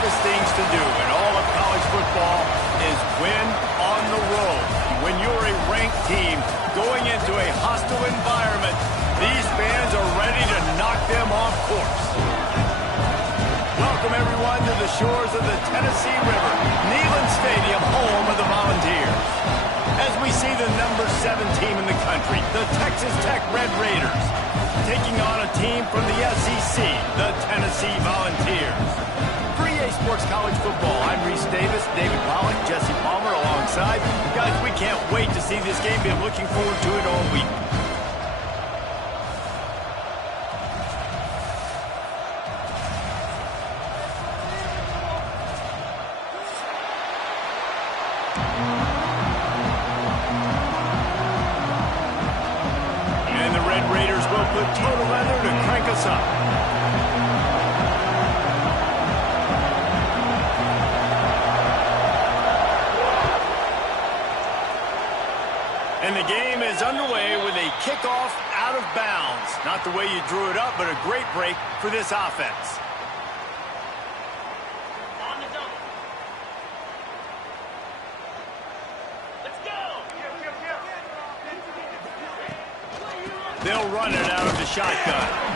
toughest things to do in all of college football is win on the road. When you're a ranked team going into a hostile environment, these fans are ready to knock them off course. Welcome, everyone, to the shores of the Tennessee River, Neyland Stadium, home of the Volunteers. As we see the number 7 team in the country, the Texas Tech Red Raiders, taking on a team from the SEC, the Tennessee Volunteers. For EA Sports College Football, I'm Reese Davis, David Pollack, Jesse Palmer alongside. Guys, we can't wait to see this game. Been looking forward to it all week. And the Red Raiders will put total leather to crank us up. And the game is underway with a kickoff out of bounds. Not the way you drew it up, but a great break for this offense. They'll run it out of the shotgun.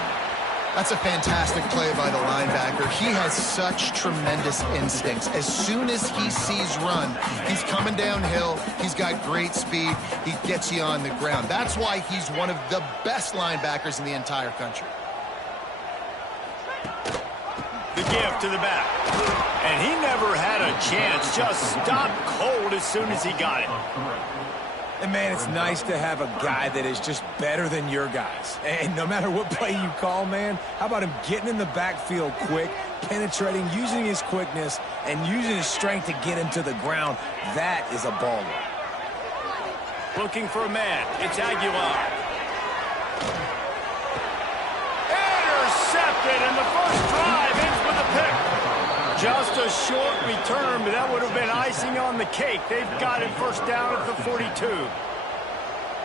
That's a fantastic play by the linebacker. He has such tremendous instincts. As soon as he sees run, he's coming downhill. He's got great speed. He gets you on the ground. That's why he's one of the best linebackers in the entire country. The give to the back. And he never had a chance. Just stopped cold as soon as he got it. And, man, it's nice to have a guy that is just better than your guys. And no matter what play you call, man, how about him getting in the backfield quick, penetrating, using his quickness, and using his strength to get him to the ground? That is a baller. Looking for a man. It's Aguilar. Intercepted, and the first drive ends with a pick. Just a short return, but that would have been icing on the cake. They've got it first down at the 42.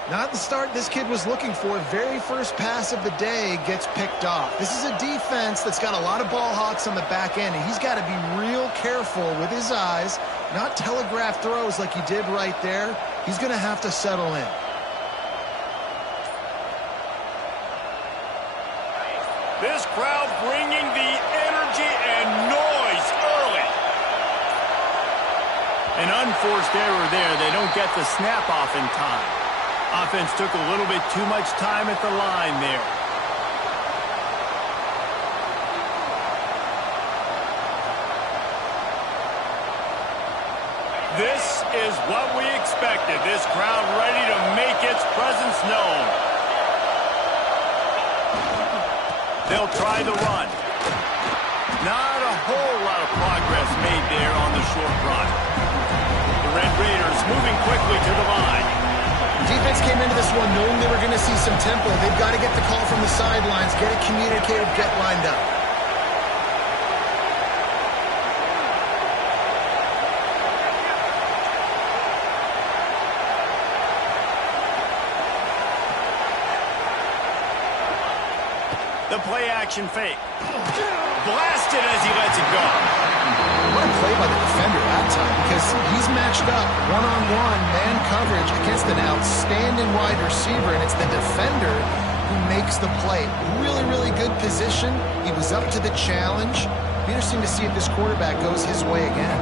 Not the start this kid was looking for. Very first pass of the day gets picked off. This is a defense that's got a lot of ball hawks on the back end, and he's got to be real careful with his eyes, not telegraph throws like he did right there. He's going to have to settle in. This crowd bringing the energy and noise early. An unforced error there. They don't get the snap off in time. Offense took a little bit too much time at the line there. This is what we expected. This crowd ready to make its presence known. They'll try the run. Not a whole lot of progress made there on the short run. The Red Raiders moving quickly to the line. Defense came into this one knowing they were going to see some tempo. They've got to get the call from the sidelines, get it communicated, get lined up. The play-action fake. Blasted as he lets it go. What a play by the defender that time, because he's matched up one-on-one man coverage against an outstanding wide receiver, and it's the defender who makes the play. Really, really good position. He was up to the challenge. Be interesting to see if this quarterback goes his way again.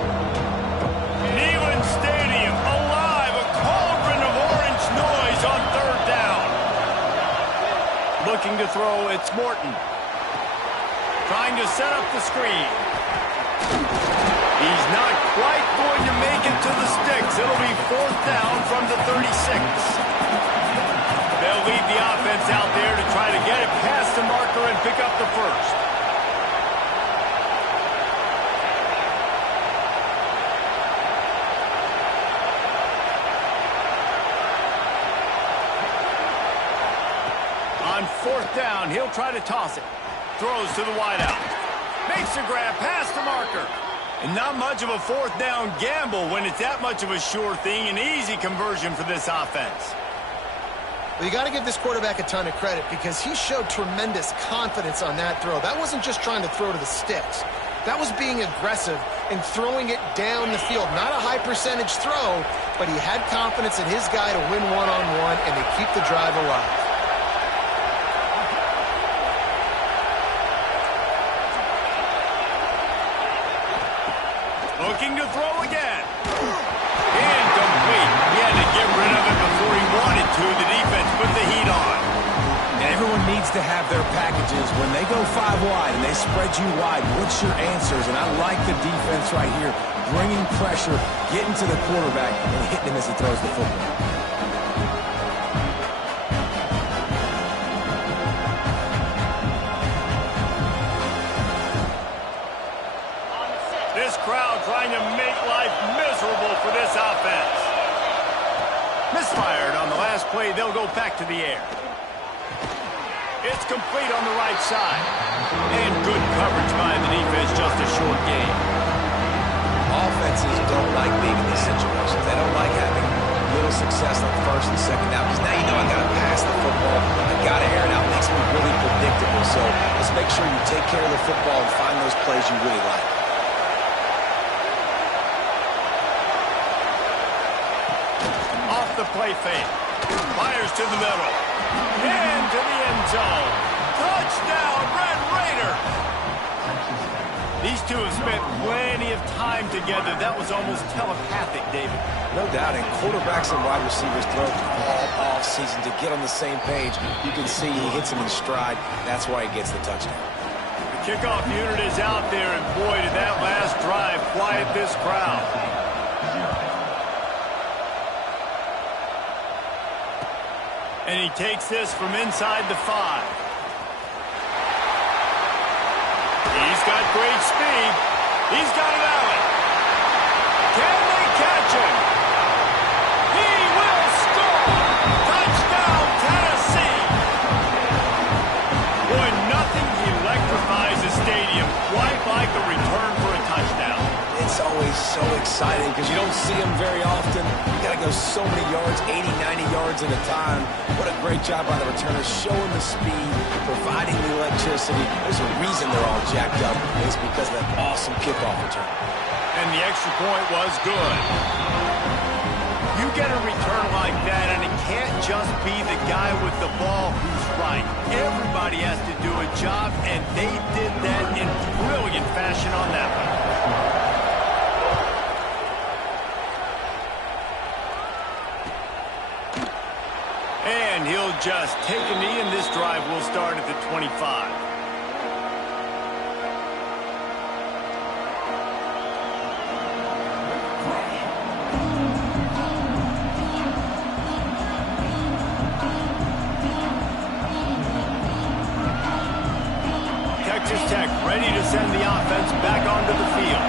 Neyland Stadium alive. A cauldron of orange noise on third down. Looking to throw, it's Morton. Trying to set up the screen. He's not quite going to make it to the sticks. It'll be fourth down from the 36. They'll lead the offense out there to try to get it past the marker and pick up the first. On fourth down, he'll try to toss it. Throws to the wideout. Makes the grab past the marker. And not much of a fourth down gamble when it's that much of a sure thing. An easy conversion for this offense. Well, you got to give this quarterback a ton of credit because he showed tremendous confidence on that throw. That wasn't just trying to throw to the sticks. That was being aggressive and throwing it down the field. Not a high percentage throw, but he had confidence in his guy to win one-on-one and to keep the drive alive. Looking to throw again. Incomplete. He had to get rid of it before he wanted to. The defense put the heat on. And everyone needs to have their packages. When they go 5 wide and they spread you wide, what's your answers? And I like the defense right here, bringing pressure, getting to the quarterback, and hitting him as he throws the football. This crowd trying to make life miserable for this offense. Misfired on the last play. They'll go back to the air. It's complete on the right side. And good coverage by the defense, just a short game. Offenses don't like being in these situations. They don't like having little success on first and second down, because now you know I got to pass the football. I got to air it out. It makes me really predictable. So let's make sure you take care of the football and find those plays you really like. Off the play fake. Fires to the middle. Into the end zone. Touchdown, Red Raiders! These two have spent plenty of time together. That was almost telepathic, David. No doubt, and quarterbacks and wide receivers throw all season to get on the same page. You can see he hits him in stride. That's why he gets the touchdown. The kickoff unit is out there, and boy, did that last drive quiet this crowd. And he takes this from inside the 5. He's got great speed. He's got an alley. Can they catch him? He will score! Touchdown, Tennessee! Boy, nothing electrifies a stadium quite like a return for a touchdown. It's always so exciting because you don't see them very often. You got to go so many yards, 80, 90 yards at a time. What a great job by the returners, showing the speed, providing the electricity. There's a reason they're all jacked up. It's because of that awesome kickoff return. And the extra point was good. You get a return like that, and it can't just be the guy with the ball who's right. Everybody has to do a job, and they did that in brilliant fashion on that one. And he'll just take a knee, and this drive will start at the 25. Texas Tech ready to send the offense back onto the field.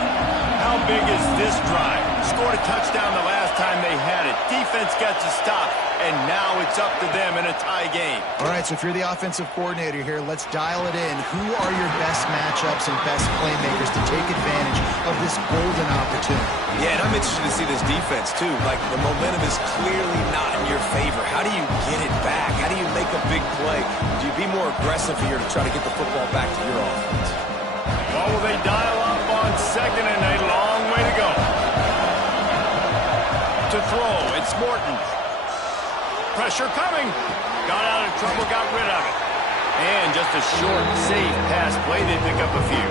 How big is this drive? Scored a touchdown the last time they had it. Defense gets a stop, and now it's up to them in a tie game. All right, so if you're the offensive coordinator here, let's dial it in. Who are your best matchups and best playmakers to take advantage of this golden opportunity? Yeah, and I'm interested to see this defense, too. Like, the momentum is clearly not in your favor. How do you get it back? How do you make a big play? Do you be more aggressive here to try to get the football back to your offense? Well, will they dial up on second, and a long way to go. To throw, it's Morton. Pressure coming. Got out of trouble, got rid of it. And just a short, safe pass play. They pick up a few.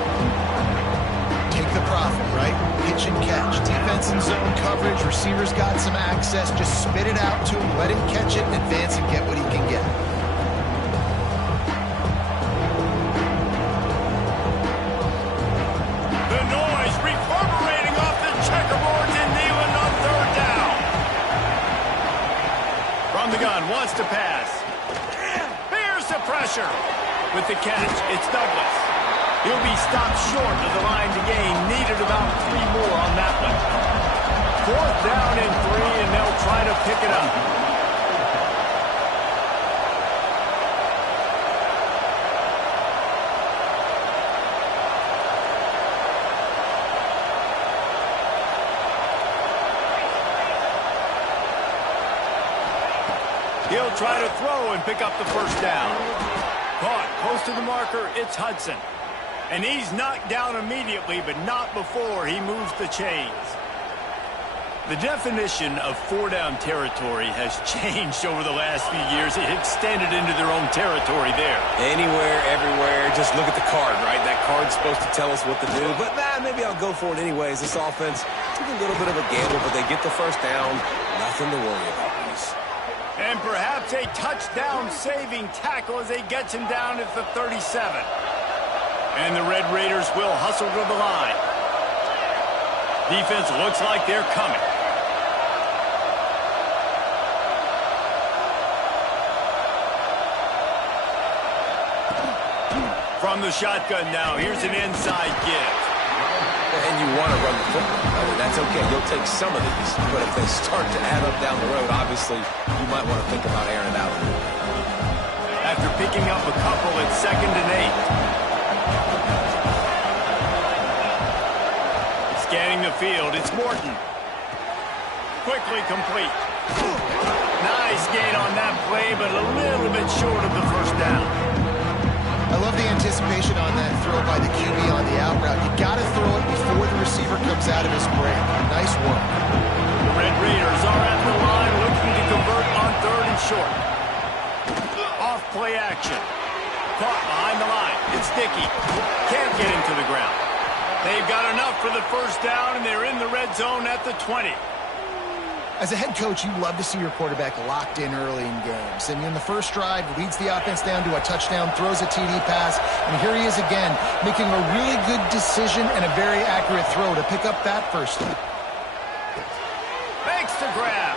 Take the profit, right? Pitch and catch. Defense and zone coverage. Receivers got some access. Just spit it out to him. Let him catch it and advance and get what he can get. The noise reverberating off the checkerboards in Neyland on third down. From the gun, wants to pass. Bears the pressure. With the catch, it's Douglas. He'll be stopped short of the line to gain. Needed about 3 more on that one. 4th down and 3, and they'll try to pick it up. He'll try to throw and pick up the first down. Caught close to the marker, it's Hudson. And he's knocked down immediately, but not before he moves the chains. The definition of four-down territory has changed over the last few years. It extended into their own territory there. Anywhere, everywhere, just look at the card, right? That card's supposed to tell us what to do, but maybe I'll go for it anyways. This offense took a little bit of a gamble, but they get the first down. Nothing to worry about, please. And perhaps a touchdown-saving tackle as he gets him down at the 37. And the Red Raiders will hustle to the line. Defense looks like they're coming. From the shotgun now, here's an inside give. And you want to run the football. I mean, that's okay. You'll take some of these. But if they start to add up down the road, obviously, you might want to think about airing it out a little bit. After picking up a couple, it's 2nd and 8. Scanning the field, it's Morton. Quickly complete. Nice gain on that play, but a little bit short of the first down. I love the anticipation on that throw by the QB on the out route. You got to throw it before the receiver comes out of his break. Nice work. The Red Raiders are at the line looking to convert on 3rd and short. Off play action. Caught behind the line. It's Dickey. Can't get him to the ground. They've got enough for the first down, and they're in the red zone at the 20. As a head coach, you love to see your quarterback locked in early in games. And in the first drive, leads the offense down to a touchdown, throws a TD pass, and here he is again, making a really good decision and a very accurate throw to pick up that first down. Makes the grab.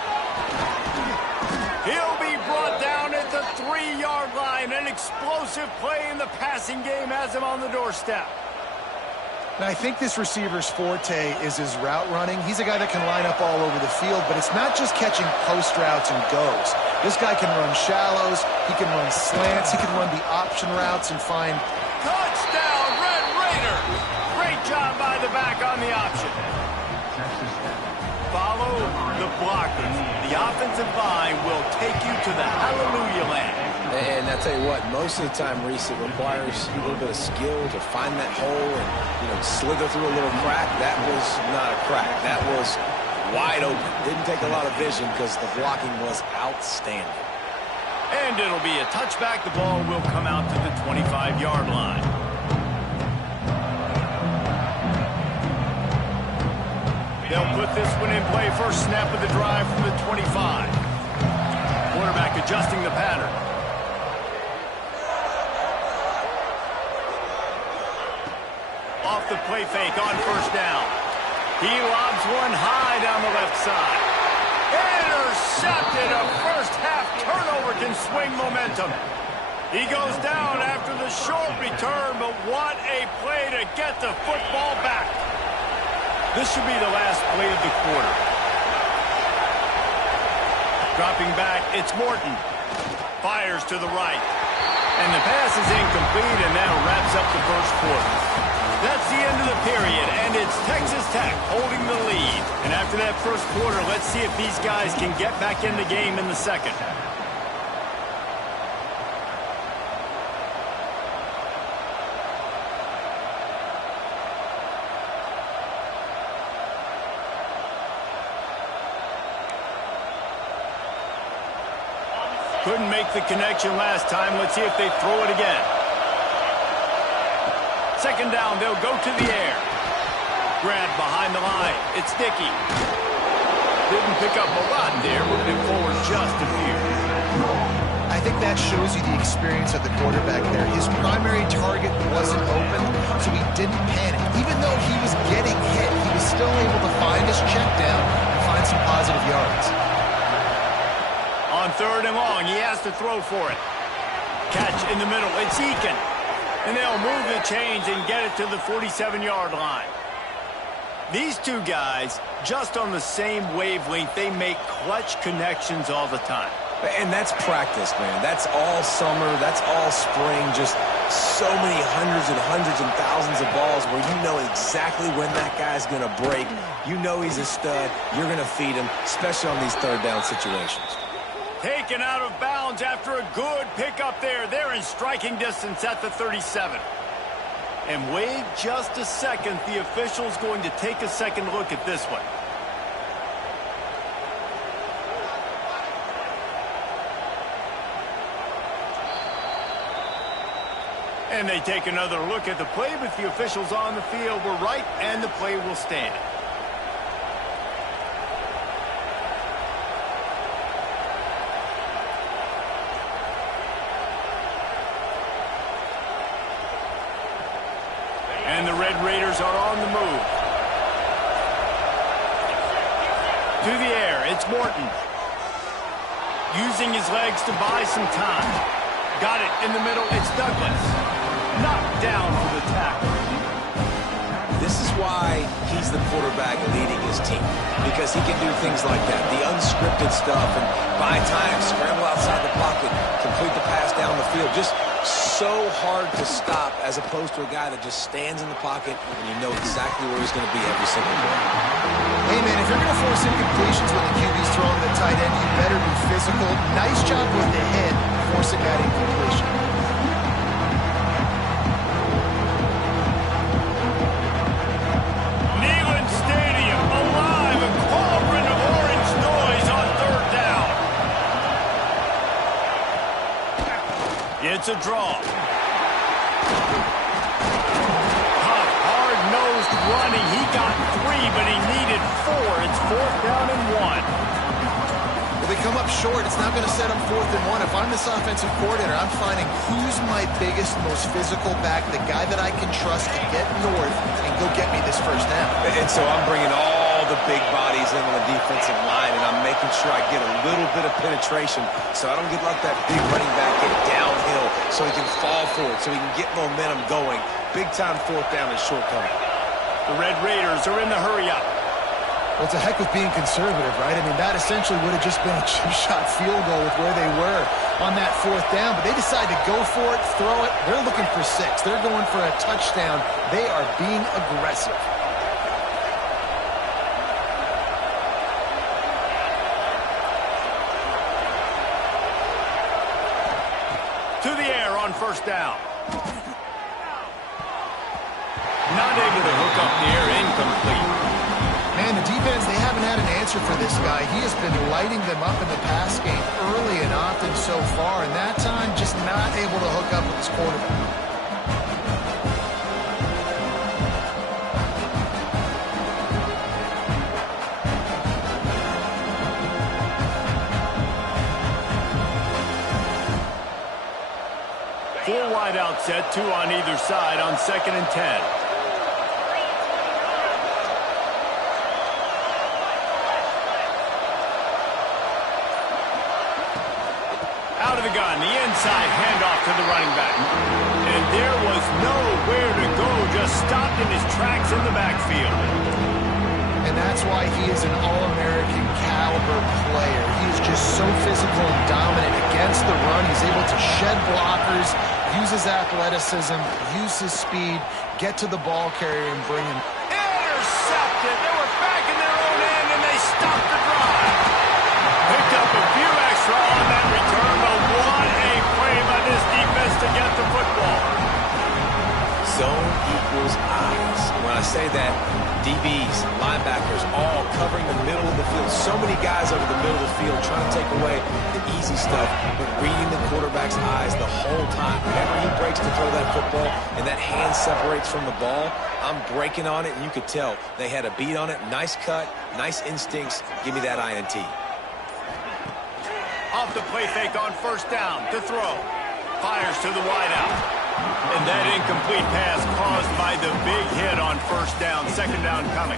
He'll be brought down at the 3-yard line. An explosive play in the passing game has him on the doorstep. And I think this receiver's forte is his route running. He's a guy that can line up all over the field, but it's not just catching post routes and goes. This guy can run shallows, he can run slants, he can run the option routes and find... Touchdown, Red Raiders! Great job by the back on the option. Follow the blockers. The offensive line will take you to the hallelujah land. And I tell you what, most of the time, Reese, it requires a little bit of skill to find that hole and, slither through a little crack. That was not a crack. That was wide open. Didn't take a lot of vision because the blocking was outstanding. And it'll be a touchback. The ball will come out to the 25-yard line. They'll put this one in play. First snap of the drive from the 25. Quarterback adjusting the pattern. Off the play fake on first down. He lobs one high down the left side. Intercepted. A first-half turnover can swing momentum. He goes down after the short return, but what a play to get the football back. This should be the last play of the quarter. Dropping back, it's Morton. Fires to the right. And the pass is incomplete, and that wraps up the first quarter. That's the end of the period, and it's Texas Tech holding the lead. And after that first quarter, let's see if these guys can get back in the game in the second. Couldn't make the connection last time. Let's see if they throw it again. Second down, they'll go to the air. Grab behind the line. It's Dickey. Didn't pick up a lot there, moving forward just a few. I think that shows you the experience of the quarterback there. His primary target wasn't open, so he didn't panic. Even though he was getting hit, he was still able to find his check down and find some positive yards. On third and long, he has to throw for it. Catch in the middle, it's Eakin. And they'll move the chains and get it to the 47-yard line. These two guys, just on the same wavelength, they make clutch connections all the time. And that's practice, man. That's all summer. That's all spring. Just so many hundreds and thousands of balls where you know exactly when that guy's going to break. You know he's a stud. You're going to feed him, especially on these third down situations. Taken out of bounds after a good pickup there. They're in striking distance at the 37. And wait just a second. The official's going to take a second look at this one. And they take another look at the play, but the officials on the field were right, and the play will stand. And the Red Raiders are on the move. To the air, it's Morton. Using his legs to buy some time. Got it in the middle, it's Douglas. Knocked down for the tackle. This is why he's the quarterback leading his team, because he can do things like that, the unscripted stuff, and buy time, scramble outside the pocket, complete the pass down the field. Just so hard to stop as opposed to a guy that just stands in the pocket and you know exactly where he's going to be every single play. Hey, man, if you're going to force incompletions when the QB's throwing to the tight end, you better be physical. Nice job with the head forcing that incompletion. Stadium alive, a cauldron of orange noise on third down. It's a draw. Hard-nosed running. He got 3, but he needed 4. It's 4th down and 1. They come up short, it's not going to set them 4th and 1. If I'm this offensive coordinator, I'm finding who's my biggest, most physical back, the guy that I can trust to get north and go get me this first down. And so I'm bringing all the big bodies into the defensive line, and I'm making sure I get a little bit of penetration so I don't get like that big running back get downhill so he can fall forward, so he can get momentum going. Big-time 4th down and shortcoming. The Red Raiders are in the hurry-up. Well, it's a heck with being conservative, right? I mean, that essentially would have just been a chip-shot field goal with where they were on that 4th down, but they decide to go for it, throw it. They're looking for 6. They're going for a touchdown. They are being aggressive. To the air on 1st down. Not able to hook up the air, incomplete. Man, the defense, they haven't had an answer for this guy. He has been lighting them up in the pass game early and often so far, and that time just not able to hook up with his quarterback. Four wide out set, 2 on either side on 2nd and 10. Out of the gun, the inside handoff to the running back. And there was nowhere to go, just stopped in his tracks in the backfield. And that's why he is an All-American caliber player. He is just so physical and dominant against the run. He's able to shed blockers, use his athleticism, use his speed, get to the ball carrier and bring him. Intercepted. They were back in their own end, and they stopped the drive. Picked up a few extra on that return, but what a play by this defense to get the football. Zone equals eyes. When I say that, DBs, linebackers, all covering the middle of the field. So many guys over the middle of the field trying to take away the easy stuff, but reading the quarterback's eyes the whole time. Whenever he breaks to throw that football and that hand separates from the ball, I'm breaking on it, and you could tell they had a beat on it. Nice cut, nice instincts. Give me that INT. Off the play fake on 1st down to throw. Fires to the wideout. And that incomplete pass caused by the big hit on 1st down. 2nd down coming.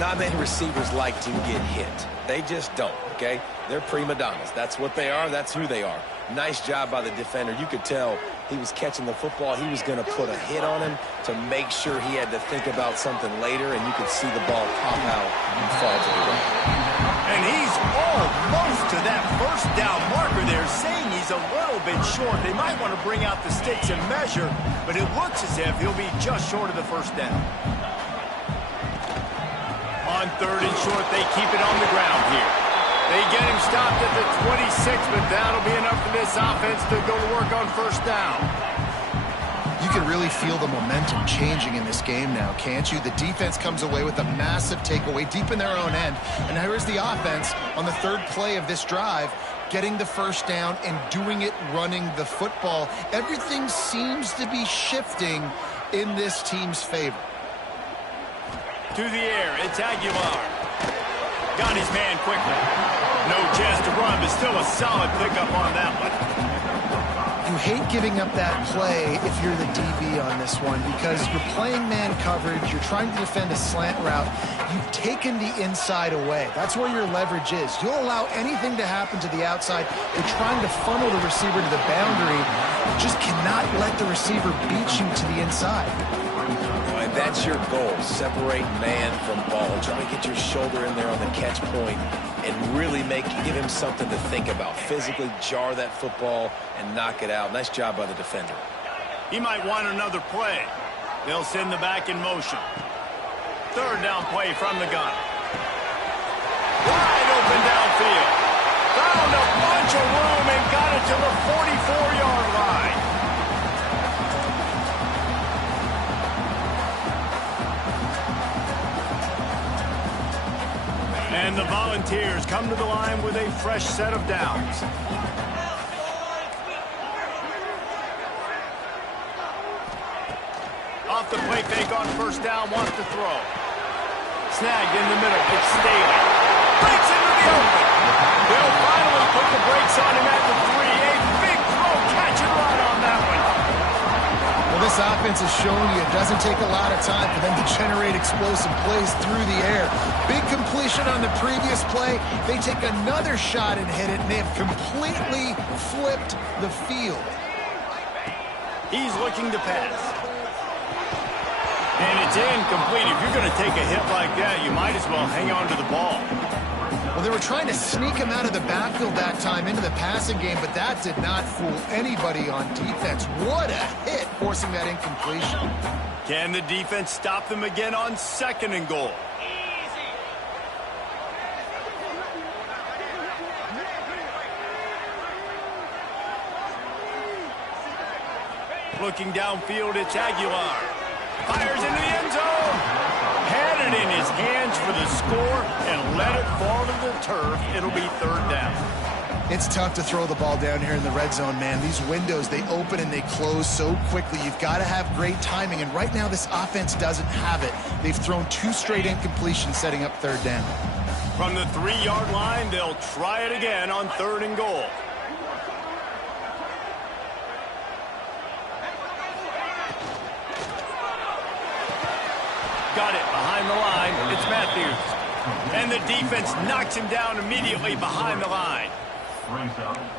Not many receivers like to get hit. They just don't, okay? They're prima donnas. That's what they are. That's who they are. Nice job by the defender. You could tell he was catching the football. He was going to put a hit on him to make sure he had to think about something later, and you could see the ball pop out and fall to the ground. And he's almost to that 1st down marker there, saying he's a little bit short. They might want to bring out the sticks and measure, but it looks as if he'll be just short of the 1st down. On 3rd and short, they keep it on the ground here. They get him stopped at the 26, but that'll be enough for this offense to go to work on 1st down. You can really feel the momentum changing in this game now, can't you? The defense comes away with a massive takeaway deep in their own end. And here is the offense on the third play of this drive, getting the first down and doing it running the football. Everything seems to be shifting in this team's favor. To the air, it's Aguilar. Got his man quickly. No chance to run, but still a solid pickup on that one. You hate giving up that play if you're the DB on this one because you're playing man coverage, you're trying to defend a slant route, you've taken the inside away. That's where your leverage is. You'll allow anything to happen to the outside. You're trying to funnel the receiver to the boundary. You just cannot let the receiver beat you to the inside. And that's your goal, separate man from ball. Try to get your shoulder in there on the catch point and really give him something to think about. Physically jar that football and knock it out. Nice job by the defender. He might want another play. They'll send the back in motion. Third down play from the gun. Wide open downfield. Found a bunch of room and got it to the 44-yard line. And the Volunteers come to the line with a fresh set of downs. Off the play fake on first down, wants to throw. Snagged in the middle, it's Staley. Breaks into the open. They'll finally put the brakes on him at the 3. A big throw, catch and run on that one. Well, this offense is showing you it doesn't take a lot of time for them to generate explosive plays through the air. Big completion on the previous play. They take another shot and hit it, and they have completely flipped the field. He's looking to pass. And it's incomplete. If you're going to take a hit like that, you might as well hang on to the ball. Well, they were trying to sneak him out of the backfield that time into the passing game, but that did not fool anybody on defense. What a hit, forcing that incompletion. Can the defense stop them again on second and goal? Looking downfield, it's Aguilar. Fires into the end zone. Had it in his hands for the score and let it fall to the turf. It'll be third down. It's tough to throw the ball down here in the red zone, man. These windows, they open and they close so quickly. You've got to have great timing, and right now this offense doesn't have it. They've thrown 2 straight incompletions setting up third down. From the 3-yard line, they'll try it again on third and goal. Got it behind the line. It's Matthews. And the defense knocks him down immediately behind the line.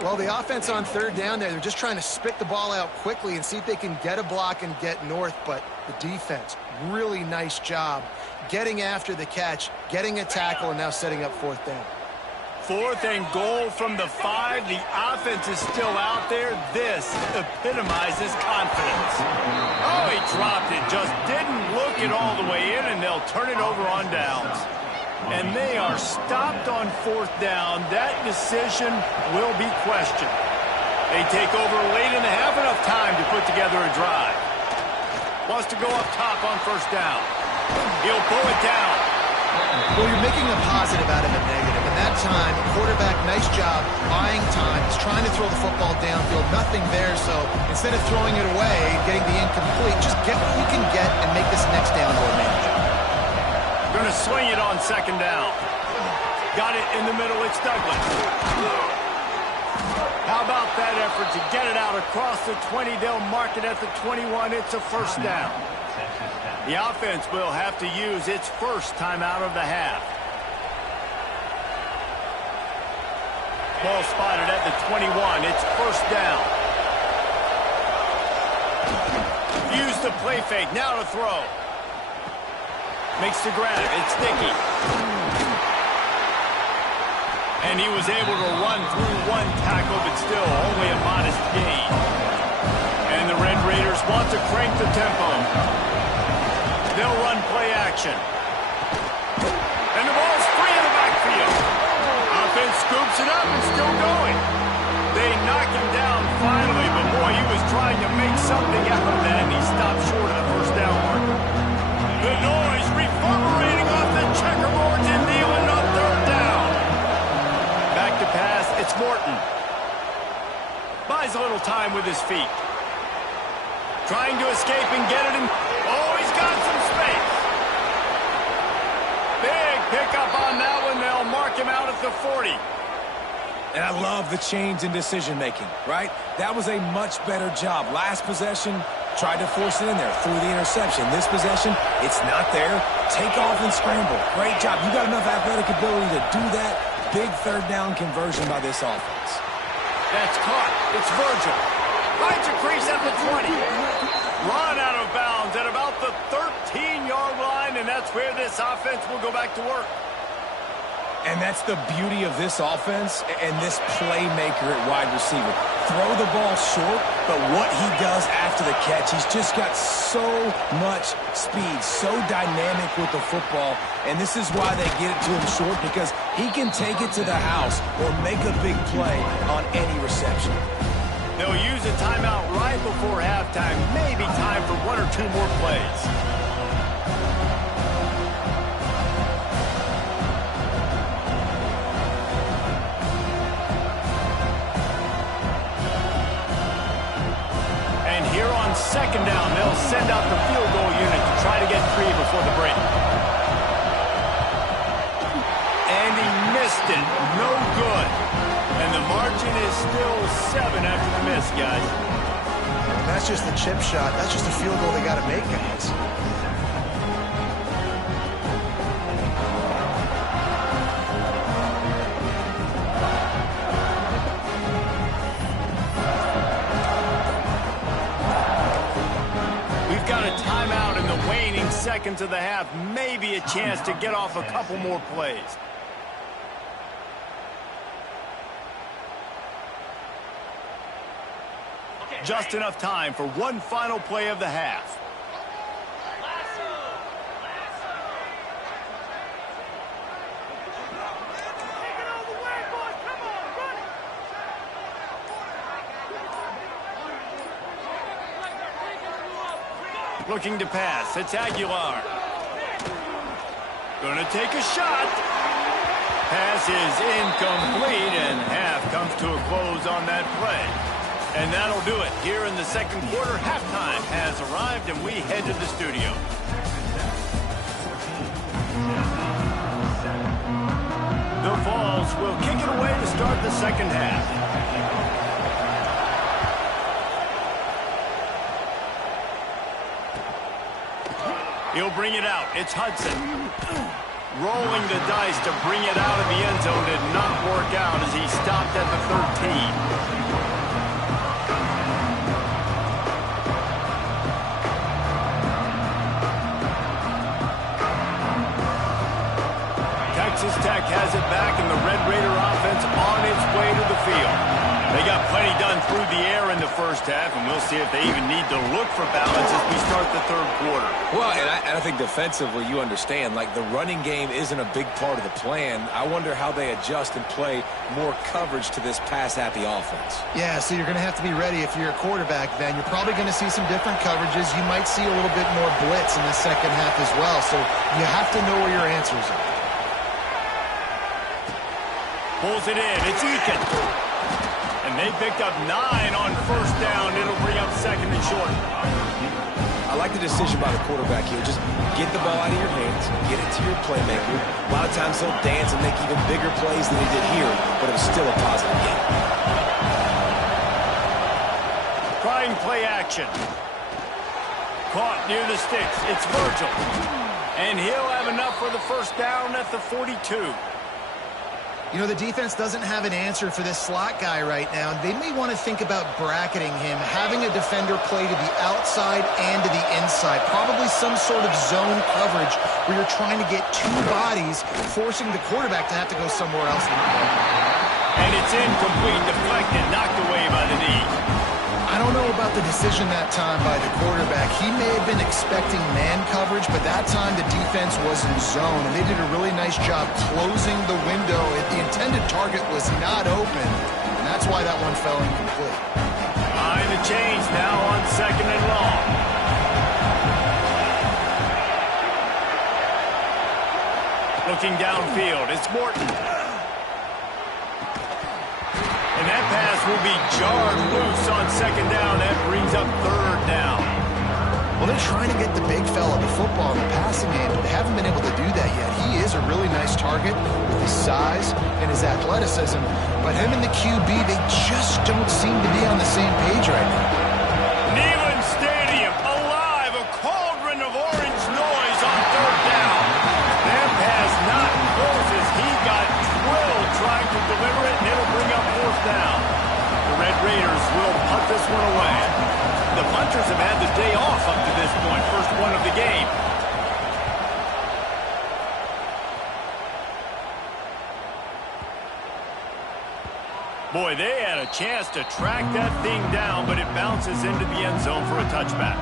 Well, the offense on third down there, they're just trying to spit the ball out quickly and see if they can get a block and get north. But the defense, really nice job getting after the catch, getting a tackle, and now setting up fourth down. Fourth and goal from the 5. The offense is still out there. This epitomizes confidence. Oh, he dropped it. Just didn't look it all the way in, and they'll turn it over on downs. And they are stopped on fourth down. That decision will be questioned. They take over late in the half, enough time to put together a drive. Wants to go up top on first down. He'll pull it down. Well, you're making a positive out of a negative. And that time, quarterback, nice job, buying time. He's trying to throw the football downfield. Nothing there, so instead of throwing it away and getting the incomplete, just get what you can get and make this next down more manageable. Going to swing it on second down. Got it in the middle. It's Douglas. How about that effort to get it out across the 20? They'll mark it at the 21. It's a first down. The offense will have to use its first timeout of the half. Ball spotted at the 21. It's first down. Use the play fake. Now to throw. Makes the grab. It's Dickey. And he was able to run through one tackle, but still only a modest gain. And the Red Raiders want to crank the tempo. They'll run play action. And the ball's free in the backfield. Offense scoops it up and still going. They knock him down finally, but boy, he was trying to make something out of that, and he with his feet. Trying to escape and get it in. Oh, he's got some space. Big pickup on that one. They'll mark him out at the 40. And I love the change in decision-making, right? That was a much better job. Last possession, tried to force it in there, threw the interception. This possession, it's not there. Take off and scramble. Great job. You got enough athletic ability to do that. Big third down conversion by this offense. That's caught. It's Virgil. Finds a crease at the 20. Run out of bounds at about the 13-yard line, and that's where this offense will go back to work. And that's the beauty of this offense and this playmaker at wide receiver. Throw the ball short, but what he does after the catch, he's just got so much speed, so dynamic with the football. And this is why they get it to him short, because he can take it to the house or make a big play on any reception. They'll use a timeout right before halftime. Maybe time for one or two more plays. Second down, they'll send out the field goal unit to try to get free before the break. And he missed it. No good. And the margin is still 7 after the miss, guys. That's just the chip shot. That's just a field goal they got to make, guys. Seconds of the half, maybe a chance to get off a couple more plays. Just enough time for one final play of the half. Looking to pass. It's Aguilar. Gonna take a shot. Pass is incomplete, and half comes to a close on that play. And that'll do it. Here in the second quarter, halftime has arrived, and we head to the studio. The Vols will kick it away to start the second half. He'll bring it out. It's Hudson. Rolling the dice to bring it out of the end zone did not work out as he stopped at the 13. Texas Tech has it back, and the Red Raider offense on its way to the field. They got plenty done through the air in the first half, and we'll see if they even need to look for balance as we start the third quarter. Well, and I think defensively, you understand, like the running game isn't a big part of the plan. I wonder how they adjust and play more coverage to this pass-happy offense. Yeah, so you're going to have to be ready if you're a quarterback, then. You're probably going to see some different coverages. You might see a little bit more blitz in the second half as well, so you have to know where your answers are. Pulls it in. It's Eakin. And they picked up 9 on first down. It'll bring up second and short. I like the decision by the quarterback here. Just get the ball out of your hands, get it to your playmaker. A lot of times he'll dance and make even bigger plays than he did here, but it was still a positive game. Trying play action. Caught near the sticks. It's Virgil. And he'll have enough for the first down at the 42. You know, the defense doesn't have an answer for this slot guy right now. They may want to think about bracketing him, having a defender play to the outside and to the inside. Probably some sort of zone coverage where you're trying to get two bodies, forcing the quarterback to have to go somewhere else. And it's incomplete, deflected, knocked away by the knee. I don't know about the decision that time by the quarterback. He may have been expecting man coverage, but that time the defense was in zone, and they did a really nice job closing the window. The intended target was not open, and that's why that one fell incomplete. Behind the chains now on second and long. Looking downfield, it's Morton. And that pass will be jarred loose on second down. That brings up third down. Well, they're trying to get the big fella the football in the passing game, but they haven't been able to do that yet. He is a really nice target with his size and his athleticism, but him and the QB, they just don't seem to be on the same page right now. Neyland Stadium alive, a cauldron of orange noise on third down. That pass not close as he got drilled trying to deliver it, and it'll bring up fourth down. The Red Raiders will punt this one away. The punters have had the day off up to this point, first one of the game. Boy, they had a chance to track that thing down, but it bounces into the end zone for a touchback.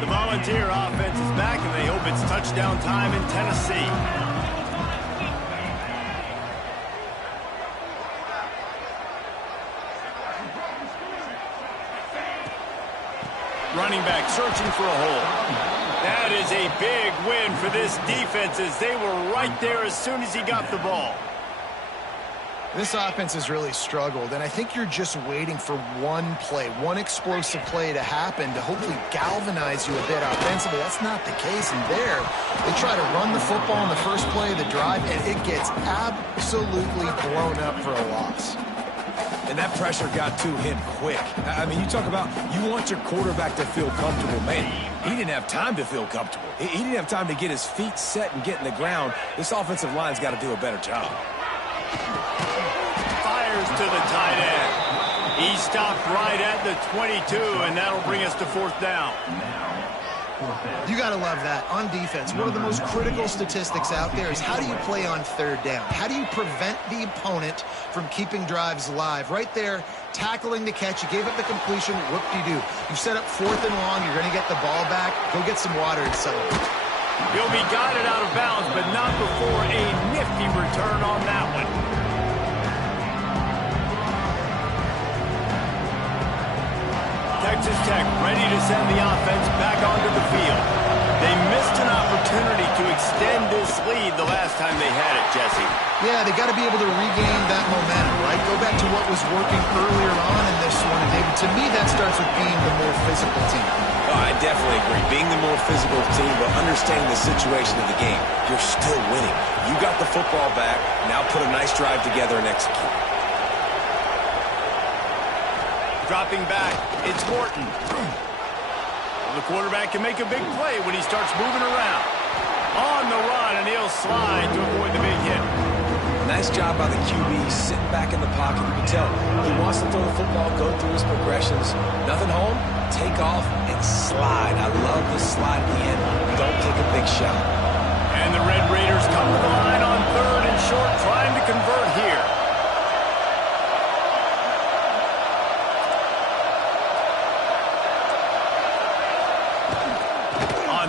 The Volunteer offense is back, and they hope it's touchdown time in Tennessee. Running back searching for a hole. That is a big win for this defense as they were right there as soon as he got the ball. This offense has really struggled, and I think you're just waiting for one play, one explosive play to happen to hopefully galvanize you a bit offensively. That's not the case, and there, they try to run the football in the first play of the drive, and it gets absolutely blown up for a loss. And that pressure got to him quick. I mean, you talk about you want your quarterback to feel comfortable. Man, he didn't have time to feel comfortable. He didn't have time to get his feet set and get in the ground. This offensive line's got to do a better job. Fires to the tight end. He stopped right at the 22, and that'll bring us to fourth down. You got to love that. On defense, one of the most critical statistics out there is how do you play on third down? How do you prevent the opponent from keeping drives alive? Right there, tackling the catch. You gave up the completion. Whoop-de-doo. You set up fourth and long. You're going to get the ball back. Go get some water and settle it. He'll be guided out of bounds, but not before a nifty return on that one. Texas Tech ready to send the offense back onto the field. They missed an opportunity to extend this lead the last time they had it, Jesse. Yeah, they got to be able to regain that momentum, right? Go back to what was working earlier on in this one. And David, to me, that starts with being the more physical team. Oh, I definitely agree. Being the more physical team, but understanding the situation of the game. You're still winning. You got the football back. Now put a nice drive together and execute. Dropping back, it's Morton. The quarterback can make a big play when he starts moving around. On the run, and he'll slide to avoid the big hit. Nice job by the QB, sitting back in the pocket. You can tell he wants to throw the football, go through his progressions. Nothing home, take off, and slide. I love the slide at the end. Don't take a big shot. And the Red Raiders come to the line on third and short, trying to convert here.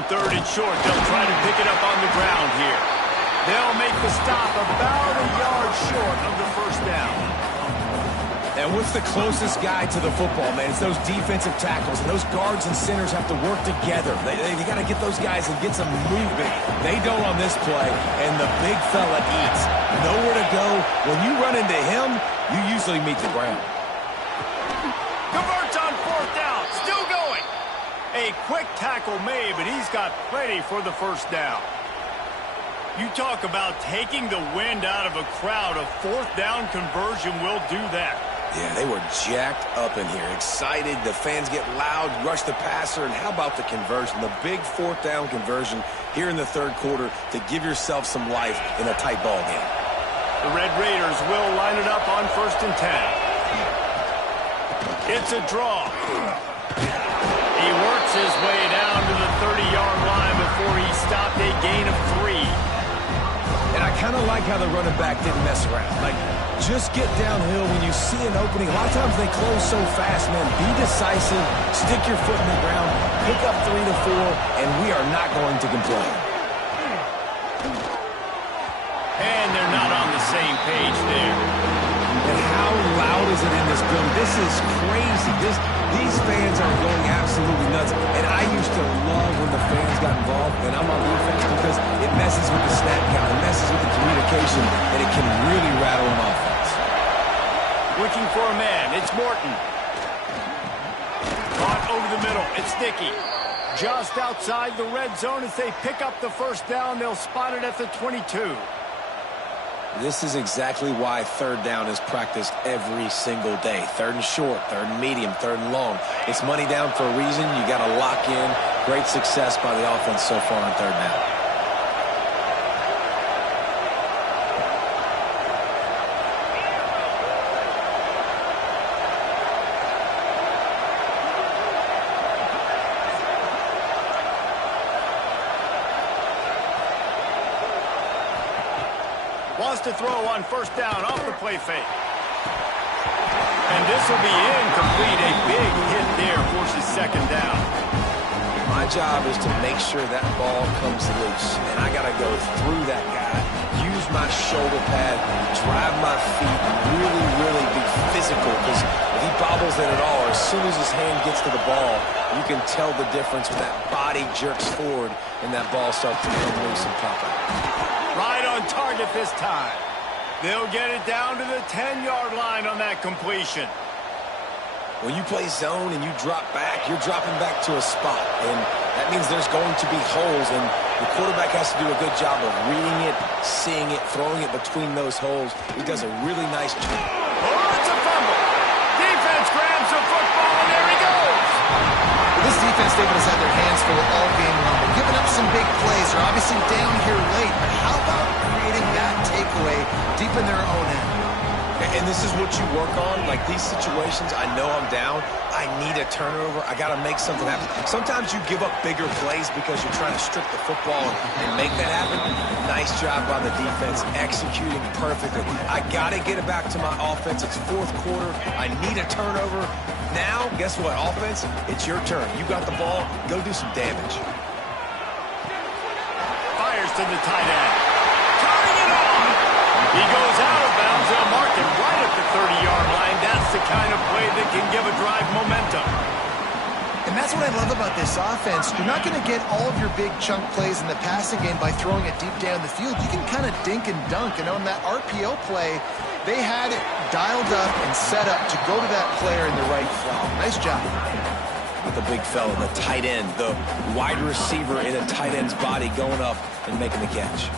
Third and short, they'll try to pick it up on the ground here. They'll make the stop about a yard short of the first down. And what's the closest guy to the football, man? It's those defensive tackles, and those guards and centers have to work together. They got to get those guys and get some movement. They don't on this play, and the big fella eats. Nowhere to go. When you run into him, you usually meet the ground. Converts on fourth down, still going. A quick tackle made, but he's got plenty for the first down. You talk about taking the wind out of a crowd. A fourth down conversion will do that. Yeah, they were jacked up in here, excited. The fans get loud, rush the passer, and how about the conversion? The big fourth down conversion here in the third quarter to give yourself some life in a tight ball game. The Red Raiders will line it up on 1st and 10. It's a draw. He works his way down to the 30-yard line before he stopped a gain of 3. And I kind of like how the running back didn't mess around. Like, just get downhill when you see an opening. A lot of times they close so fast, man. Be decisive, stick your foot in the ground, pick up 3 to 4, and we are not going to complain. And they're not on the same page there. And how loud is it in this building? This is crazy. These fans are going absolutely nuts. And I used to love when the fans got involved, and I'm on defense, because it messes with the snap count, it messes with the communication, and it can really rattle them offense. Looking for a man. It's Morton. Caught over the middle. It's Dickey. Just outside the red zone as they pick up the first down. They'll spot it at the 22. This is exactly why third down is practiced every single day. Third and short, third and medium, third and long. It's money down for a reason. You got to lock in. Great success by the offense so far on third down. Wants to throw on first down off the play fake. And this will be incomplete. A big hit there forces second down. My job is to make sure that ball comes loose. And I got to go through that guy, use my shoulder pad, drive my feet, really be physical. Because if he bobbles it at all, or as soon as his hand gets to the ball, you can tell the difference when that body jerks forward and that ball starts to come loose and pop out. Right on target this time. They'll get it down to the 10-yard line on that completion. When you play zone and you drop back, you're dropping back to a spot. And that means there's going to be holes, and the quarterback has to do a good job of reading it, seeing it, throwing it between those holes. He does a really nice job. Oh, it's a fumble. Defense grabs the football, and there he goes. This defense, David, has had their hands full all game long. They're giving up some big plays. They're obviously down here late, but how about creating that takeaway deep in their own end? And this is what you work on. Like these situations, I know I'm down. I need a turnover. I got to make something happen. Sometimes you give up bigger plays because you're trying to strip the football and make that happen. Nice job by the defense, executing perfectly. I got to get it back to my offense. It's fourth quarter. I need a turnover. Now, guess what, offense? It's your turn. You got the ball. Go do some damage. Fires to the tight end. Turning it on. He goes out of bounds. They'll mark him right at the 30-yard line. That's the kind of play that can give a drive momentum. And that's what I love about this offense. You're not going to get all of your big chunk plays in the passing game by throwing it deep down the field. You can kind of dink and dunk. And on that RPO play, they had it dialed up and set up to go to that player in the right slot. Nice job. With the big fella, the tight end, the wide receiver in a tight end's body going up and making the catch.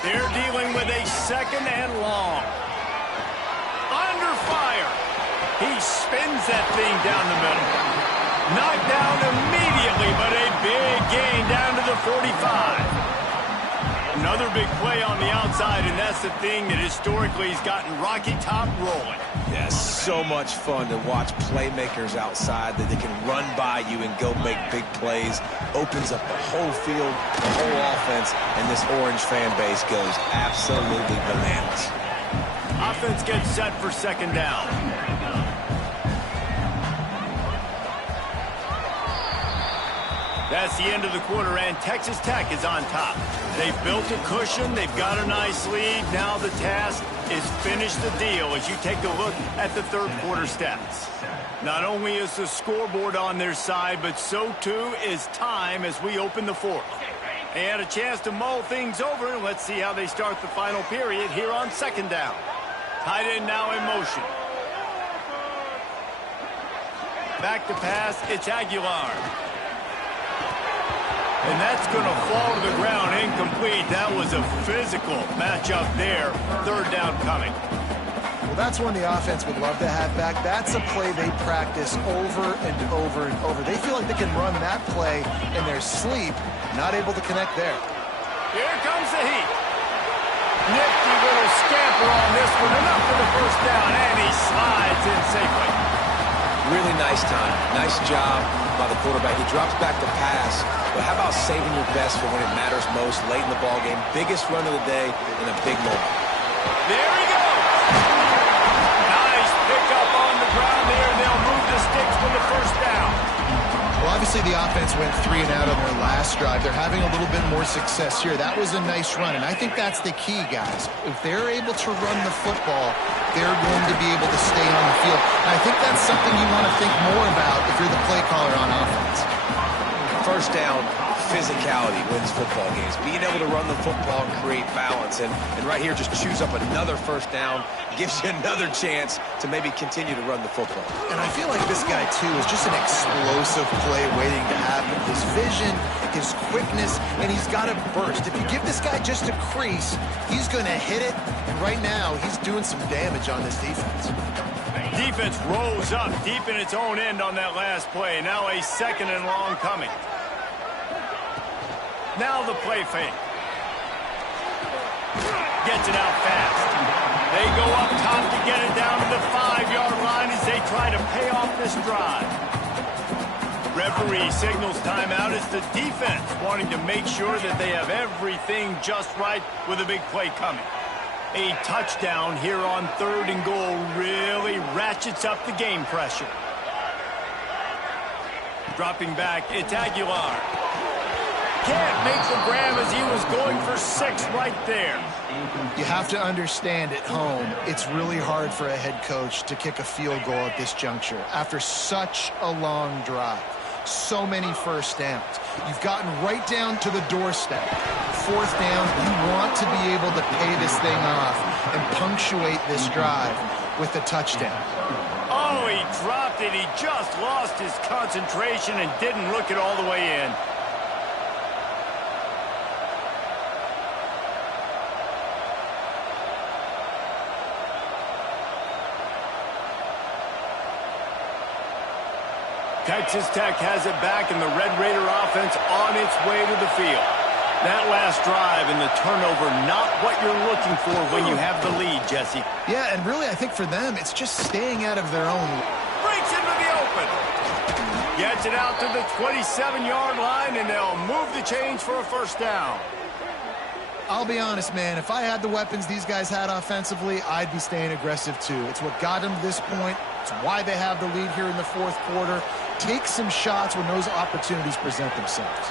They're dealing with a second and long. Under fire. He spins that thing down the middle. Knocked down immediately, but a big gain down to the 45. Another big play on the outside, and that's the thing that historically has gotten Rocky Top rolling. Yeah, so much fun to watch playmakers outside that they can run by you and go make big plays. Opens up the whole field, the whole offense, and this Orange fan base goes absolutely bananas. Offense gets set for second down. That's the end of the quarter, and Texas Tech is on top. They've built a cushion. They've got a nice lead. Now the task is finish the deal as you take a look at the third quarter stats. Not only is the scoreboard on their side, but so too is time as we open the fourth. They had a chance to mull things over. Let's see how they start the final period here on second down. Tight end now in motion. Back to pass. It's Aguilar. And that's going to fall to the ground incomplete. That was a physical matchup there. Third down coming. Well, that's one the offense would love to have back. That's a play they practice over and over and over. They feel like they can run that play in their sleep, not able to connect there. Here comes the heat. Nifty little scamper on this one. Enough for the first down, and he slides in safely. Really nice time. Nice job by the quarterback. He drops back to pass, but how about saving your best for when it matters most late in the ballgame? Biggest run of the day in a big moment. There he goes. Nice pickup on the ground there. They'll move the sticks for the first down. Well, obviously the offense went 3 and out on their last drive. They're having a little bit more success here. That was a nice run, and I think that's the key, guys. If they're able to run the football, they're going to be able to stay on the field. And I think that's something you want to think more about if you're the play caller on offense. First down, physicality wins football games. Being able to run the football and create balance. And right here, just choose up another first down. Gives you another chance to maybe continue to run the football. And I feel like this guy, too, is just an explosive play waiting to happen. His vision, his quickness, and he's got to burst. If you give this guy just a crease, he's going to hit it. And right now, he's doing some damage on this defense. Defense rose up deep in its own end on that last play. Now a second and long coming. Now the play fake. Gets it out fast. They go up top to get it down to the 5-yard line as they try to pay off this drive. Referee signals timeout as the defense wanting to make sure that they have everything just right with a big play coming. A touchdown here on 3rd and goal really ratchets up the game pressure. Dropping back, it's Aguilar. Can't make the grab as he was going for 6 right there. You have to understand at home, it's really hard for a head coach to kick a field goal at this juncture after such a long drive. So many first downs. You've gotten right down to the doorstep. 4th down, you want to be able to pay this thing off and punctuate this drive with a touchdown. Oh, he dropped it. He just lost his concentration and didn't look it all the way in. Texas Tech has it back, and the Red Raider offense on its way to the field. That last drive and the turnover, not what you're looking for when you have the lead, Jesse. Yeah, and really, I think for them, it's just staying out of their own. Breaks into the open. Gets it out to the 27-yard line, and they'll move the chains for a first down. I'll be honest, man, if I had the weapons these guys had offensively, I'd be staying aggressive too. It's what got them to this point. It's why they have the lead here in the 4th quarter. Take some shots when those opportunities present themselves.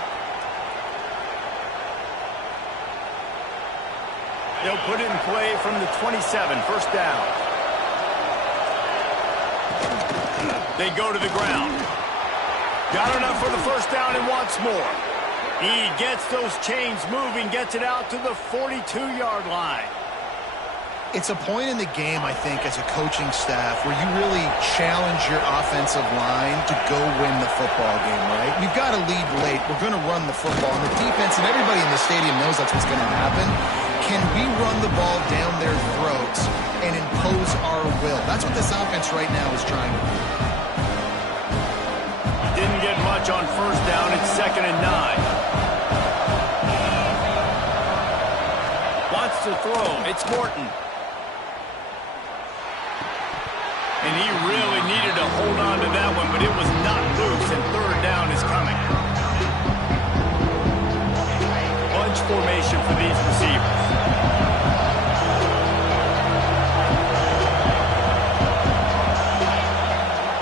They'll put it in play from the 27, first down. They go to the ground. Got enough for the first down and wants more. He gets those chains moving, gets it out to the 42-yard line. It's a point in the game, I think, as a coaching staff where you really challenge your offensive line to go win the football game, right? We've got to lead late. We're going to run the football. And the defense and everybody in the stadium knows that's what's going to happen. Can we run the ball down their throats and impose our will? That's what this offense right now is trying to do. Didn't get much on first down. It's 2nd and 9. Wants to throw. It's Morton. And he really needed to hold on to that one, but it was not loose, and 3rd down is coming. Bunch formation for these receivers.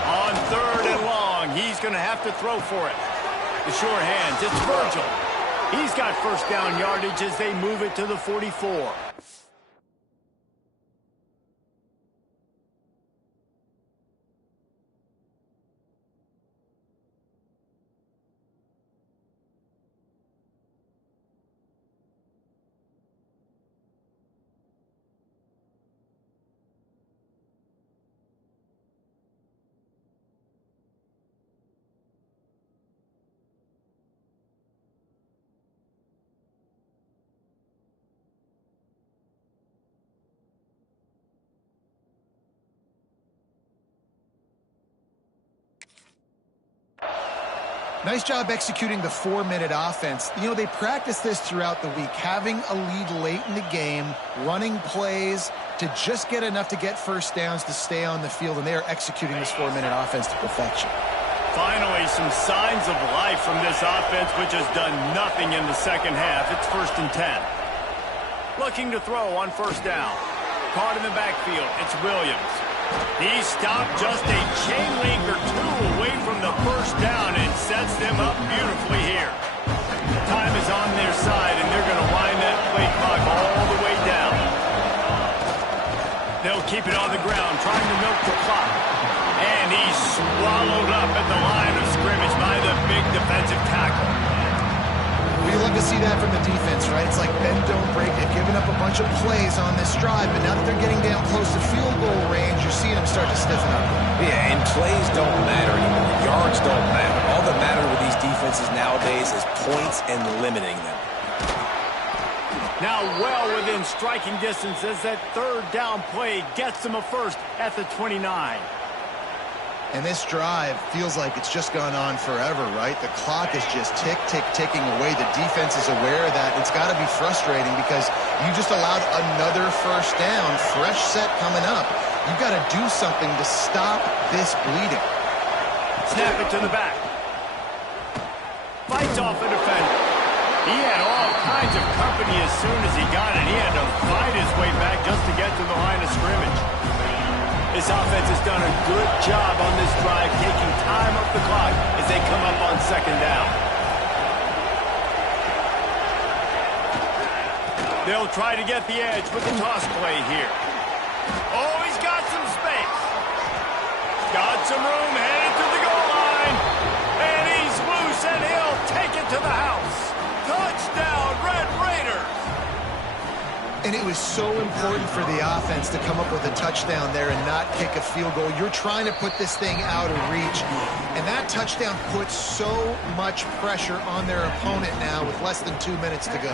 On 3rd and long, he's going to have to throw for it. The sure hands, it's Virgil. He's got first down yardage as they move it to the 44. Nice job executing the 4-minute offense. You know, they practice this throughout the week, having a lead late in the game, running plays to just get enough to get first downs to stay on the field, and they are executing this 4-minute offense to perfection. Finally, some signs of life from this offense, which has done nothing in the second half. It's 1st and 10. Looking to throw on first down. Caught in the backfield. It's Williams. He stopped just a chain link or 2 away from the first down and sets them up beautifully here. Time is on their side, and they're going to wind that play clock all the way down. They'll keep it on the ground, trying to milk the clock. And he's swallowed up at the line of scrimmage by the big defensive tackle. to see that from the defense, right? It's like bend, don't break. They've given up a bunch of plays on this drive, but now that they're getting down close to field goal range, you're seeing them start to stiffen up. Yeah, and plays don't matter anymore. Yards don't matter. All that matters with these defenses nowadays is points and limiting them. Now well within striking distance as that third down play gets them a first at the 29. And this drive feels like it's just gone on forever, right? The clock is just ticking away. The defense is aware of that. It's got to be frustrating because you just allowed another first down, fresh set coming up. You've got to do something to stop this bleeding. Snap it to the back. Fights off a defender. He had all kinds of company as soon as he got it. He had to fight his way back just to get to the line of scrimmage. This offense has done a good job on this drive, taking time off the clock as they come up on second down. They'll try to get the edge with the toss play here. Oh, he's got some space. Got some room, headed to the goal line. And he's loose, and he'll take it to the house. Touchdown, Red Raiders! And it was so important for the offense to come up with a touchdown there and not kick a field goal. You're trying to put this thing out of reach. And that touchdown puts so much pressure on their opponent now with less than 2 minutes to go.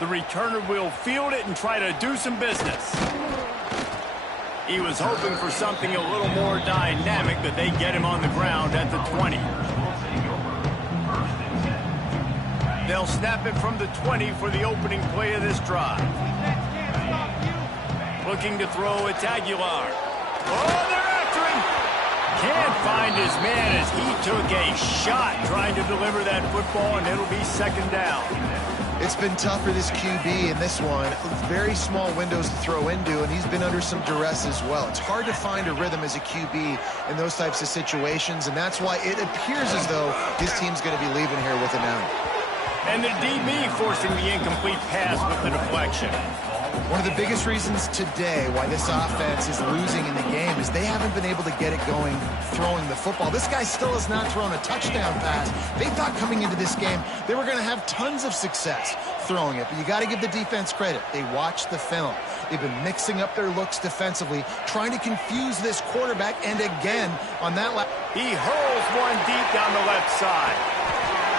The returner will field it and try to do some business. He was hoping for something a little more dynamic, but they get him on the ground at the 20. They'll snap it from the 20 for the opening play of this drive. Looking to throw, it's Aguilar. Oh, they're after him! Can't find his man as he took a shot trying to deliver that football, and it'll be second down. It's been tough for this QB in this one. Very small windows to throw into, and he's been under some duress as well. It's hard to find a rhythm as a QB in those types of situations, and that's why it appears as though his team's going to be leaving here with an out. And the DB forcing the incomplete pass with the deflection. One of the biggest reasons today why this offense is losing in the game is they haven't been able to get it going throwing the football. This guy still has not thrown a touchdown pass. They thought coming into this game they were going to have tons of success throwing it, but you got to give the defense credit. They watched the film. They've been mixing up their looks defensively, trying to confuse this quarterback, and again on that he hurls one deep down the left side.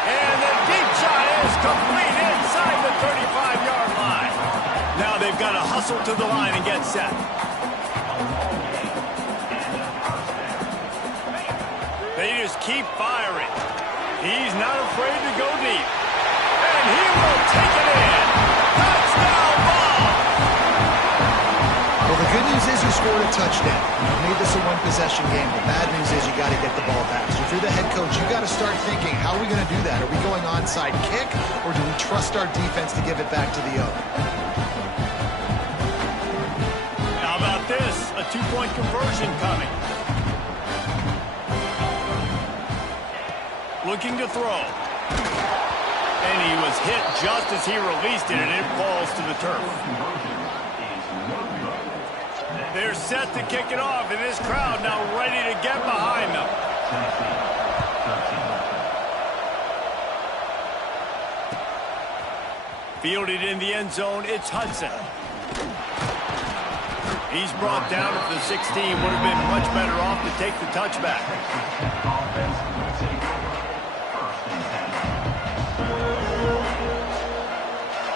And the deep shot is complete inside the 35-yard line. Now they've got to hustle to the line and get set. They just keep firing. He's not afraid to go deep. And he will take it in. Touchdown ball! Well, the good news is you scored a touchdown. You made this a one-possession game. The bad news is you got to get the ball back. So if you're the head coach, you got to start thinking, how are we going to do that? Are we going onside kick, or do we trust our defense to give it back to the O? How about this? A two-point conversion coming. Looking to throw. And he was hit just as he released it, and it falls to the turf. They're set to kick it off, and this crowd now ready to get behind them. Fielded in the end zone, it's Hudson. He's brought down at the 16. Would have been much better off to take the touchback.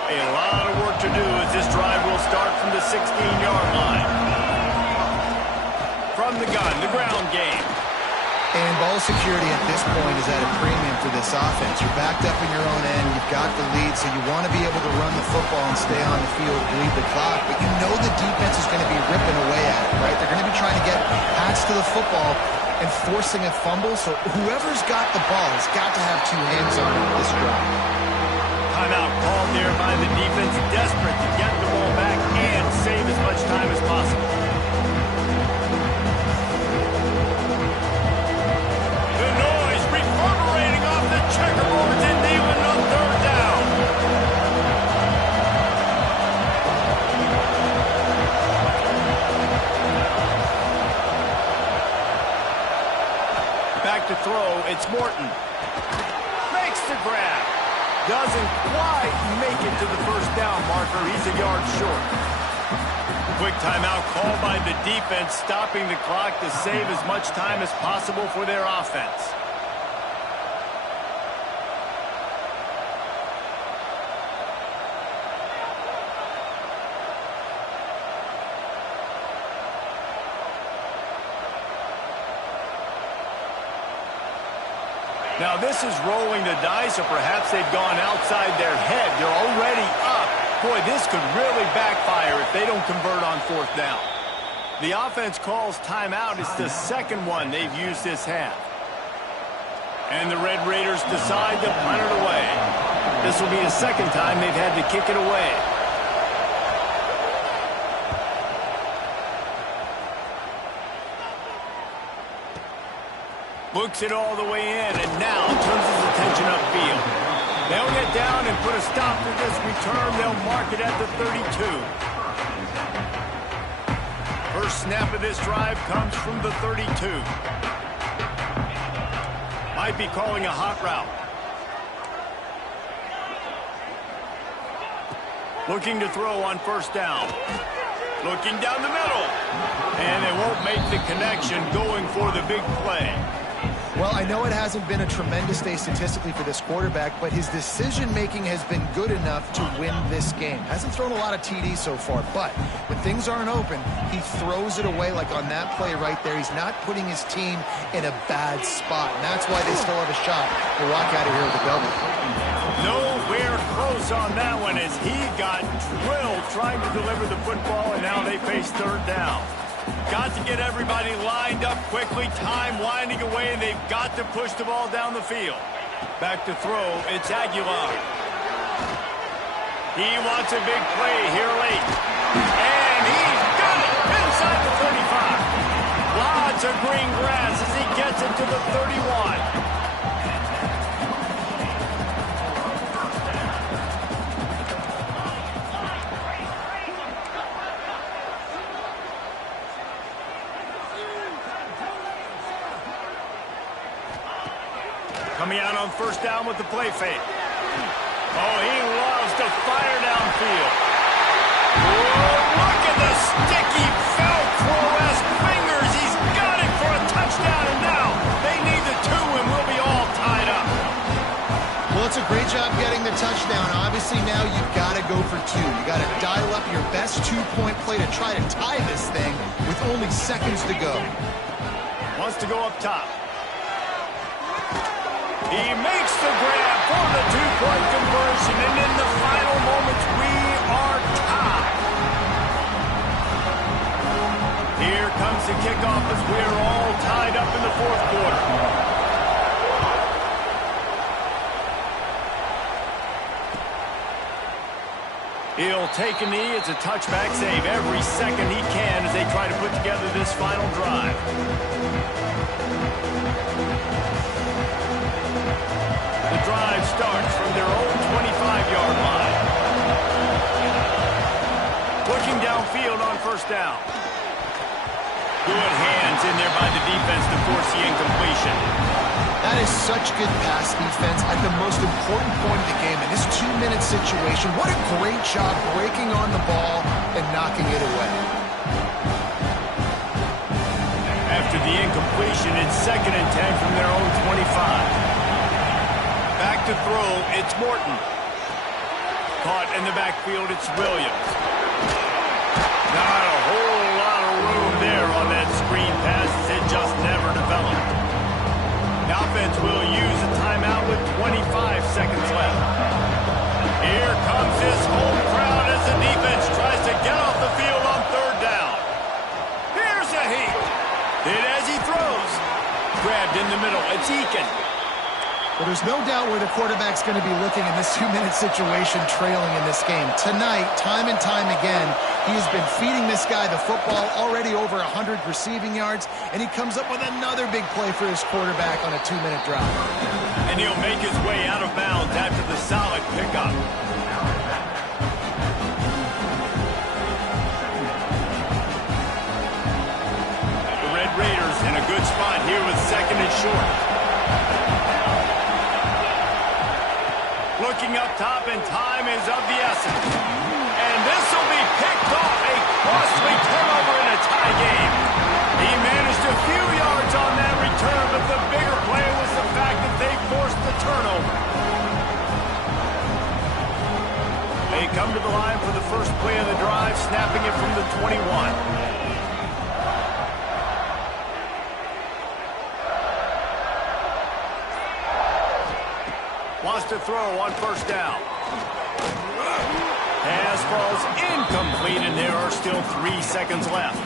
A lot of work to do as this drive will start from the 16-yard line. From the gun, the ground game. And ball security at this point is at a premium for this offense. You're backed up in your own end. You've got the lead, so you want to be able to run the football and stay on the field, bleed the clock. But you know the defense is going to be ripping away at it, right? They're going to be trying to get hats to the football and forcing a fumble. So whoever's got the ball has got to have two hands on it this drive. Timeout called there by the defense, desperate to get the ball back and save as much time as possible. The noise reverberating off the checkerboards and Neyland on third down. Back to throw, it's Morton. Makes the grab. Doesn't quite make it to the first down marker. He's a yard short. Quick timeout called by the defense, stopping the clock to save as much time as possible for their offense. Now this is rolling the dice, or perhaps they've gone outside their head. They're already up. Boy, this could really backfire if they don't convert on fourth down. The offense calls timeout. It's the second one they've used this half. And the Red Raiders decide to punt it away. This will be the second time they've had to kick it away. Looks it all the way in, and now turns his attention upfield. They'll get down and put a stop to this return. They'll mark it at the 32. First snap of this drive comes from the 32. Might be calling a hot route. Looking to throw on first down. Looking down the middle. And they won't make the connection, going for the big play. Well, I know it hasn't been a tremendous day statistically for this quarterback, but his decision-making has been good enough to win this game. Hasn't thrown a lot of TDs so far, but when things aren't open, he throws it away like on that play right there. He's not putting his team in a bad spot, and that's why they still have a shot to walk out of here with a double. Nowhere close on that one as he got drilled trying to deliver the football, and now they face third down. Got to get everybody lined up quickly, time winding away, and they've got to push the ball down the field. Back to throw, it's Aguilar. He wants a big play here late. And he's got it inside the 35. Lots of green grass as he gets it to the 31. Coming out on first down with the play fake. Oh, he loves to fire downfield. Whoa, look at the sticky Velcro-esque fingers. He's got it for a touchdown, and now they need the two, and we'll be all tied up. Well, it's a great job getting the touchdown. Obviously, now you've got to go for two. You got to dial up your best two-point play to try to tie this thing with only seconds to go. Wants to go up top. He makes the grab for the two-point conversion, and in the final moments, we are tied. Here comes the kickoff as we're all tied up in the fourth quarter. He'll take a knee. It's a touchback save every second he can as they try to put together this final drive. The drive starts from their own 25-yard line. Looking downfield on first down. Good hands in there by the defense to force the incompletion. That is such good pass defense at the most important point of the game. In this two-minute situation, what a great job breaking on the ball and knocking it away. After the incompletion, it's 2nd and 10 from their own 25. Back to throw, it's Morton. Caught in the backfield, it's Williams. Not a whole lot of room there on that screen pass. It just never developed. The offense will use a timeout with 25 seconds left. Here comes his home crowd as the defense tries to get off the field on third down. Here's a heat. Did as he throws. Grabbed in the middle, it's Eakin. Well, there's no doubt where the quarterback's going to be looking in this two-minute situation trailing in this game. Tonight, time and time again, he has been feeding this guy the football, already over 100 receiving yards, and he comes up with another big play for his quarterback on a two-minute drive. And he'll make his way out of bounds after the solid pickup. The Red Raiders in a good spot here with 2nd and short. looking up top, and time is of the essence. And this will be picked off. A costly turnover in a tie game. He managed a few yards on that return, but the bigger play was the fact that they forced the turnover. They come to the line for the first play of the drive, snapping it from the 21. Wants to throw on first down. Pass falls incomplete, and there are still 3 seconds left.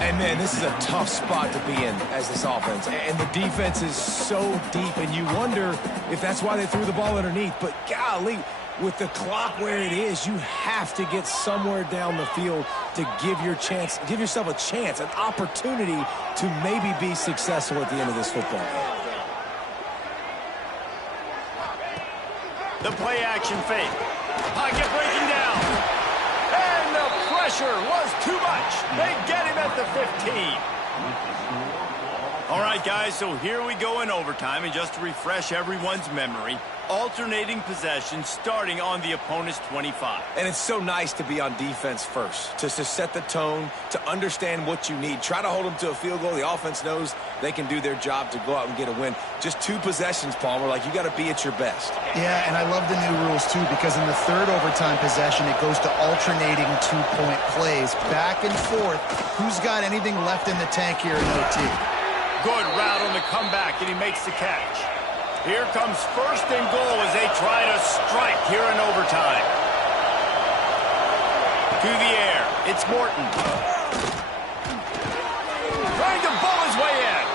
And, man, this is a tough spot to be in as this offense. And the defense is so deep, and you wonder if that's why they threw the ball underneath. But, golly, with the clock where it is, you have to get somewhere down the field to give yourself a chance, an opportunity to maybe be successful at the end of this football game. The play action fake. Pocket breaking down. And the pressure was too much. They get him at the 15. All right, guys, so here we go in overtime. And just to refresh everyone's memory, alternating possession starting on the opponent's 25. And it's so nice to be on defense first, to set the tone, to understand what you need. Try to hold them to a field goal. The offense knows they can do their job to go out and get a win. Just 2 possessions, Palmer. Like, you got to be at your best. Yeah, and I love the new rules, too, because in the third overtime possession, it goes to alternating 2-point plays. Back and forth. Who's got anything left in the tank here in OT? Good route on the comeback, and he makes the catch. Here comes first and goal as they try to strike here in overtime. To the air, it's Morton. Trying to bull his way in.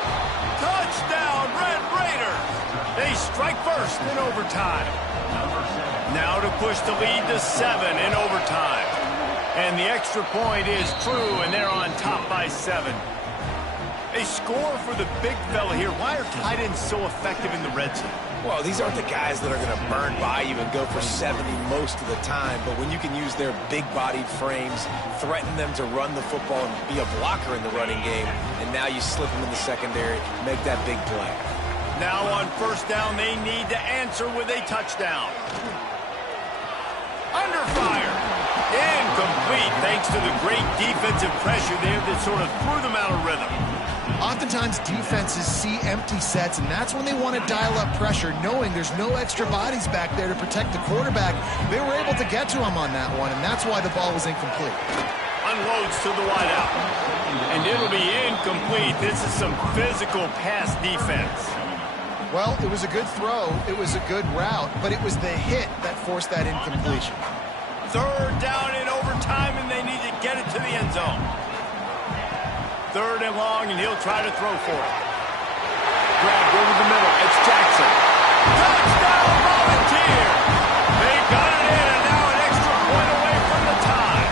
Touchdown, Red Raiders. They strike first in overtime. Now to push the lead to 7 in overtime. And the extra point is true, and they're on top by 7. A score for the big fella here. Why are tight ends so effective in the red zone? Well, these aren't the guys that are going to burn by you and go for 70 most of the time, but when you can use their big-bodied frames, threaten them to run the football and be a blocker in the running game, and now you slip them in the secondary, make that big play. Now on first down, they need to answer with a touchdown. Under fire. Incomplete, thanks to the great defensive pressure there that sort of threw them out of rhythm. Oftentimes, defenses see empty sets, and that's when they want to dial up pressure, knowing there's no extra bodies back there to protect the quarterback. They were able to get to him on that one, and that's why the ball was incomplete. Unloads to the wideout. And it'll be incomplete. This is some physical pass defense. Well, it was a good throw. It was a good route, but it was the hit that forced that incompletion. Third down in overtime, and they need to get it to the end zone. Third and long, and he'll try to throw for it. Grabbed over the middle. It's Jackson. Touchdown, Volunteer! They got it in, and now an extra point away from the tie.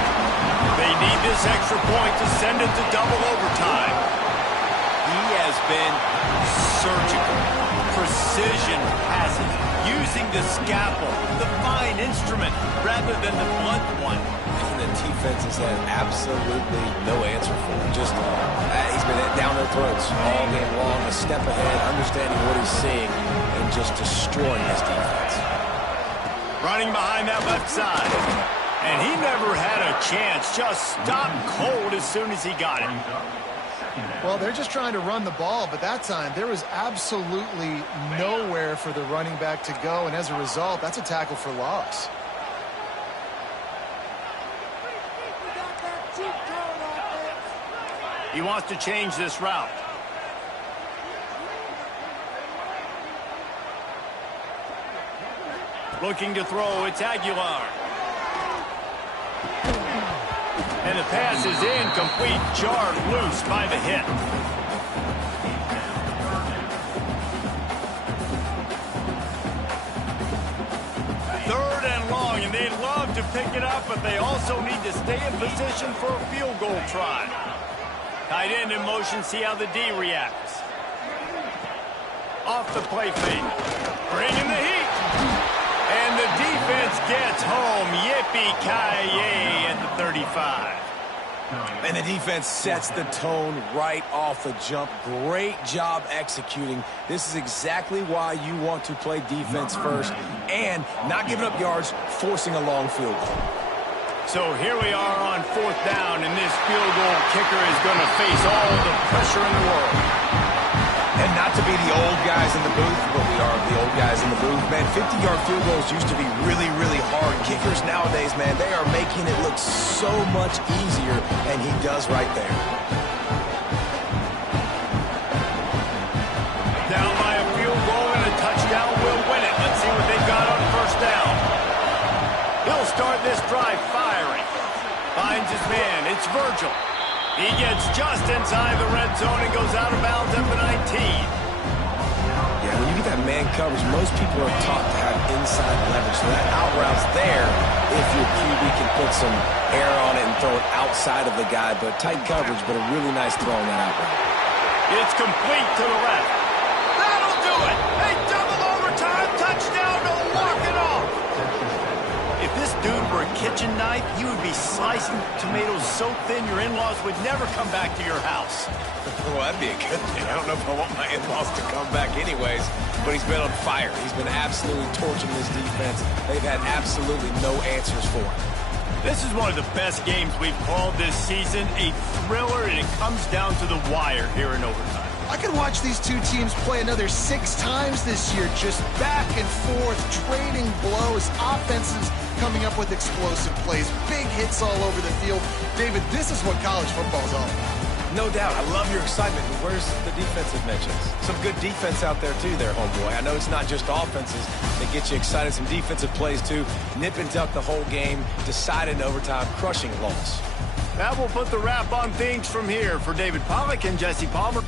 They need this extra point to send it to double overtime. He has been surgical. Precision passing, using the scalpel, the fine instrument, rather than the blunt one. And the defense has had absolutely no answer for him. Just, he's been down their throats all game long, a step ahead, understanding what he's seeing, and just destroying his defense. Running behind that left side. And he never had a chance, just stopped cold as soon as he got it. Well, they're just trying to run the ball, but that time there was absolutely nowhere for the running back to go, and as a result, that's a tackle for loss. He wants to change this route. Looking to throw, it's Aguilar. And the pass is incomplete, jarred loose by the hit. Third and long, and they'd love to pick it up, but they also need to stay in position for a field goal try. Tight end in motion, see how the D reacts. Off the play fake. Bringing the heat. And the defense gets home. Yippee-ki-yay at the 35. And the defense sets the tone right off the jump. Great job executing. This is exactly why you want to play defense first and not giving up yards, forcing a long field goal. So here we are on 4th down, and this field goal kicker is going to face all the pressure in the world. And not to be the old guys in the booth, but we are the old guys in the booth, man. 50-yard field goals used to be really, really hard. Kickers nowadays, man, they are making it look so much easier, and he does right there. Down by a field goal and a touchdown will win it. Let's see what they've got on 1st down. He'll start this drive firing. Finds his man. It's Virgil. He gets just inside the red zone and goes out of bounds at the 19. Yeah, when you get that man coverage, most people are taught to have inside leverage. So that out route's there if your QB can put some air on it and throw it outside of the guy. But tight coverage, but a really nice throw on that out route. It's complete to the left. That'll do it. A double overtime touchdown to walk it off. If this dude were a kitchen knife, he would be slicing tomatoes so thin your in-laws would never come back to your house. Well, that'd be a good thing. I don't know if I want my in-laws to come back anyways, but he's been on fire. He's been absolutely torching this defense. They've had absolutely no answers for him. This is one of the best games we've called this season, a thriller, and it comes down to the wire here in overtime. I could watch these two teams play another 6 times this year, just back and forth, trading blows, offenses coming up with explosive plays, big hits all over the field. David, this is what college football is all about. No doubt. I love your excitement, but where's the defensive mentions? Some good defense out there, too, there, homeboy. I know it's not just offenses that get you excited. Some defensive plays, too. Nip and tuck the whole game, decided in overtime, crushing loss. That will put the wrap on things from here. For David Pollack and Jesse Palmer.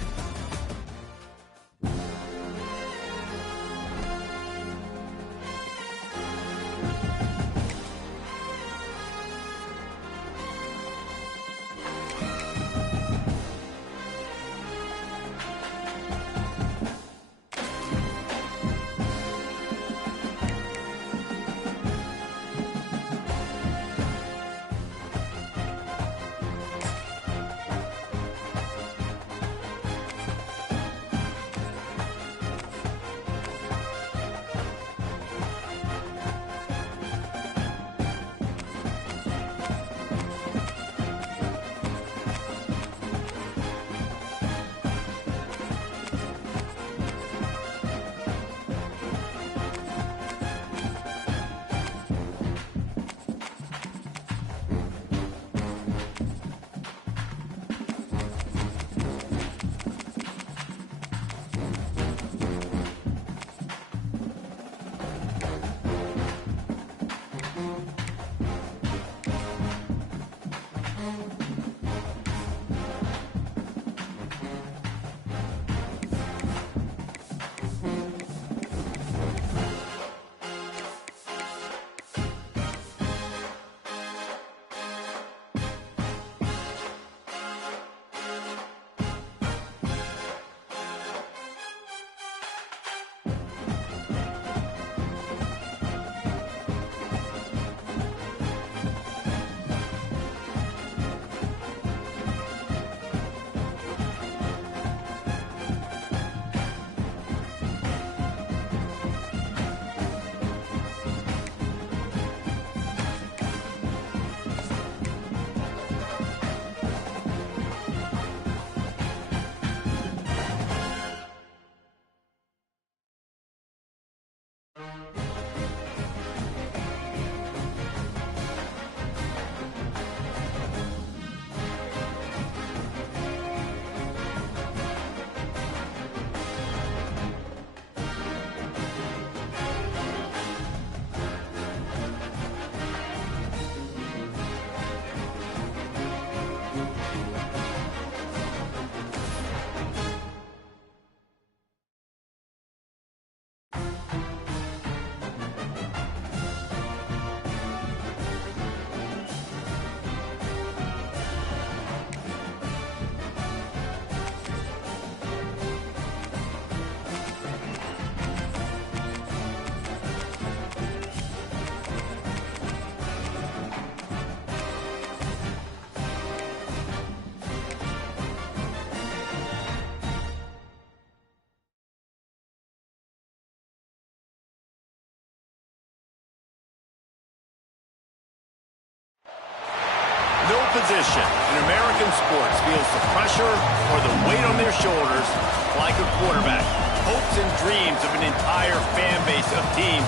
position in American sports feels the pressure or the weight on their shoulders like a quarterback. Hopes and dreams of an entire fan base of teams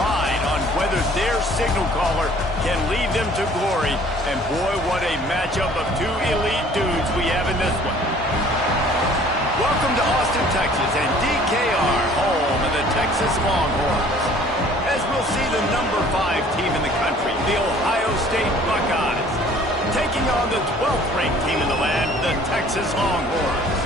ride on whether their signal caller can lead them to glory. And boy, what a matchup of two elite dudes we have in this one. Welcome to Austin, Texas, and DKR, home of the Texas Longhorns. As we'll see the number 5 team in the country, the Ohio State Buckeyes, taking on the 12th ranked team in the land, the Texas Longhorns.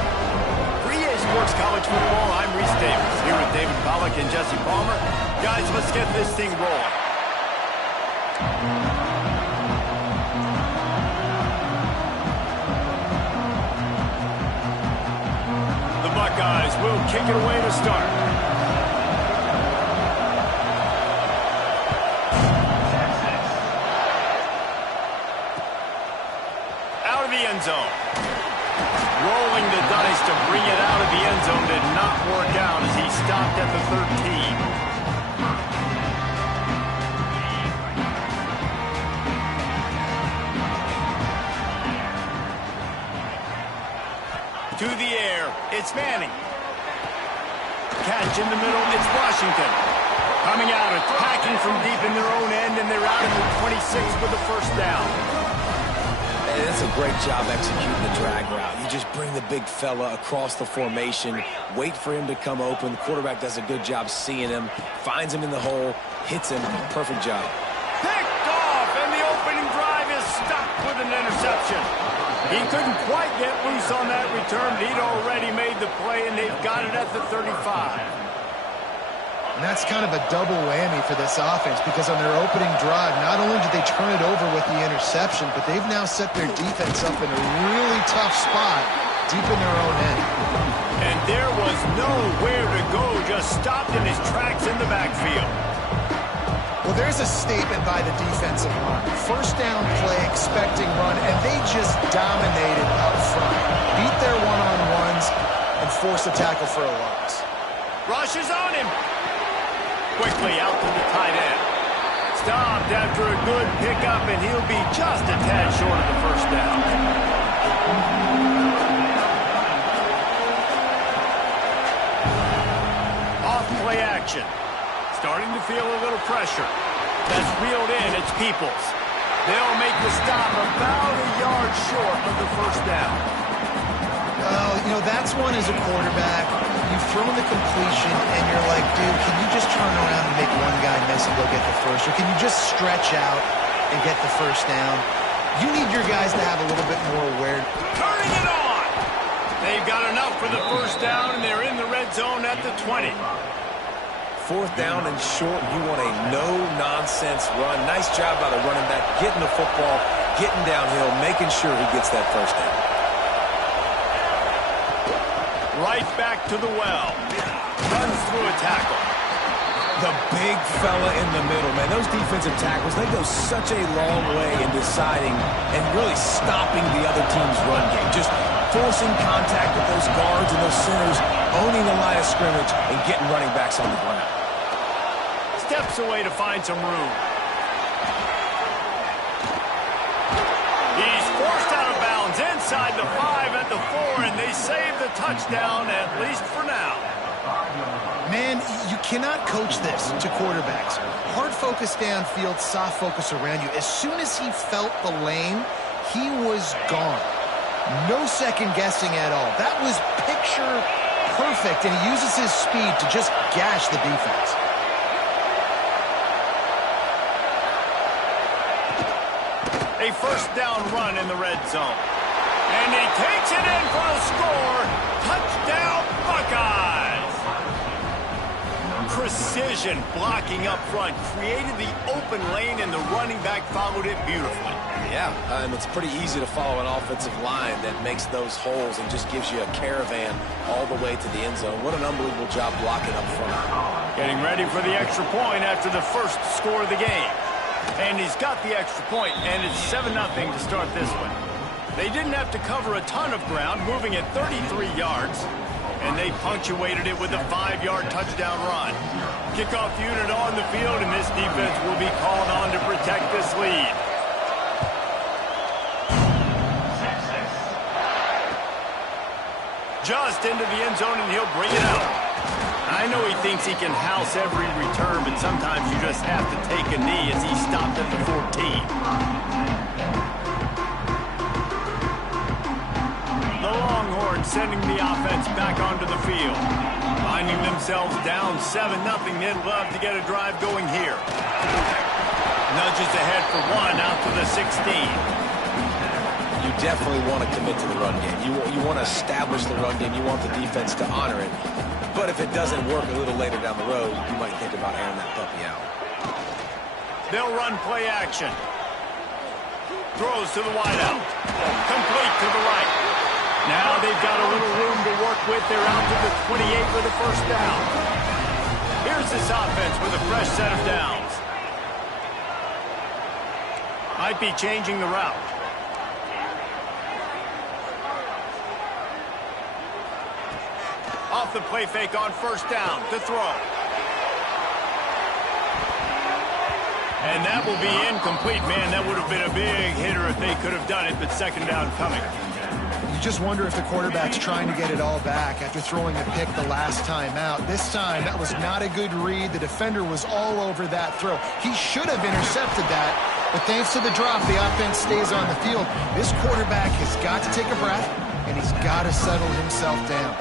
For EA Sports College Football, I'm Reese Davis, here with David Pollack and Jesse Palmer. Guys, let's get this thing rolling. The Buckeyes will kick it away to start. Out of the end zone. Rolling the dice to bring it out of the end zone did not work out as he stopped at the 13. To the air, it's Manning. Catch in the middle, it's Washington. Coming out, attacking from deep in their own end, and they're out at the 26 with the first down. Hey, that's a great job executing the drag route. You just bring the big fella across the formation, wait for him to come open. The quarterback does a good job seeing him, finds him in the hole, hits him. Perfect job. Picked off, and the opening drive is stopped with an interception. He couldn't quite get loose on that return. He'd already made the play, and they've got it at the 35. And that's kind of a double whammy for this offense because on their opening drive, not only did they turn it over with the interception, but they've now set their defense up in a really tough spot deep in their own end. And there was nowhere to go, just stopped in his tracks in the backfield. Well, there's a statement by the defensive line. First down play, expecting run, and they just dominated up front. Beat their one-on-ones and forced a tackle for a loss. Rush is on him. Quickly out to the tight end. Stopped after a good pickup, and he'll be just a tad short of the first down. Off play action. Starting to feel a little pressure. That's reeled in, it's Peoples. They'll make the stop about a yard short of the first down. Well, you know, that's one as a quarterback. You've thrown the completion, and you're like, dude, can you just turn around and make one guy miss and go get the first? Or can you just stretch out and get the first down? You need your guys to have a little bit more awareness. Turning it on! They've got enough for the first down, and they're in the red zone at the 20. Fourth down and short, you want a no-nonsense run. Nice job by the running back, getting the football, getting downhill, making sure he gets that first down. Right back to the well. Runs through a tackle. The big fella in the middle, man. Those defensive tackles, they go such a long way in deciding and really stopping the other team's run game. Just forcing contact with those guards and those centers, owning the line of scrimmage, and getting running backs on the ground. Steps away to find some room. He's forced out of bounds inside the 5 at the 4, and they save the touchdown, at least for now. Man, you cannot coach this to quarterbacks. Hard focus downfield, soft focus around you. As soon as he felt the lane, he was gone. No second guessing at all. That was picture perfect, and he uses his speed to just gash the defense. A first down run in the red zone. And he takes it in for the score. Touchdown, Buckeyes! Precision blocking up front created the open lane, and the running back followed it beautifully. Yeah, it's pretty easy to follow an offensive line that makes those holes and just gives you a caravan all the way to the end zone. What an unbelievable job blocking up front. Getting ready for the extra point after the first score of the game. And he's got the extra point, and it's 7-0 to start this one. They didn't have to cover a ton of ground, moving at 33 yards, and they punctuated it with a 5-yard touchdown run. Kickoff unit on the field, and this defense will be called on to protect this lead. Just into the end zone, and he'll bring it out. I know he thinks he can house every return, but sometimes you just have to take a knee as he stopped at the 14. The Longhorns sending the offense back onto the field. Finding themselves down 7-0, they'd love to get a drive going here. Nudges ahead for one out to the 16. You definitely want to commit to the run game. You want to establish the run game. You want the defense to honor it. But if it doesn't work a little later down the road, you might think about airing that puppy out. They'll run play action. Throws to the wideout. Complete to the right. Now they've got a little room to work with. They're out to the 28 with a first down. Here's this offense with a fresh set of downs. Might be changing the route. Off the play fake on first down to throw. And that will be incomplete. Man, that would have been a big hitter if they could have done it, but second down coming. You just wonder if the quarterback's trying to get it all back after throwing a pick the last time out. This time, that was not a good read. The defender was all over that throw. He should have intercepted that, but thanks to the drop, the offense stays on the field. This quarterback has got to take a breath, and he's got to settle himself down.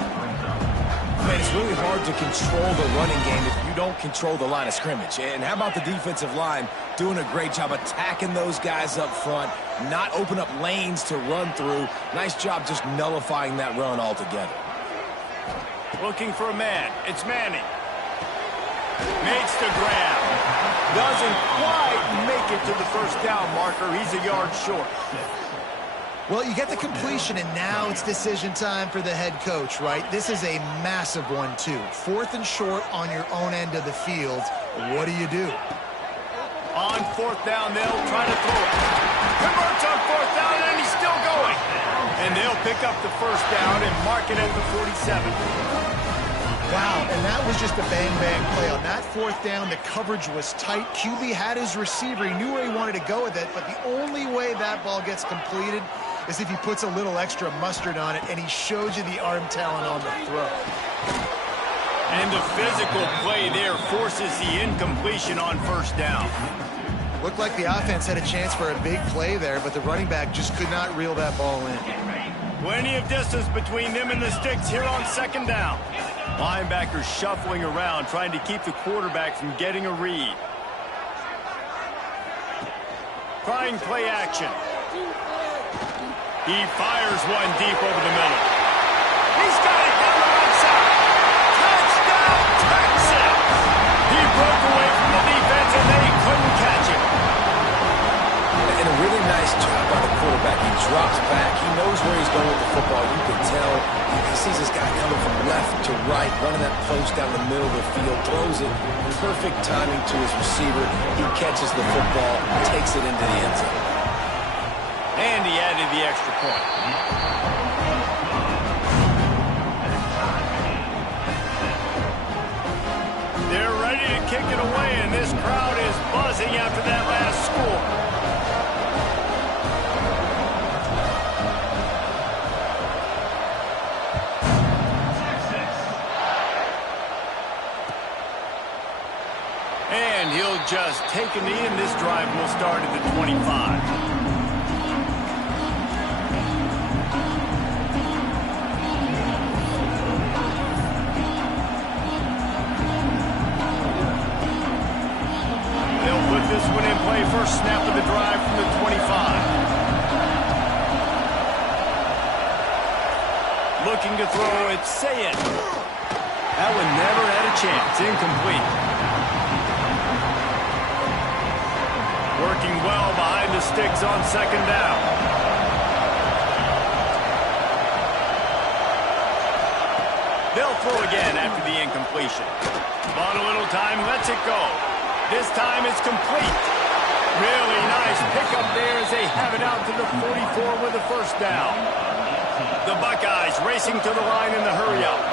Man, it's really hard to control the running game if you don't control the line of scrimmage. And how about the defensive line doing a great job attacking those guys up front, not open up lanes to run through. Nice job just nullifying that run altogether. Looking for a man. It's Manning. Makes the grab. Doesn't quite make it to the first down marker. He's a yard short. Well, you get the completion, and now it's decision time for the head coach, right? This is a massive one, too. 4th and short on your own end of the field. What do you do? On 4th down, they'll try to throw it. Converts on 4th down, and he's still going. And they'll pick up the first down and mark it at the 47. Wow, and that was just a bang-bang play. On that 4th down, the coverage was tight. QB had his receiver. He knew where he wanted to go with it, but the only way that ball gets completed is if he puts a little extra mustard on it, and he shows you the arm talent on the throw. And the physical play there forces the incompletion on first down. Looked like the offense had a chance for a big play there, but the running back just could not reel that ball in. Plenty of distance between them and the sticks here on second down. Linebackers shuffling around, trying to keep the quarterback from getting a read. Trying play action. He fires one deep over the middle. He's got it down the right side. Touchdown, Texas! He broke away from the defense, and they couldn't catch him. And a really nice job by the quarterback. He drops back. He knows where he's going with the football. You can tell. He sees this guy coming from left to right, running that post down the middle of the field, throws it. Perfect timing to his receiver. He catches the football, takes it into the end zone. And he added the extra point. They're ready to kick it away, and this crowd is buzzing after that last score. And he'll just take a knee, and this drive will start at the 25. This one in play, first snap of the drive from the 25. Looking to throw, it's Ncaa. That one never had a chance, incomplete. Working well behind the sticks on second down. They'll throw again after the incompletion. Bought a little time, lets it go. This time it's complete. Really nice pickup there as they have it out to the 44 with a first down. The Buckeyes racing to the line in the hurry-up.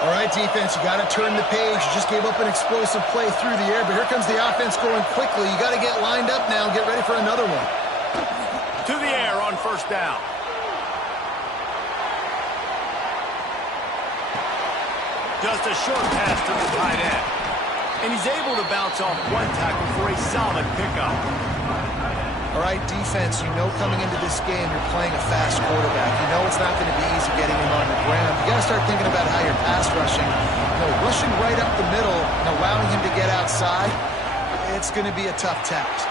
All right, defense, you got to turn the page. You just gave up an explosive play through the air, but here comes the offense going quickly. You got to get lined up now and get ready for another one. To the air on first down. Just a short pass to the tight end. And he's able to bounce off one tackle for a solid pickup. All right, defense, you know coming into this game you're playing a fast quarterback. You know it's not going to be easy getting him on the ground. You got to start thinking about how you're pass rushing. Rushing right up the middle and allowing him to get outside, it's going to be a tough task.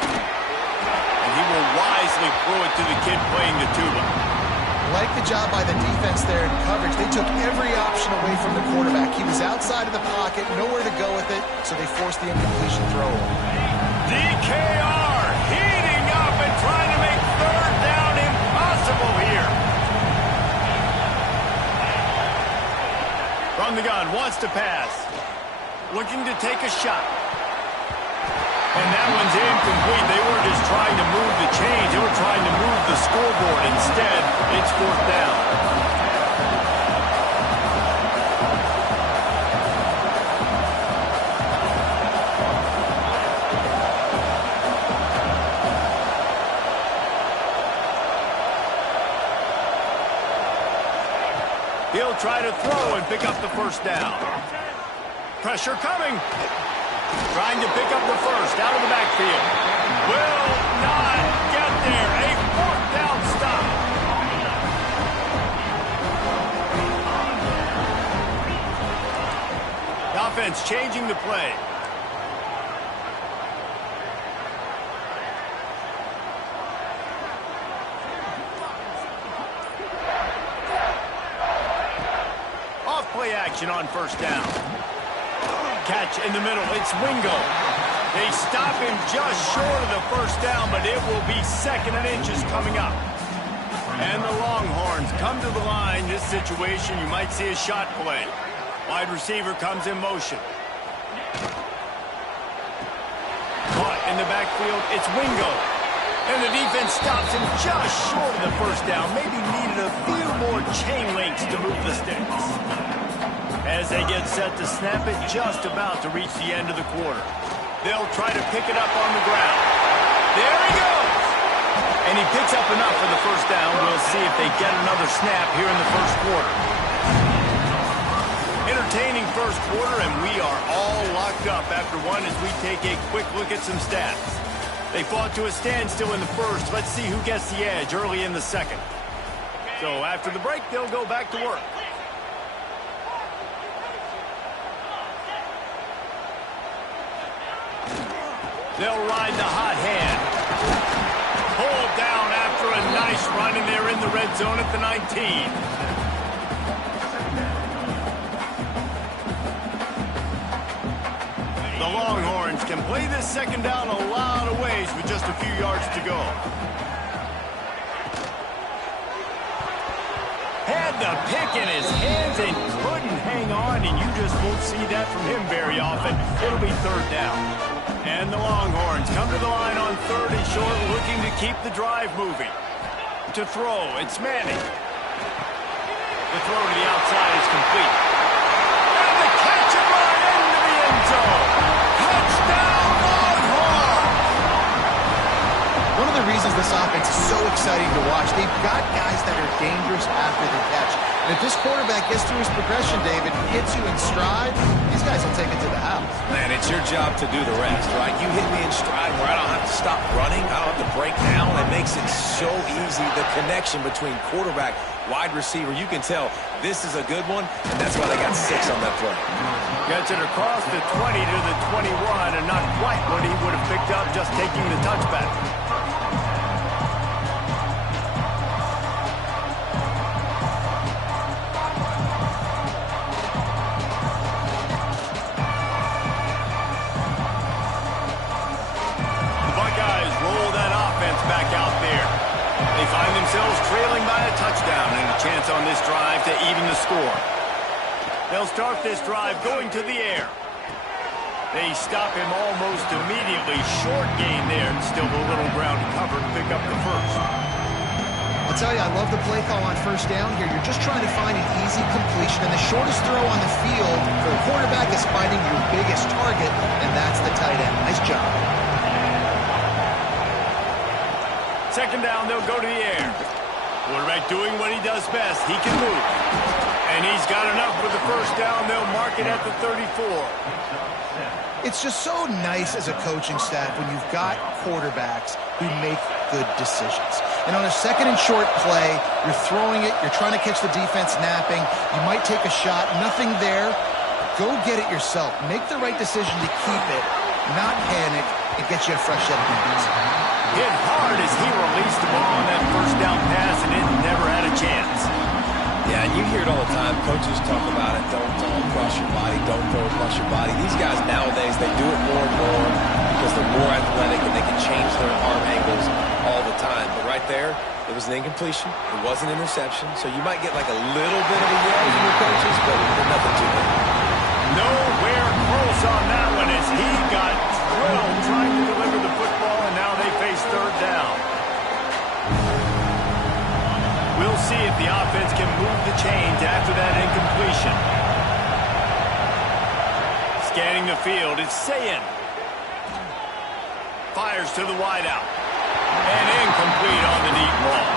And he will wisely throw it to the kid playing the tuba. Like the job by the defense there in coverage. They took every option away from the quarterback. He was outside of the pocket, nowhere to go with it, so they forced the incompletion throw. Ncaa heating up and trying to make third down impossible here. From the gun, wants to pass. Looking to take a shot. And that one's incomplete. They were just trying to move the chains. They were trying to move the scoreboard. Instead, it's fourth down. He'll try to throw and pick up the first down. Pressure coming. Trying to pick up the first out of the backfield. Will not get there. A fourth down stop. The offense changing the play. Off play action on first down. Catch in the middle. It's Wingo. They stop him just short of the first down, but it will be second and inches coming up. And the Longhorns come to the line. This situation, you might see a shot play. Wide receiver comes in motion. Caught in the backfield. It's Wingo. And the defense stops him just short of the first down. Maybe needed a few more chain links to move the sticks. As they get set to snap it, just about to reach the end of the quarter. They'll try to pick it up on the ground. There he goes! And he picks up enough for the first down. We'll see if they get another snap here in the first quarter. Entertaining first quarter, and we are all locked up after one as we take a quick look at some stats. They fought to a standstill in the first. Let's see who gets the edge early in the second. So after the break, they'll go back to work. They'll ride the hot hand. Pulled down after a nice run, and they're in the red zone at the 19. The Longhorns can play this second down a lot of ways with just a few yards to go. Had the pick in his hands and couldn't hang on, and you just won't see that from him very often. It'll be third down. And the Longhorns come to the line on third and short, looking to keep the drive moving. To throw, it's Manning. The throw to the outside is complete. And the catch and run into the end zone. Touchdown, Longhorns! One of the reasons this offense is so exciting to watch, they've got guys that are dangerous after the catch. And if this quarterback gets through his progression, David, hits you in stride, these guys will take it to the house. Man, it's your job to do the rest, right? You hit me in stride where I don't have to stop running. I don't have to break down. It makes it so easy. The connection between quarterback, wide receiver, you can tell this is a good one, and that's why they got 6 on that play. Gets it across the 20 to the 21, and not quite what he would have picked up just taking the touchback. Back out there. They find themselves trailing by a touchdown and a chance on this drive to even the score. They'll start this drive going to the air. They stop him almost immediately. Short gain there, and still a little ground to cover to pick up the first. I'll tell you, I love the play call on first down here. You're just trying to find an easy completion, and the shortest throw on the field for the quarterback is finding your biggest target, and that's the tight end. Nice job. Second down, they'll go to the air. Quarterback doing what he does best. He can move. And he's got enough for the first down. They'll mark it at the 34. It's just so nice as a coaching staff when you've got quarterbacks who make good decisions. And on a second and short play, you're throwing it, you're trying to catch the defense napping, you might take a shot, nothing there. Go get it yourself. Make the right decision to keep it, not panic, and get you a fresh set of hands. Hit hard as he released the ball on that first down pass, and it never had a chance. Yeah, and you hear it all the time. Coaches talk about it. Don't throw across your body. Don't throw across your body. These guys nowadays, they do it more and more because they're more athletic and they can change their arm angles all the time. But right there, it was an incompletion. It was an interception. So you might get like a little bit of a yell from your coaches, but nothing too big. Nowhere close on that one as he got drilled trying to deliver the football, and now they face third down. We'll see if the offense can move the chains after that incompletion. Scanning the field, it's Ncaa. Fires to the wideout. And incomplete on the deep ball.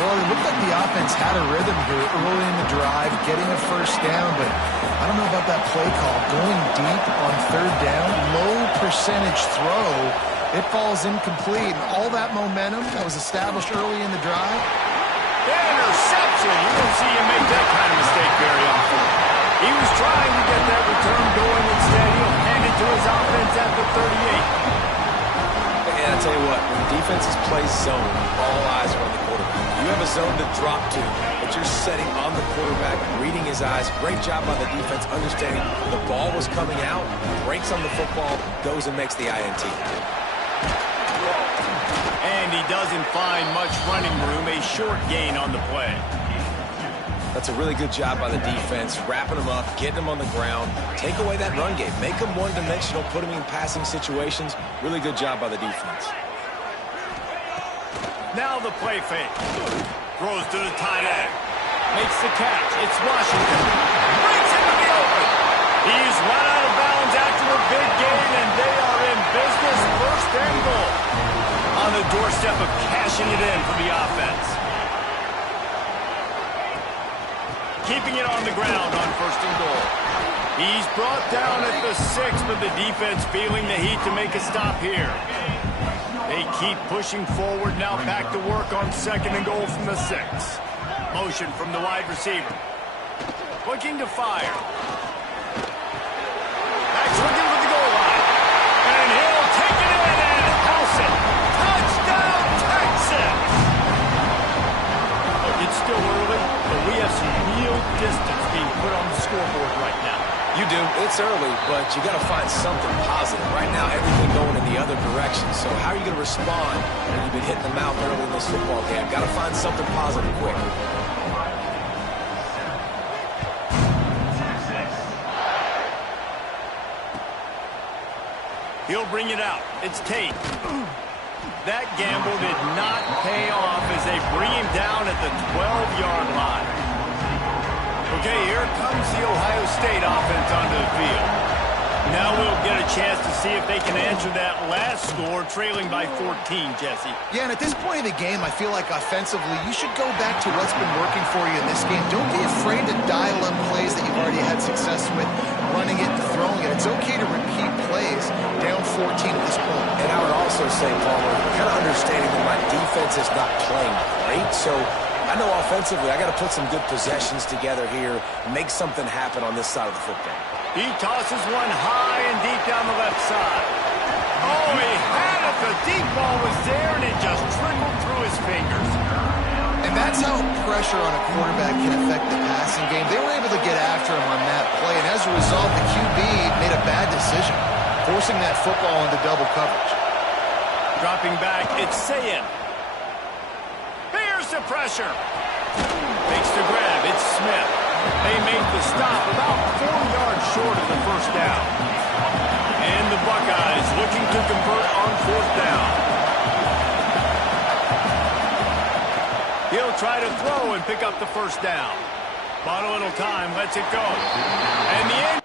Well, it looked like the offense had a rhythm here early in the drive, getting a first down, but I don't know about that play call. Going deep on third down, low percentage throw, it falls incomplete. And all that momentum that was established early in the drive. Interception! You don't see him make that kind of mistake very often. He was trying to get that return going instead. He'll hand it to his offense at the 38. And I tell you what, when defenses play zone, all eyes are on the quarterback. You have a zone to drop to, but you're setting on the quarterback, reading his eyes. Great job by the defense, understanding the ball was coming out, breaks on the football, goes and makes the INT. And he doesn't find much running room, a short gain on the play. That's a really good job by the defense, wrapping them up, getting them on the ground, take away that run game, make them one-dimensional, put them in passing situations. Really good job by the defense. Now the play fake. Throws to the tight end. Makes the catch. It's Washington. Breaks into the open. He's run out of bounds after a big gain, and they are in business. First and goal. On the doorstep of cashing it in for the offense. Keeping it on the ground on first and goal. He's brought down at the 6, but the defense feeling the heat to make a stop here. They keep pushing forward, now back to work on second and goal from the 6. Motion from the wide receiver. Looking to fire. Back looking for the goal line. And he'll take it in and house it. Touchdown, Texans! Look, it's still early, but we have some real distance being put on the scoreboard right now. You do. It's early, but you got to find something positive. Right now, everything going in the other direction. So how are you going to respond when you've been hitting the mouth early in this football game? Got to find something positive quick. He'll bring it out. It's Tate. That gamble did not pay off as they bring him down at the 12-yard line. Okay, here comes the Ohio State offense onto the field. Now we'll get a chance to see if they can answer that last score, trailing by 14, Jesse. Yeah, and at this point of the game, I feel like offensively, you should go back to what's been working for you in this game. Don't be afraid to dial up plays that you've already had success with, running it and throwing it. It's okay to repeat plays down 14 at this point. And I would also say, Palmer, kind of understanding that my defense is not playing great, so I know offensively I got to put some good possessions together here, make something happen on this side of the football. He tosses one high and deep down the left side. Oh, he had it. The deep ball was there, and it just trickled through his fingers. And that's how pressure on a quarterback can affect the passing game. They were able to get after him on that play, and as a result, the QB made a bad decision, forcing that football into double coverage. Dropping back, it's Ncaa. Bears the pressure. Makes the grab, it's Smith. They make the stop about 4 yards short of the first down. And the Buckeyes looking to convert on fourth down. He'll try to throw and pick up the first down. Bought a little time, lets it go. And the end.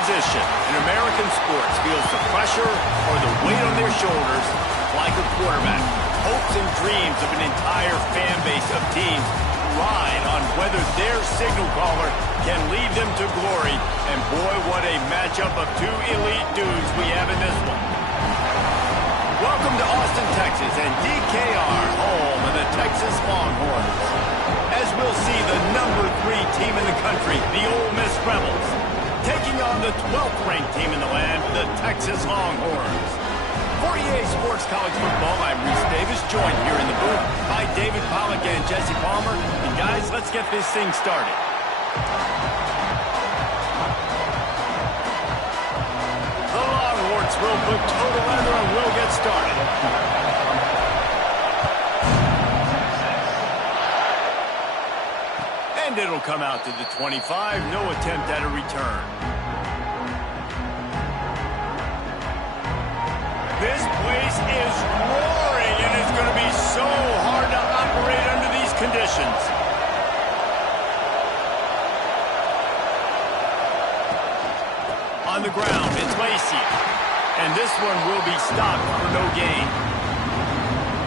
position in American sports feels the pressure or the weight on their shoulders like a quarterback. Hopes and dreams of an entire fan base of teams ride on whether their signal caller can lead them to glory. And boy, what a matchup of two elite dudes we have in this one. Welcome to Austin, Texas, and DKR, home of the Texas Longhorns. As we'll see the number 3 team in the country, the Ole Miss Rebels, taking on the 12th ranked team in the land, the Texas Longhorns. For EA Sports College Football, I'm Reese Davis, joined here in the booth by David Pollack and Jesse Palmer. And guys, let's get this thing started. The Longhorns will put total leather and we'll get started. And it'll come out to the 25, no attempt at a return. This place is roaring, and it's going to be so hard to operate under these conditions. On the ground, it's Lacey. And this one will be stopped for no gain.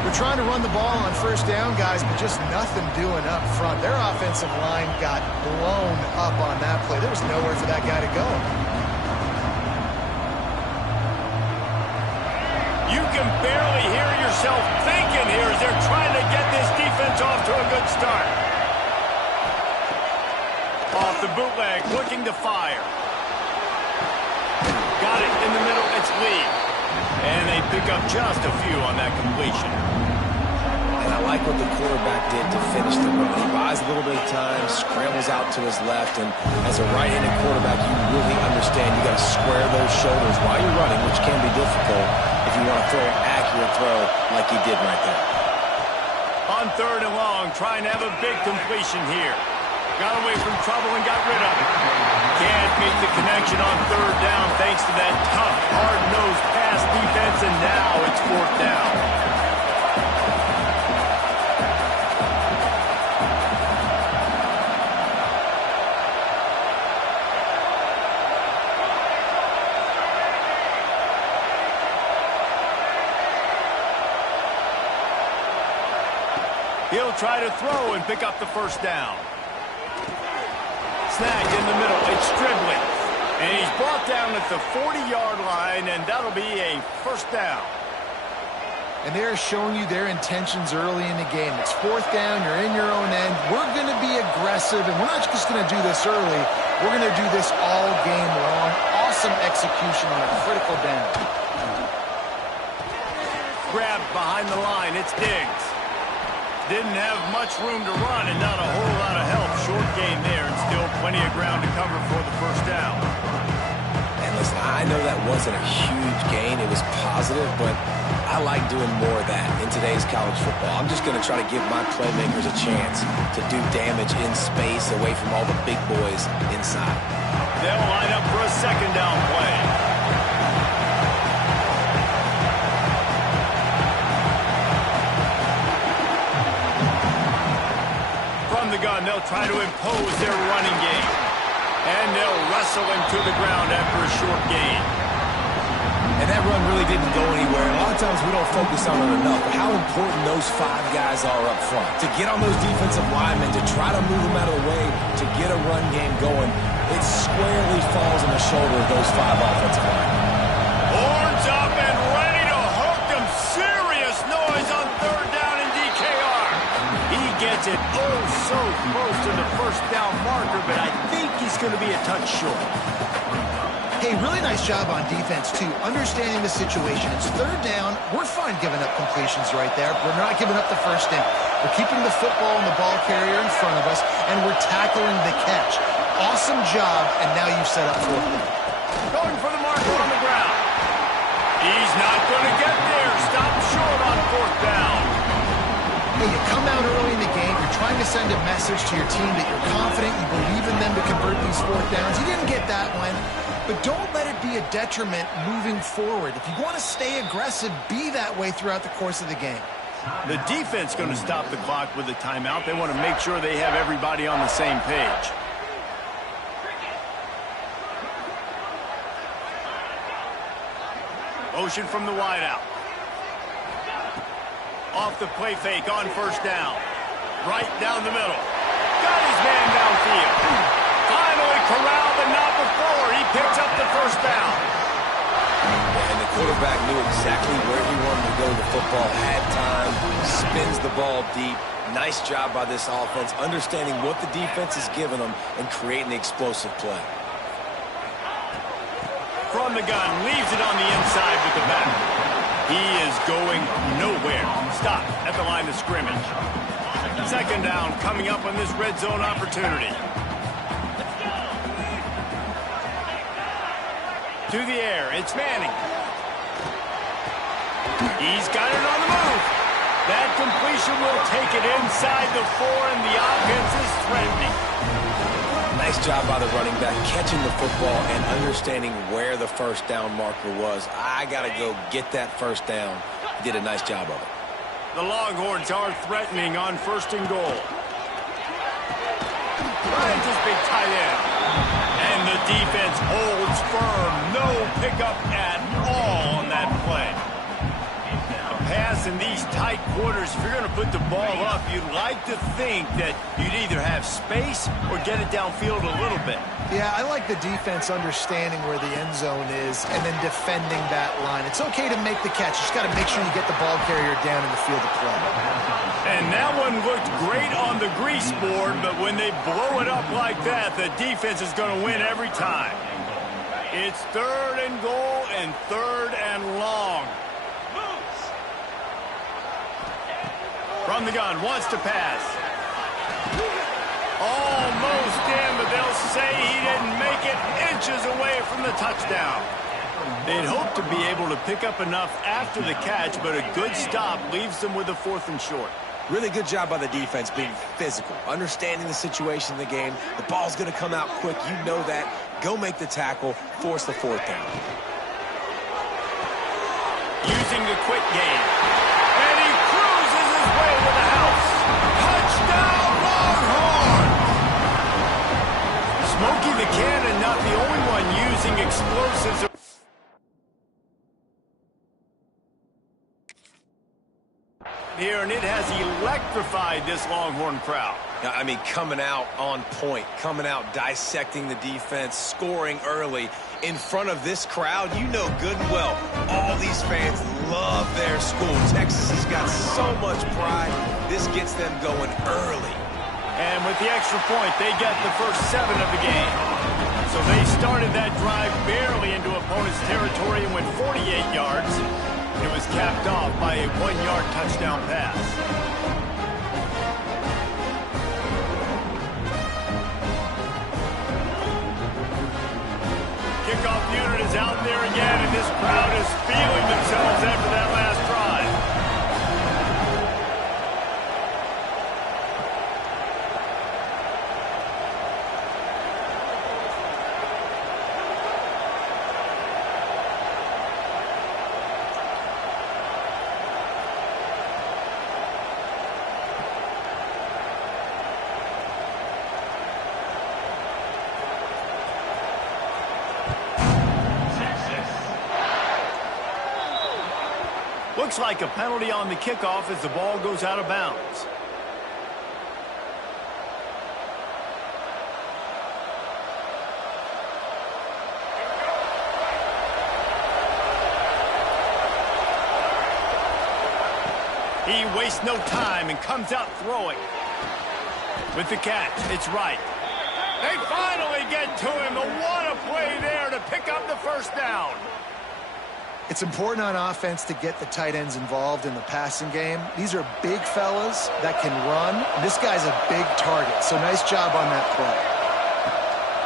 We're trying to run the ball on first down, guys, but just nothing doing up front. Their offensive line got blown up on that play. There was nowhere for that guy to go. You can barely hear yourself thinking here as they're trying to get this defense off to a good start. Off the bootleg, looking to fire. Got it in the middle, it's Lee. And they pick up just a few on that completion. And I like what the quarterback did to finish the run. He buys a little bit of time, scrambles out to his left, and as a right-handed quarterback, you really understand you got to square those shoulders while you're running, which can be difficult if you want to throw an accurate throw like he did right there. On 3rd and long, trying to have a big completion here. Got away from trouble and got rid of it. Can't make the connection on 3rd down thanks to that tough, hard-nosed pass defense, and now it's 4th down. He'll try to throw and pick up the 1st down. Snagged in the middle, it's Stribley. And he's brought down at the 40-yard line, and that'll be a 1st down. And they're showing you their intentions early in the game. It's 4th down, you're in your own end. We're going to be aggressive, and we're not just going to do this early. We're going to do this all game long. Awesome execution on a critical down. Grabbed behind the line, it's Diggs. Didn't have much room to run and not a whole lot of help. Short gain there and still plenty of ground to cover for the 1st down. And listen, I know that wasn't a huge gain. It was positive, but I like doing more of that in today's college football. I'm just going to try to give my playmakers a chance to do damage in space away from all the big boys inside. They'll line up for a 2nd down play. The gun, they'll try to impose their running game. And they'll wrestle him to the ground after a short gain. And that run really didn't go anywhere. A lot of times we don't focus on it enough, but how important those 5 guys are up front. To get on those defensive linemen, to try to move them out of the way, to get a run game going, it squarely falls on the shoulder of those 5 offensive linemen. Horns up and ready to hook them. Serious noise on 3rd down in DKR. He gets it so close to the 1st down marker, but I think he's going to be a touch short. Hey, really nice job on defense, too, understanding the situation. It's 3rd down. We're fine giving up completions right there. We're not giving up the 1st down. We're keeping the football and the ball carrier in front of us, and we're tackling the catch. Awesome job, and now you've set up 4th down. Going for the marker on the ground. He's not going to get there. Stop short on 4th down. Hey, you come out early in the game, you're trying to send a message to your team that you're confident, you believe in them to convert these 4th downs. You didn't get that one, but don't let it be a detriment moving forward. If you want to stay aggressive, be that way throughout the course of the game. The defense going to stop the clock with a timeout. They want to make sure they have everybody on the same page. Motion from the wideout. Off the play fake on first down. Right down the middle. Got his man downfield. Finally corralled, but not before. He picks up the first down. And the quarterback knew exactly where he wanted to go with the football. Had time. Spins the ball deep. Nice job by this offense, understanding what the defense is giving them and creating the explosive play. From the gun, leaves it on the inside with the back. He is going nowhere. Stop at the line of scrimmage. Second down coming up on this red zone opportunity. To the air, it's Manning. He's got it on the move. That completion will take it inside the 4, and the offense is threatening. Nice job by the running back, catching the football and understanding where the first down marker was. I got to go get that first down. He did a nice job of it. The Longhorns are threatening on first and goal. Finds his big tight end. And the defense holds firm. No pickup at all on that play. Pass in these tight quarters, if you're going to put the ball up, you'd like to think that you'd either have space or get it downfield a little bit. Yeah, I like the defense understanding where the end zone is and then defending that line. It's okay to make the catch. You just got to make sure you get the ball carrier down in the field of play. And that one looked great on the grease board, but when they blow it up like that, the defense is going to win every time. It's third and goal and third and long. From the gun, wants to pass. Almost in, but they'll say he didn't make it, inches away from the touchdown. They'd hope to be able to pick up enough after the catch, but a good stop leaves them with a 4th and short. Really good job by the defense being physical, understanding the situation in the game. The ball's going to come out quick. You know that. Go make the tackle, force the 4th down. Using the quick game. And he cruises his way to the house. Touchdown, Longhorn! Smokey the Cannon, not the only one using explosives. Here, and it has electrified this Longhorn crowd. I mean, coming out on point, coming out dissecting the defense, scoring early in front of this crowd. You know good and well, all these fans love their school. Texas has got so much pride. This gets them going early. And with the extra point, they get the first 7 of the game. So they started that drive barely into opponent's territory and went 48 yards. It was capped off by a 1-yard touchdown pass. Kickoff unit is out there again, and this crowd is feeling themselves after that last drive. Looks like a penalty on the kickoff as the ball goes out of bounds. He wastes no time and comes out throwing. With the catch, it's right. They finally get to him. What a play there to pick up the first down. It's important on offense to get the tight ends involved in the passing game. These are big fellas that can run. This guy's a big target, so nice job on that play.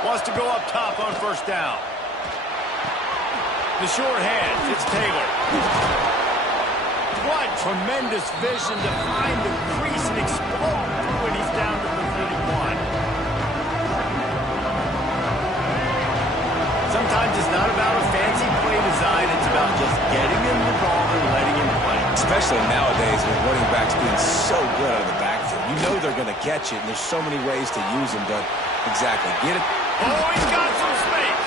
Wants to go up top on first down. The short hands, it's Taylor. What tremendous vision to find the crease and explode through it. He's down to the 31. Sometimes it's not about a fancy play design. It's about just getting him the ball and letting him play. Especially nowadays with running backs being so good out of the backfield. You know they're going to catch it, and there's so many ways to use them, but exactly. Get it. Oh, he's got some space.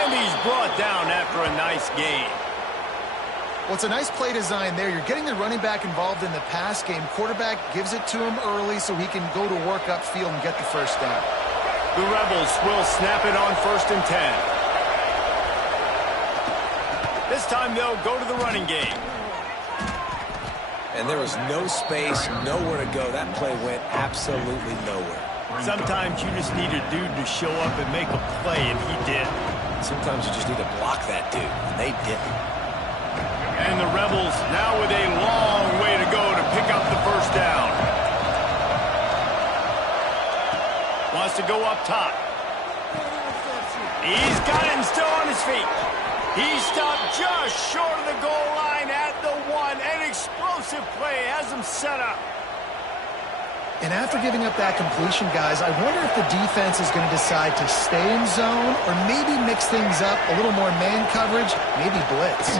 And he's brought down after a nice gain. Well, it's a nice play design there. You're getting the running back involved in the pass game. Quarterback gives it to him early so he can go to work upfield and get the first down. The Rebels will snap it on 1st and 10. This time they'll go to the running game. And there was no space, nowhere to go. That play went absolutely nowhere. Sometimes you just need a dude to show up and make a play, and he did. Sometimes you just need to block that dude, and they didn't. And the Rebels now with a long way to go to pick up the first down. Wants to go up top. He's got it and still on his feet. He stopped just short of the goal line at the 1. An explosive play has him set up. And after giving up that completion, guys, I wonder if the defense is going to decide to stay in zone or maybe mix things up, a little more man coverage, maybe blitz.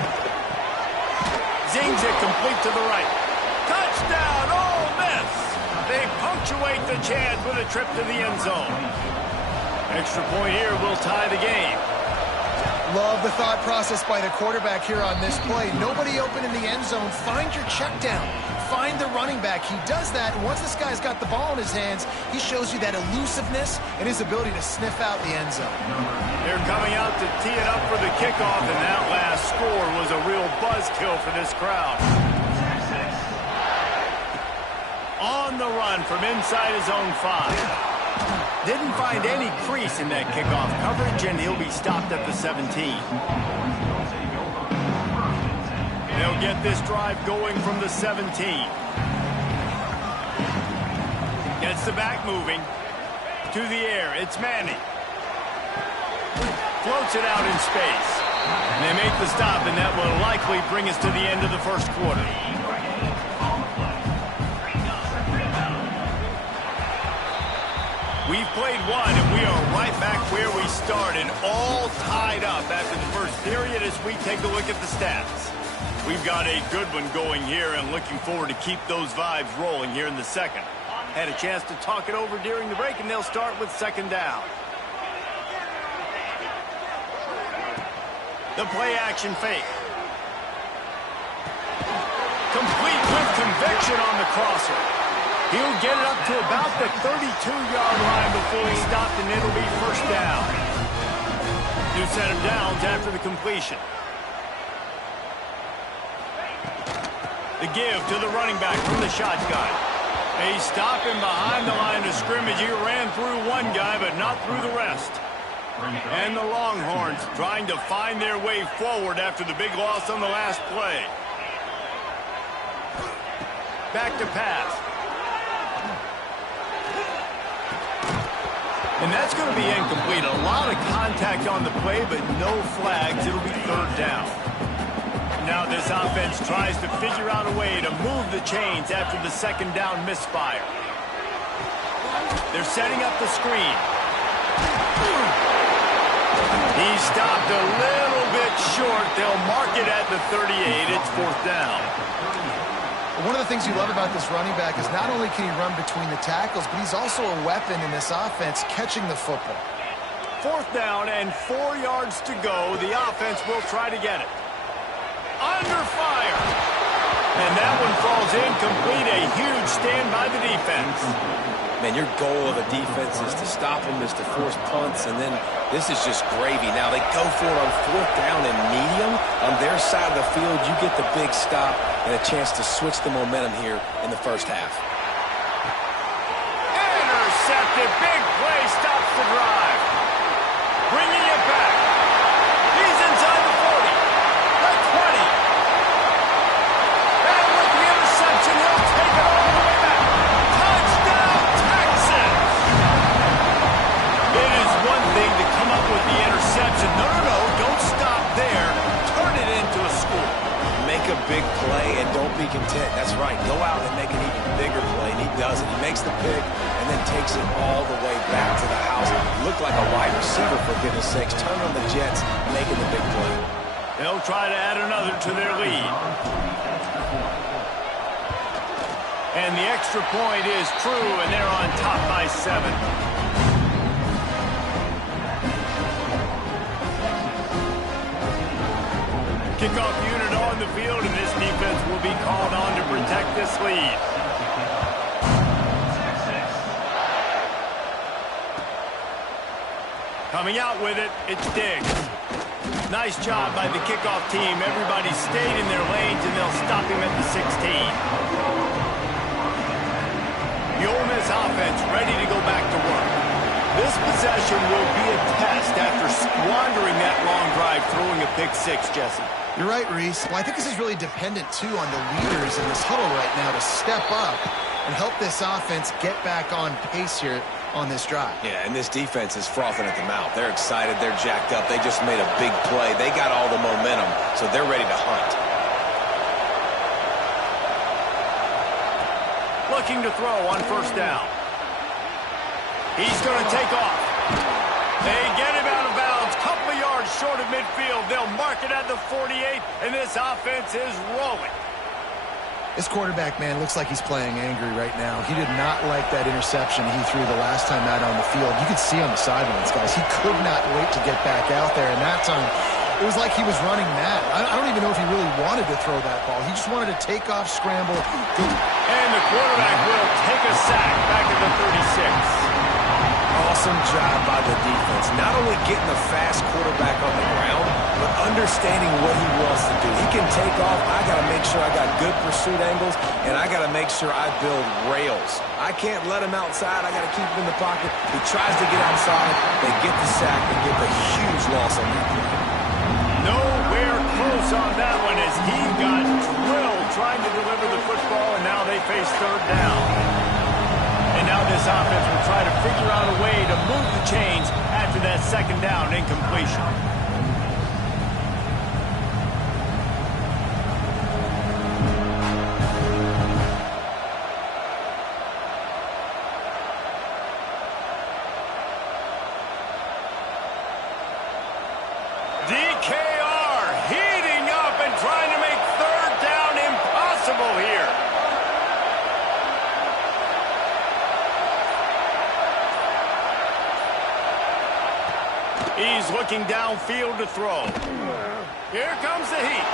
Zings it complete to the right. Touchdown, Ole Miss! They punctuate the chance with a trip to the end zone. Extra point here will tie the game. Love the thought process by the quarterback here on this play. Nobody open in the end zone. Find your check down. Find the running back. He does that, and once this guy's got the ball in his hands, he shows you that elusiveness and his ability to sniff out the end zone. They're coming out to tee it up for the kickoff, and that last score was a real buzzkill for this crowd. On the run from inside his own 5. Didn't find any crease in that kickoff coverage, and he'll be stopped at the 17. They'll get this drive going from the 17. Gets the back moving. To the air, it's Manning. Floats it out in space. And they make the stop, and that will likely bring us to the end of the first quarter. We've played one, and we are right back where we started, all tied up after the first period as we take a look at the stats. We've got a good one going here and looking forward to keep those vibes rolling here in the second. Had a chance to talk it over during the break, and they'll start with 2nd down. The play action fake. Complete with conviction on the crosser. He'll get it up to about the 32-yard line before he's stopped, and it'll be 1st down. New set of downs after the completion. The give to the running back from the shotgun. They stop him behind the line of scrimmage. He ran through one guy, but not through the rest. And the Longhorns trying to find their way forward after the big loss on the last play. Back to pass. And that's going to be incomplete. A lot of contact on the play, but no flags. It'll be 3rd down. Now this offense tries to figure out a way to move the chains after the 2nd down misfire. They're setting up the screen. He's stopped a little bit short. They'll mark it at the 38. It's 4th down. One of the things you love about this running back is not only can he run between the tackles, but he's also a weapon in this offense catching the football. 4th down and 4 yards to go. The offense will try to get it. Under fire. And that one falls incomplete. A huge stand by the defense. Man, your goal of a defense is to stop them, is to force punts, and then this is just gravy. Now they go for it on 4th down and medium. On their side of the field, you get the big stop and a chance to switch the momentum here in the first half. Intercepted. Big play stops the drive. Bringing it back. He's inside the 40. The 20. And with the interception, he'll take it all the way back. Touchdown, Texas! It is one thing to come up with the interception. No, don't stop there. Turn it into a score. Make a big play and don't be content. That's right. Go out and make an even bigger play, and he does it. He makes the pick and then takes it all the way back to the house. Looked like a wide receiver, for goodness sakes. Turn on the Jets, making the big play. They'll try to add another to their lead. And the extra point is true, and they're on top by 7. Kickoff unit on the field, and this defense will be called on to protect this lead. Coming out with it, it's Diggs. Nice job by the kickoff team. Everybody stayed in their lanes, and they'll stop him at the 16. The Ole Miss offense ready to go back to work. This possession will be a test after squandering that long drive, throwing a pick six, Jesse. You're right, Reese. Well, I think this is really dependent, too, on the leaders in this huddle right now to step up and help this offense get back on pace here on this drive. Yeah, and this defense is frothing at the mouth. They're excited. They're jacked up. They just made a big play. They got all the momentum, so they're ready to hunt. Looking to throw on first down. He's going to take off. They get him out of bounds. Couple of yards short of midfield. They'll mark it at the 48, and this offense is rolling. This quarterback, man, looks like he's playing angry right now. He did not like that interception he threw the last time out on the field. You could see on the sidelines, guys. He could not wait to get back out there, and that time it was like he was running mad. I don't even know if he really wanted to throw that ball. He just wanted to take off, scramble. And the quarterback will take a sack back at the 36. Awesome job by the defense. Not only getting the fast quarterback on the ground, but understanding what he wants to do. He can take off. I got to make sure I got good pursuit angles, and I got to make sure I build rails. I can't let him outside. I got to keep him in the pocket. He tries to get outside. They get the sack and get the huge loss on that play. Nowhere close on that one as he got drilled trying to deliver the football, and now they face third down. And now this offense will try to figure out a way to move the chains after that second down incompletion. DKR heating up and trying to make third down impossible here. He's looking downfield to throw. Here comes the heat.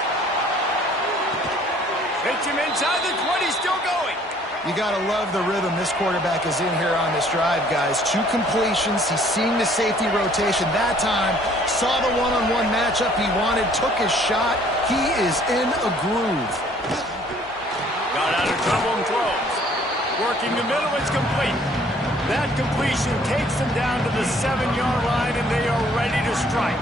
Hits him inside the 20, still going. You got to love the rhythm this quarterback is in here on this drive, guys. 2 completions. He's seeing the safety rotation. That time, saw the one-on-one matchup he wanted, took his shot. He is in a groove. Got out of trouble and throws. Working the middle, it's complete. That completion takes them down to the 7-yard line, and they are ready to strike.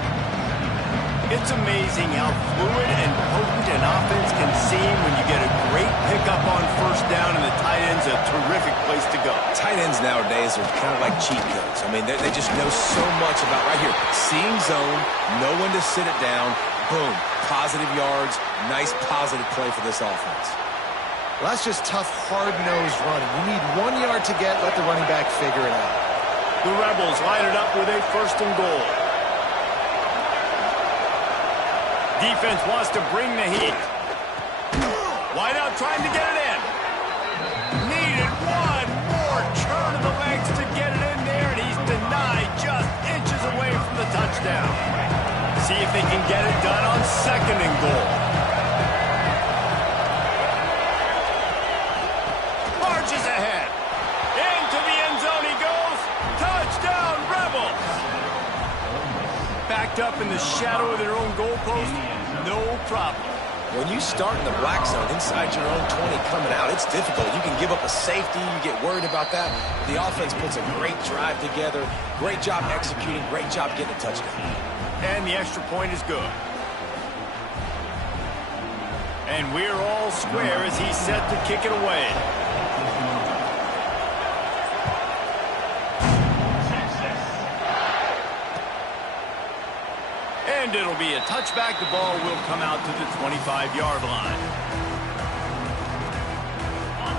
It's amazing how fluid and potent an offense can seem when you get a great pickup on first down, and the tight end's a terrific place to go. Tight ends nowadays are kind of like cheat codes. I mean, they just know so much about right here. Seeing zone, know when to sit it down, boom, positive yards, nice positive play for this offense. Well, that's just tough, hard-nosed running. You need 1 yard to get, let the running back figure it out. The Rebels line it up with a first and goal. Defense wants to bring the heat. Wide out trying to get it in. Needed one more turn of the legs to get it in there, and he's denied just inches away from the touchdown. See if they can get it done on second and goal. Marches ahead. Into the end zone he goes. Touchdown, Rebels. Backed up in the shadow of their own goalpost, no problem. When you start in the black zone inside your own 20 coming out, it's difficult. You can give up a safety. You get worried about that. The offense puts a great drive together. Great job executing. Great job getting a touchdown. And the extra point is good. And we're all square as he's set to kick it away. And it'll be a touchback. The ball will come out to the 25-yard line.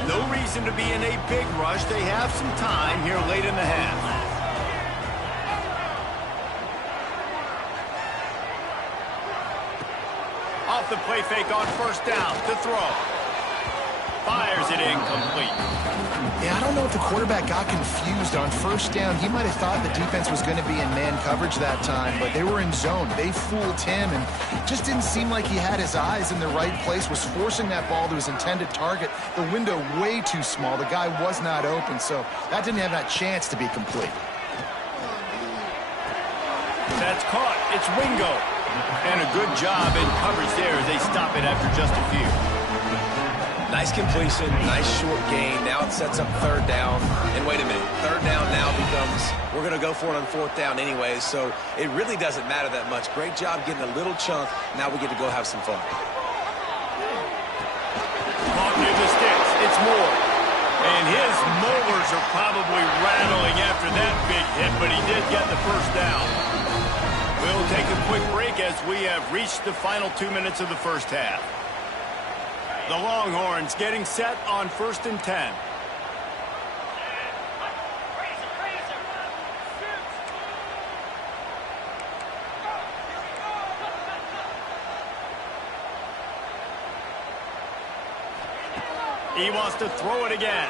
No reason to be in a big rush. They have some time here late in the half. Off the play fake on first down to throw. Fires it incomplete. Yeah, I don't know if the quarterback got confused on first down. He might have thought the defense was going to be in man coverage that time, but they were in zone. They fooled him and just didn't seem like he had his eyes in the right place, was forcing that ball to his intended target. The window way too small. The guy was not open, so that didn't have that chance to be complete. That's caught. It's Wingo. And a good job in coverage there as they stop it after just a few. Nice completion, nice short gain. Now it sets up third down. And wait a minute, third down now becomes, we're going to go for it on fourth down anyways, so it really doesn't matter that much. Great job getting a little chunk. Now we get to go have some fun. Caught near the sticks. It's Moore. And his molars are probably rattling after that big hit, but he did get the first down. We'll take a quick break as we have reached the final 2 minutes of the first half. The Longhorns getting set on 1st and 10. He wants to throw it again.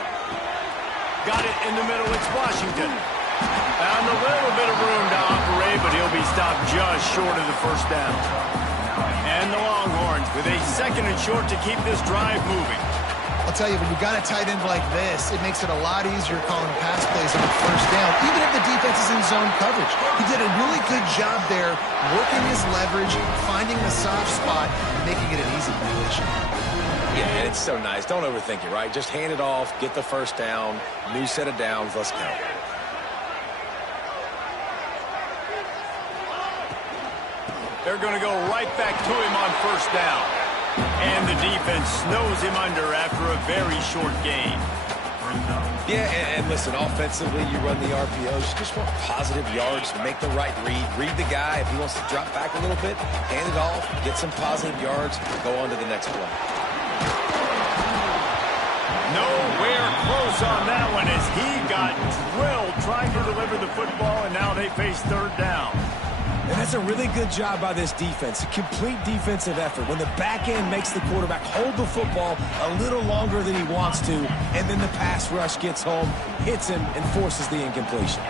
Got it in the middle. It's Washington. Found a little bit of room to operate, but he'll be stopped just short of the first down. And the Longhorns with a 2nd and short to keep this drive moving. I'll tell you, when you've got a tight end like this, it makes it a lot easier calling pass plays on first down, even if the defense is in zone coverage. He did a really good job there, working his leverage, finding the soft spot, and making it an easy completion. Yeah, and it's so nice. Don't overthink it, right? Just hand it off, get the first down, new set of downs, let's go. They're going to go right back to him on first down. And the defense snows him under after a very short gain. Yeah, and listen, offensively, you run the RPOs. You just want positive yards, make the right read. Read the guy. If he wants to drop back a little bit, hand it off, get some positive yards, go on to the next play. Nowhere close on that one as he got drilled trying to deliver the football, and now they face third down. And that's a really good job by this defense. A complete defensive effort. When the back end makes the quarterback hold the football a little longer than he wants to, and then the pass rush gets home, hits him, and forces the incompletion.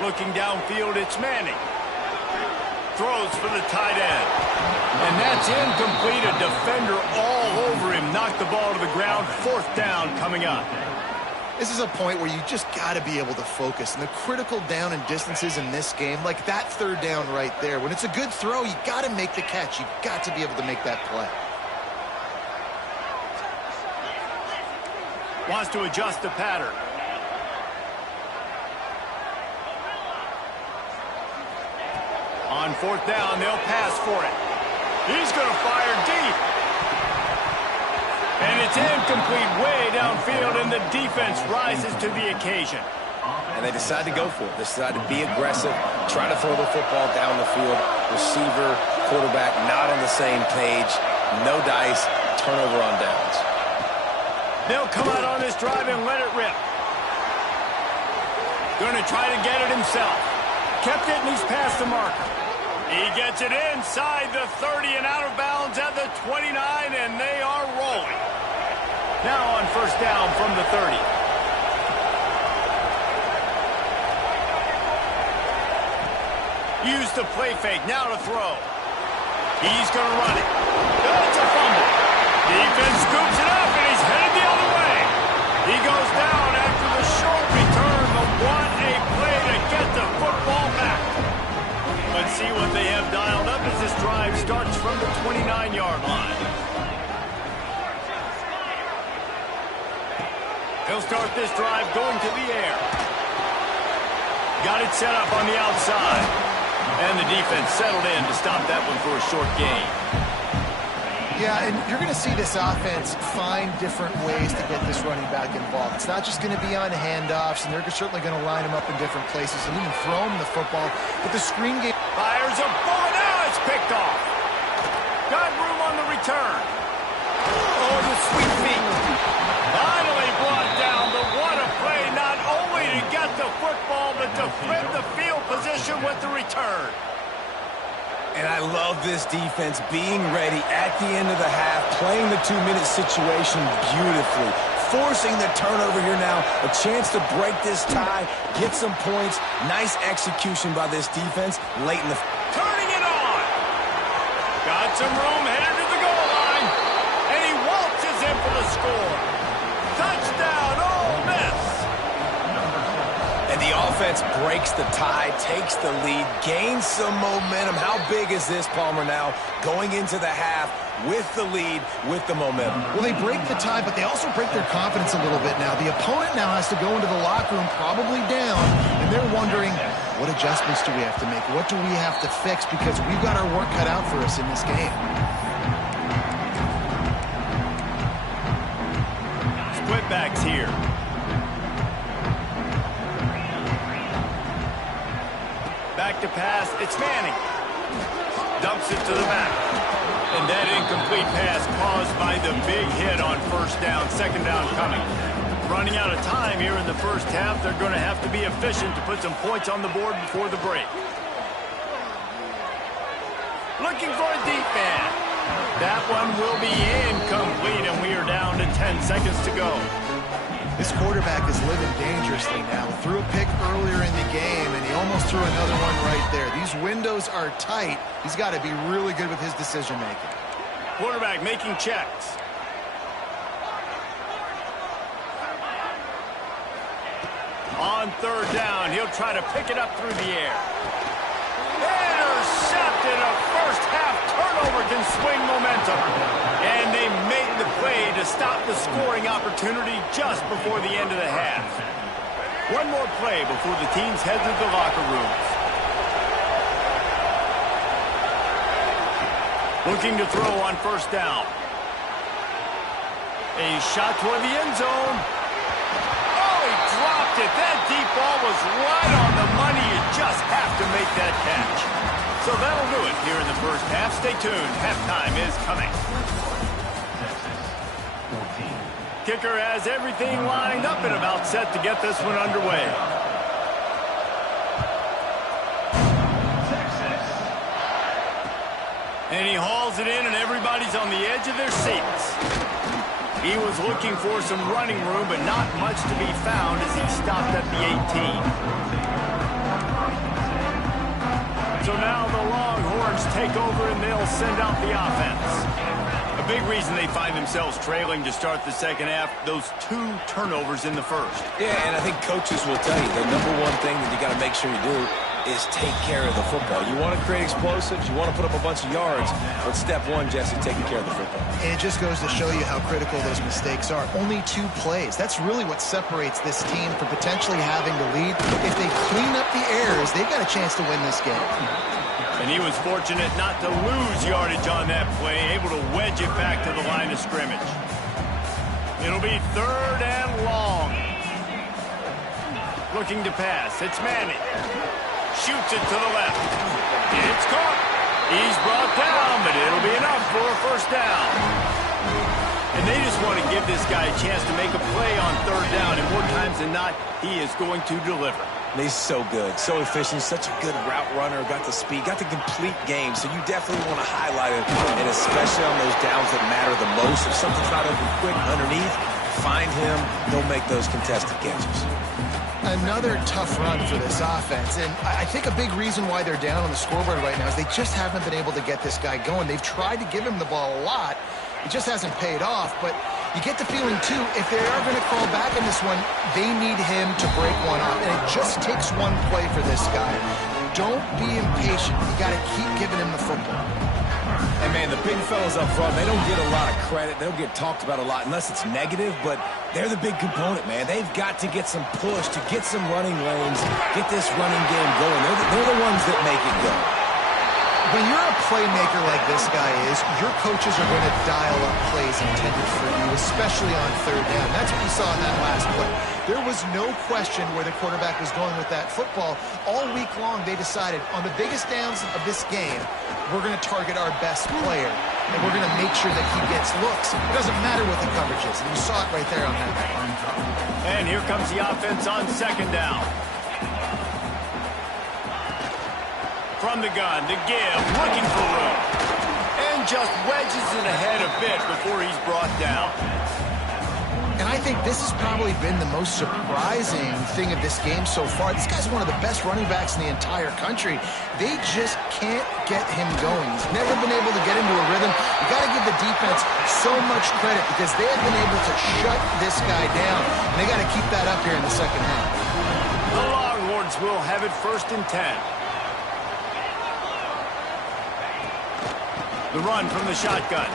Looking downfield, it's Manning. Throws for the tight end. And that's incomplete. A defender all over him. Knocked the ball to the ground. 4th down coming up. This is a point where you just got to be able to focus. And the critical down and distances in this game, like that third down right there, when it's a good throw, you got to make the catch. You've got to be able to make that play. Wants to adjust the pattern. On 4th down, they'll pass for it. He's going to fire deep. And it's incomplete way downfield, and the defense rises to the occasion. And they decide to go for it. They decide to be aggressive, try to throw the football down the field. Receiver, quarterback, not on the same page. No dice, turnover on downs. They'll come out on this drive and let it rip. Going to try to get it himself. Kept it, and he's past the marker. He gets it inside the 30 and out of bounds at the 29, and they are rolling. Now on first down from the 30. Use the play fake, now to throw. He's going to run it. That's a fumble. Defense scoops it up, and he's headed the other way. He goes down after the short return, but what a play to get the football back. Let's see what they have dialed up as this drive starts from the 29-yard line. He'll start this drive going to the air. Got it set up on the outside. And the defense settled in to stop that one for a short gain. Yeah, and you're going to see this offense find different ways to get this running back involved. It's not just going to be on handoffs, and they're certainly going to line him up in different places and even throw him the football. But the screen game... Fires a bullet. Now it's picked off. Got room on the return. Oh, the sweet feet. Finally brought down. But what a play, not only to get the football, but to flip the field position with the return. And I love this defense being ready at the end of the half, playing the 2-minute situation beautifully, forcing the turnover here now, a chance to break this tie, get some points. Nice execution by this defense late in the... Turning it on. Got some room, headed to the goal line. And he waltzes in for the score. Touchdown, Ole Miss. And the offense breaks the tie, takes the lead, gains some momentum. How big is this, Palmer, now going into the half with the lead, with the momentum? Well, they break the tie, but they also break their confidence a little bit now. The opponent now has to go into the locker room probably down, and they're wondering, what adjustments do we have to make? What do we have to fix? Because we've got our work cut out for us in this game. Split backs here. Back to pass, it's Manning. Dumps it to the back. And that incomplete pass caused by the big hit on first down, second down coming. Running out of time here in the first half, they're going to have to be efficient to put some points on the board before the break. Looking for a deep man. That one will be incomplete, and we are down to 10 seconds to go. This quarterback is living dangerously now. Threw a pick earlier in the game, and he almost threw another one right there. These windows are tight. He's got to be really good with his decision-making. Quarterback making checks. On third down, he'll try to pick it up through the air. Intercepted. A first-half turnover can swing momentum. And they made the play to stop the scoring opportunity just before the end of the half. One more play before the teams head to the locker rooms. Looking to throw on first down. A shot toward the end zone. Oh, he dropped it. That deep ball was right on the money. You just have to make that catch. So that'll do it here in the first half. Stay tuned. Halftime is coming. Kicker has everything lined up and about set to get this one underway. And he hauls it in, and everybody's on the edge of their seats. He was looking for some running room, but not much to be found as he stopped at the 18. So now the Longhorns take over, and they'll send out the offense. A big reason they find themselves trailing to start the second half, those 2 turnovers in the first. Yeah, and I think coaches will tell you the number one thing that you got to make sure you do is take care of the football. You want to create explosives, you want to put up a bunch of yards, but step one, Jesse, taking care of the football. And it just goes to show you how critical those mistakes are. Only 2 plays. That's really what separates this team from potentially having the lead. If they clean up the errors, they've got a chance to win this game. And he was fortunate not to lose yardage on that play, able to wedge it back to the line of scrimmage. It'll be third and long. Looking to pass. It's Manning. Shoots it to the left. It's caught. He's brought down, but it'll be enough for a first down. And they just want to give this guy a chance to make a play on third down, and more times than not, he is going to deliver. He's so good, so efficient, such a good route runner, got the speed, got the complete game, so you definitely want to highlight it, and especially on those downs that matter the most. If something's not open quick underneath, find him, he'll make those contested catches. Another tough run for this offense, and I think a big reason why they're down on the scoreboard right now is they just haven't been able to get this guy going. They've tried to give him the ball a lot. It just hasn't paid off, but you get the feeling, too, if they are going to crawl back in this one, they need him to break one off, and it just takes one play for this guy. Don't be impatient. You got to keep giving him the football. And, man, the big fellas up front, they don't get a lot of credit. They don't get talked about a lot unless it's negative, but they're the big component, man. They've got to get some push, to get some running lanes, get this running game going. They're the ones that make it go. When you're a playmaker like this guy is, your coaches are going to dial up plays intended for you, especially on third down. That's what you saw in that last play. There was no question where the quarterback was going with that football. All week long, they decided on the biggest downs of this game, we're going to target our best player, and we're going to make sure that he gets looks. It doesn't matter what the coverage is, and you saw it right there on that play. And here comes the offense on second down. from the gun, the give, looking for room. And just wedges it ahead a bit before he's brought down. And I think this has probably been the most surprising thing of this game so far. This guy's one of the best running backs in the entire country. They just can't get him going. He's never been able to get into a rhythm. You got to give the defense so much credit because they have been able to shut this guy down. And they got to keep that up here in the second half. The Longhorns will have it 1st and 10. The run from the shotgun.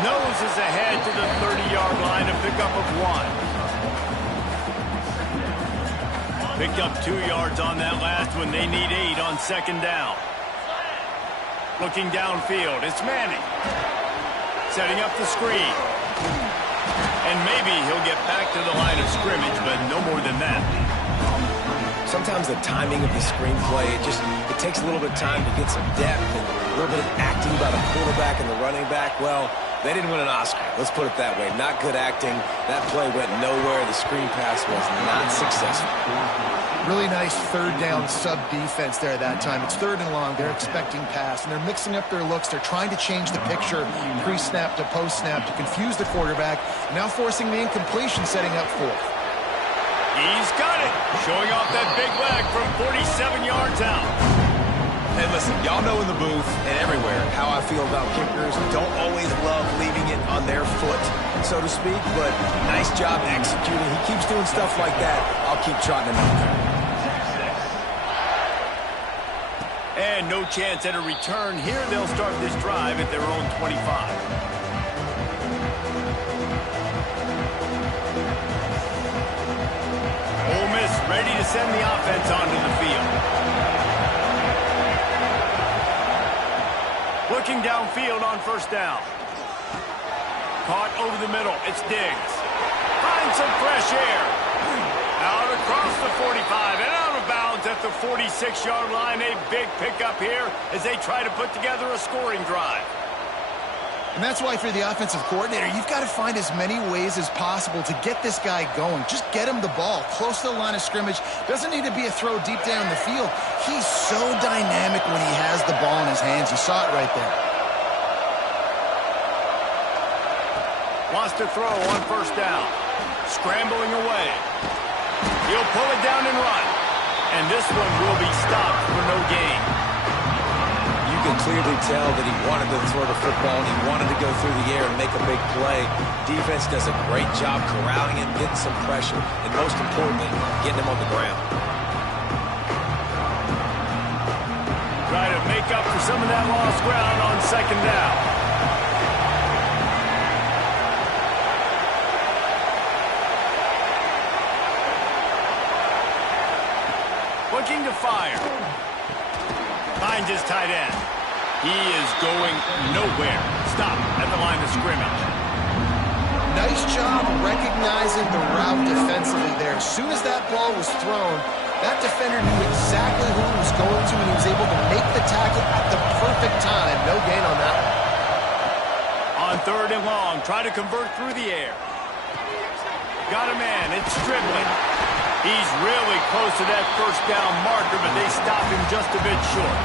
Noses ahead to the 30-yard line, a pickup of 1. Picked up 2 yards on that last one. They need 8 on 2nd down. Looking downfield, it's Manning. Setting up the screen. And maybe he'll get back to the line of scrimmage, but no more than that. Sometimes the timing of the screenplay, it takes a little bit of time to get some depth and a little bit of acting by the quarterback and the running back. Well, they didn't win an Oscar. Let's put it that way. Not good acting. That play went nowhere. The screen pass was not successful. Really nice 3rd down sub-defense there that time. It's 3rd and long. They're expecting pass, and they're mixing up their looks. They're trying to change the picture pre-snap to post-snap to confuse the quarterback, now forcing the incompletion, setting up 4th. He's got it. Showing off that big leg from 47 yards out. Hey, listen, y'all know in the booth and everywhere how I feel about kickers. Don't always love leaving it on their foot, so to speak, but nice job executing. He keeps doing stuff like that. I'll keep trotting him out there. And no chance at a return here. They'll start this drive at their own 25. Ole Miss ready to send the offense onto the field. Looking downfield on 1st down. Caught over the middle. It's Diggs. Finds some fresh air. Out across the 45 and out of bounds at the 46-yard line. A big pickup here as they try to put together a scoring drive. And that's why, if you're the offensive coordinator, you've got to find as many ways as possible to get this guy going. Just get him the ball close to the line of scrimmage. Doesn't need to be a throw deep down the field. He's so dynamic when he has the ball in his hands. You saw it right there. Wants to throw on 1st down. Scrambling away. He'll pull it down and run. And this one will be stopped for no gain. You can clearly tell that he wanted to throw the football and he wanted to go through the air and make a big play. Defense does a great job corralling him, getting some pressure, and most importantly, getting him on the ground. Try to make up for some of that lost ground on 2nd down. Looking to fire. Finds his tight end. He is going nowhere. Stop at the line of scrimmage. Nice job recognizing the route defensively there. As soon as that ball was thrown, that defender knew exactly who he was going to, and he was able to make the tackle at the perfect time. No gain on that one. On 3rd and long, try to convert through the air. Got a man. It's Stribling. He's really close to that 1st down marker, but they stop him just a bit short.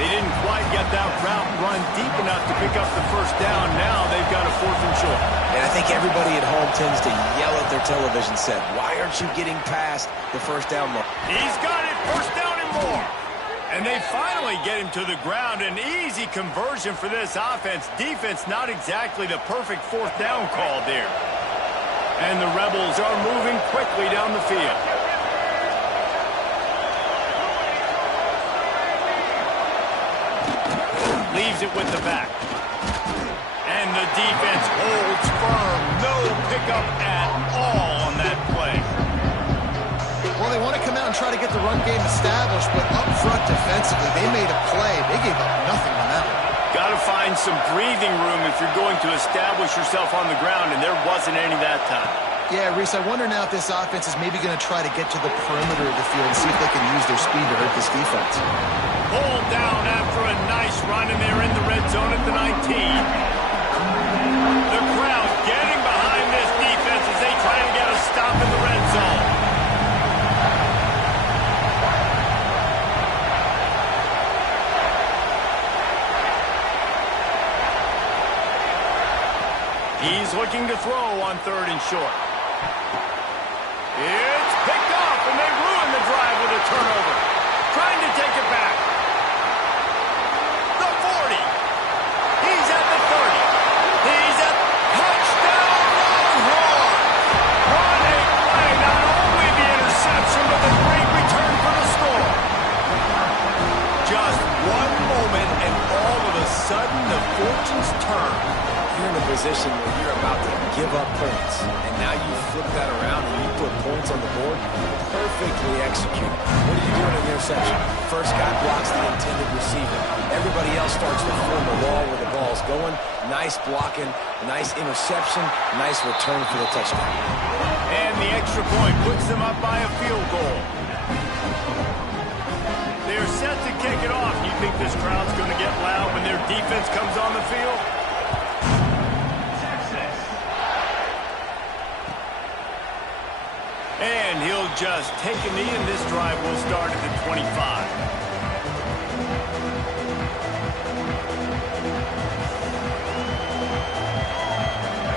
They didn't quite get that route run deep enough to pick up the 1st down. Now they've got a 4th and short. And I think everybody at home tends to yell at their television set, why aren't you getting past the 1st down mark? He's got it. 1st down and more. And they finally get him to the ground. An easy conversion for this offense. Defense not exactly the perfect 4th down call there. And the Rebels are moving quickly down the field. Leaves it with the back. And the defense holds firm. No pickup at all on that play. Well, they want to come out and try to get the run game established, but up front defensively, they made a play. They gave up nothing on that one. Got to find some breathing room if you're going to establish yourself on the ground, and there wasn't any that time. Yeah, Reese, I wonder now if this offense is maybe going to try to get to the perimeter of the field and see if they can use their speed to hurt this defense. Pulled down after a nice run, and they're in the red zone at the 19. The crowd getting behind this defense as they try to get a stop in the red zone. is looking to throw on 3rd and short. It's picked off, and they ruin the drive with a turnover. Trying to take it back. The 40. He's at the 30. He's at touchdown Longhorn. What a play. Not only the interception, but the great return for the score. Just one moment, and all of a sudden, the fortunes turn. You're in a position where you're about to give up points, and now you flip that around and you put points on the board. Perfectly executed. What are you doing in the interception? First guy blocks the intended receiver. Everybody else starts to form the wall where the ball's going. Nice blocking, nice interception, nice return for the touchdown. And the extra point puts them up by a field goal. They're set to kick it off. You think this crowd's going to get loud when their defense comes on the field? And he'll just take a knee, and this drive will start at the 25.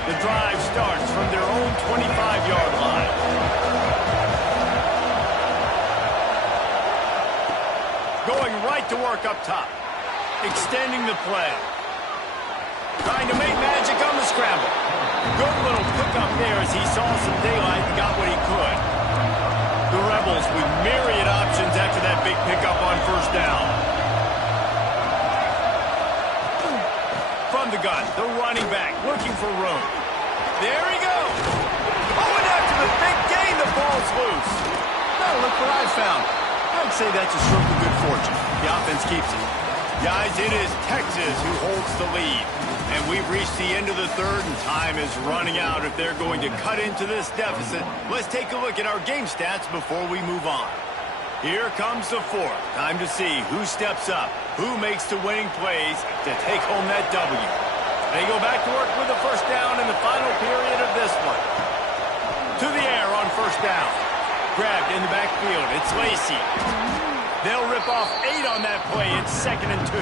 The drive starts from their own 25-yard line. Going right to work up top. Extending the play. Trying to make magic on the scramble. Good little pickup there as he saw some daylight and got what he could. The Rebels with myriad options after that big pickup on 1st down. From the gun, the running back looking for room. There he goes. Oh, and after the big gain, the ball's loose. Now look what I found. I'd say that's a stroke of good fortune. The offense keeps it. Guys, it is Texas who holds the lead. And we've reached the end of the 3rd, and time is running out if they're going to cut into this deficit. Let's take a look at our game stats before we move on. Here comes the 4th. Time to see who steps up, who makes the winning plays to take home that W. They go back to work with the 1st down in the final period of this one. To the air on 1st down. Grabbed in the backfield. It's Lacey. They'll rip off 8 on that play. It's 2nd and 2.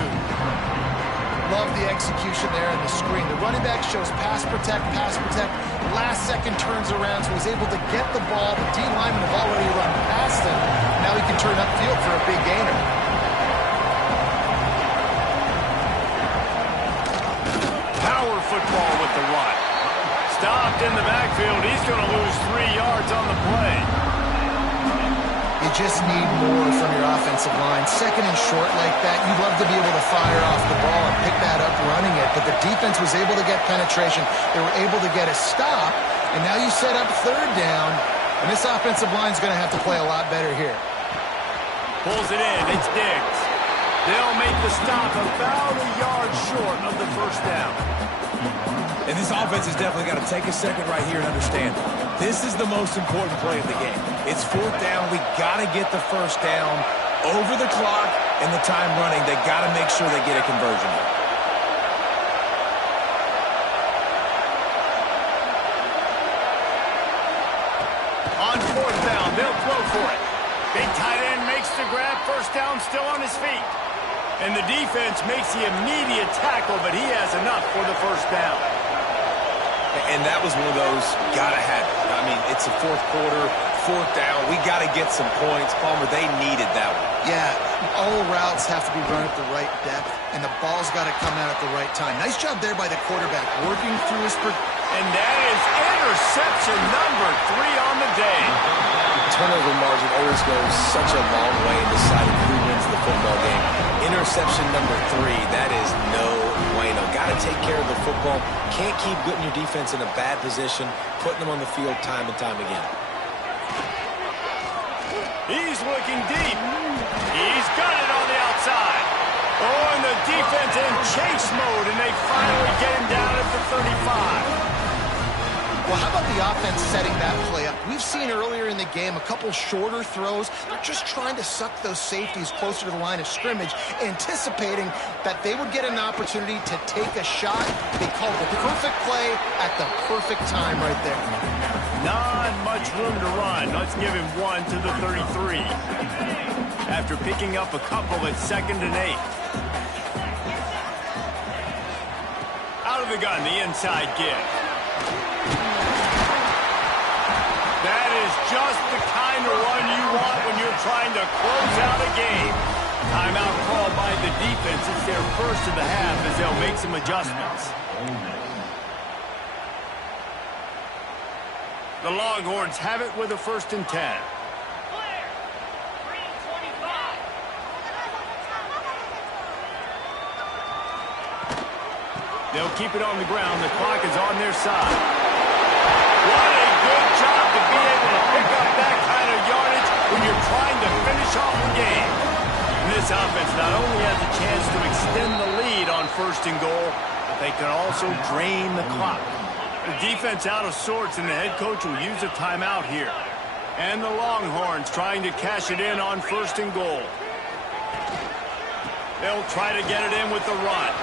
Love the execution there in the screen. The running back shows pass protect. Last second turns around, so he's able to get the ball. The D linemen have already run past him. Now he can turn upfield for a big gainer. Power football with the run. Stopped in the backfield. He's going to lose 3 yards on the play. You just need more from your offensive line. 2nd and short like that, you'd love to be able to fire off the ball and pick that up running it, but the defense was able to get penetration. They were able to get a stop, and now you set up 3rd down, and this offensive line is going to have to play a lot better here. Pulls it in. It's Diggs. They'll make the stop about a yard short of the 1st down. And this offense has definitely got to take a second right here and understand this is the most important play of the game. It's 4th down. We got to get the 1st down over the clock and the time running. They got to make sure they get a conversion. On 4th down, they'll throw for it. Big tight end makes the grab. 1st down, still on his feet. And the defense makes the immediate tackle, but he has enough for the 1st down. And that was one of those gotta have it. I mean, it's the 4th quarter, 4th down. We got to get some points. Palmer, they needed that one. Yeah, all routes have to be run at the right depth, and the ball's got to come out at the right time. Nice job there by the quarterback, working through his... And that is interception number 3 on the day. Turnover margin always goes such a long way in deciding who wins the football game. Interception number 3, that is no bueno. Got to take care of the football. Can't keep putting your defense in a bad position, putting them on the field time and time again. He's looking deep. He's got it on the outside. Oh, and the defense in chase mode, and they finally get him down at the 35. Well, how about the offense setting that play up? We've seen earlier in the game a couple shorter throws. They're just trying to suck those safeties closer to the line of scrimmage, anticipating that they would get an opportunity to take a shot. They called the perfect play at the perfect time right there. Not much room to run. Let's give him 1 to the 33. After picking up a couple at 2nd and 8. Out of the gun, the inside give. is just the kind of run you want when you're trying to close out a game. Timeout called by the defense. It's their first of the half as they'll make some adjustments. The Longhorns have it with a 1st and 10. They'll keep it on the ground. The clock is on their side. What a good job to be able to pick up that kind of yardage when you're trying to finish off the game. And this offense not only has a chance to extend the lead on 1st and goal, but they can also drain the clock. The defense out of sorts, and the head coach will use a timeout here. And the Longhorns trying to cash it in on 1st and goal. They'll try to get it in with the run.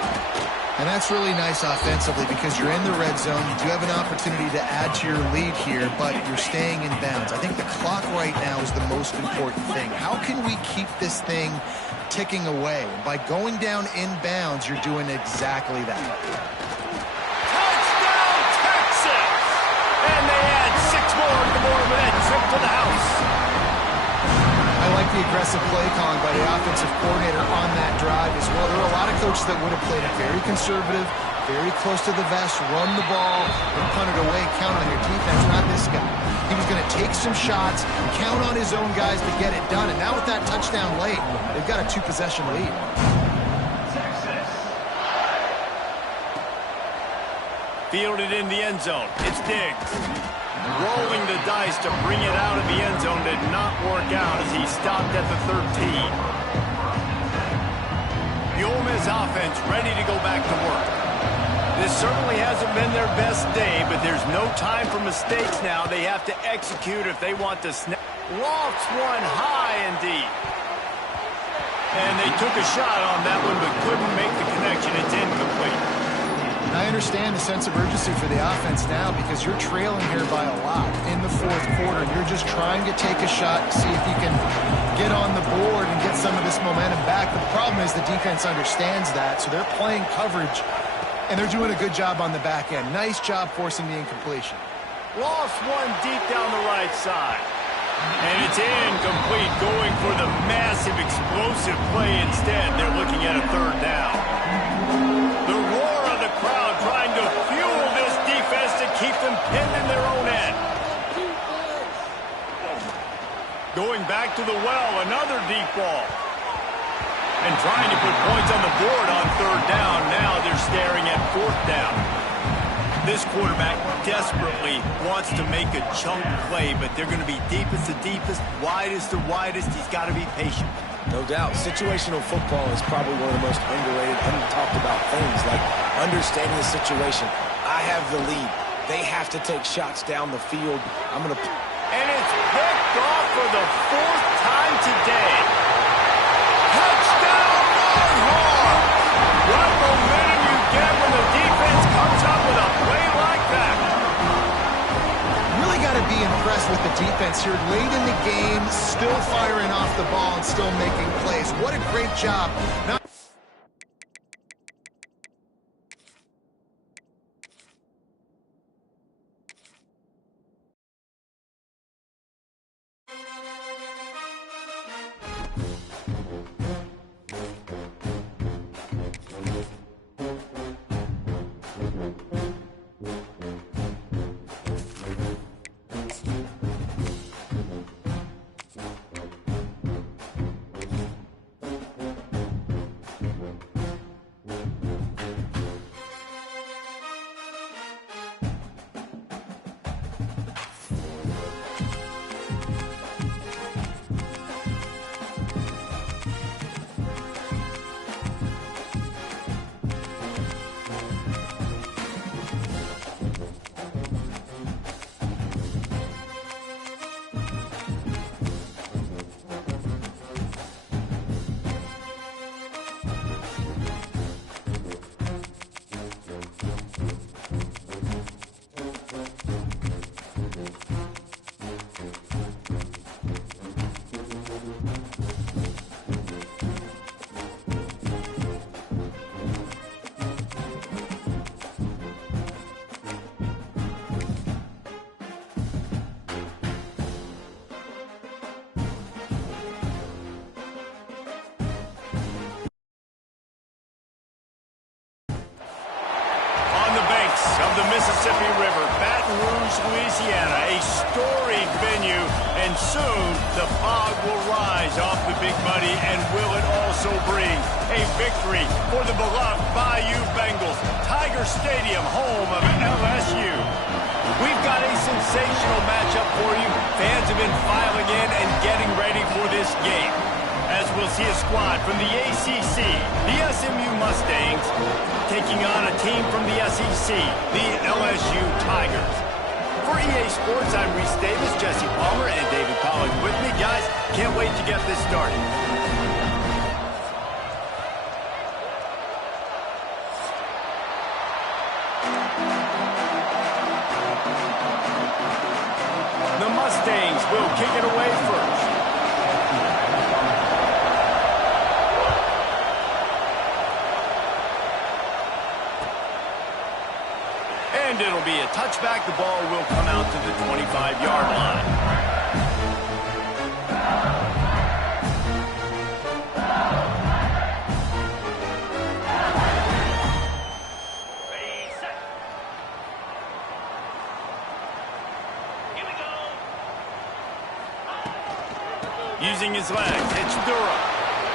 And that's really nice offensively because you're in the red zone. You do have an opportunity to add to your lead here, but you're staying in bounds. I think the clock right now is the most important thing. How can we keep this thing ticking away? By going down in bounds, you're doing exactly that. Touchdown, Texas! And they add 6 more to the board with that trip to the house. I like the aggressive play calling by the offensive coordinator on that drive as well. There are a lot of coaches that would have played it very conservative, very close to the vest, run the ball, and punt it away, count on your defense. Not this guy. He was going to take some shots, count on his own guys to get it done. And now with that touchdown late, they've got a 2-possession lead. Fielded in the end zone. It's Diggs. Rolling the dice to bring it out of the end zone did not work out as he stopped at the 13. The Ole Miss offense ready to go back to work. This certainly hasn't been their best day, but there's no time for mistakes now. They have to execute if they want to snap. Lofts one high and deep. And they took a shot on that one but couldn't make the connection. It's incomplete. I understand the sense of urgency for the offense now because you're trailing here by a lot in the 4th quarter. You're just trying to take a shot, see if you can get on the board and get some of this momentum back. The problem is the defense understands that, so they're playing coverage, and they're doing a good job on the back end. Nice job forcing the incompletion. Lost one deep down the right side. And it's incomplete, going for the massive explosive play instead. They're looking at a 3rd down. The roar of the crowd trying to fuel this defense to keep them pinned in their own end. Going back to the well, another deep ball. And trying to put points on the board on 3rd down. Now they're staring at 4th down. This quarterback desperately wants to make a chunk play, but they're going to be deepest to deepest, widest to widest. He's got to be patient. No doubt. Situational football is probably one of the most underrated, untalked about things, like understanding the situation. I have the lead. They have to take shots down the field. I'm going to... And it's picked off for the 4th time today. Touchdown, Longhorns! What momentum you get when the defense comes up with a play like that. Really got to be impressed with the defense here. Late in the game, still firing off the ball and still making plays. What a great job. And soon, the fog will rise off the Big Muddy, and will it also bring a victory for the beloved Bayou Bengals, Tiger Stadium, home of LSU. We've got a sensational matchup for you. Fans have been filing in and getting ready for this game, as we'll see a squad from the ACC, the SMU Mustangs, taking on a team from the SEC, the LSU Tigers. For EA Sports, I'm Reese Davis, Jesse Palmer, and David Pollack with me. Guys, can't wait to get this started. The Mustangs will kick it away first. And it'll be a touchback. The ball will come out to the 25-yard line. Ready, set. Here we go. Using his legs, it's Durham.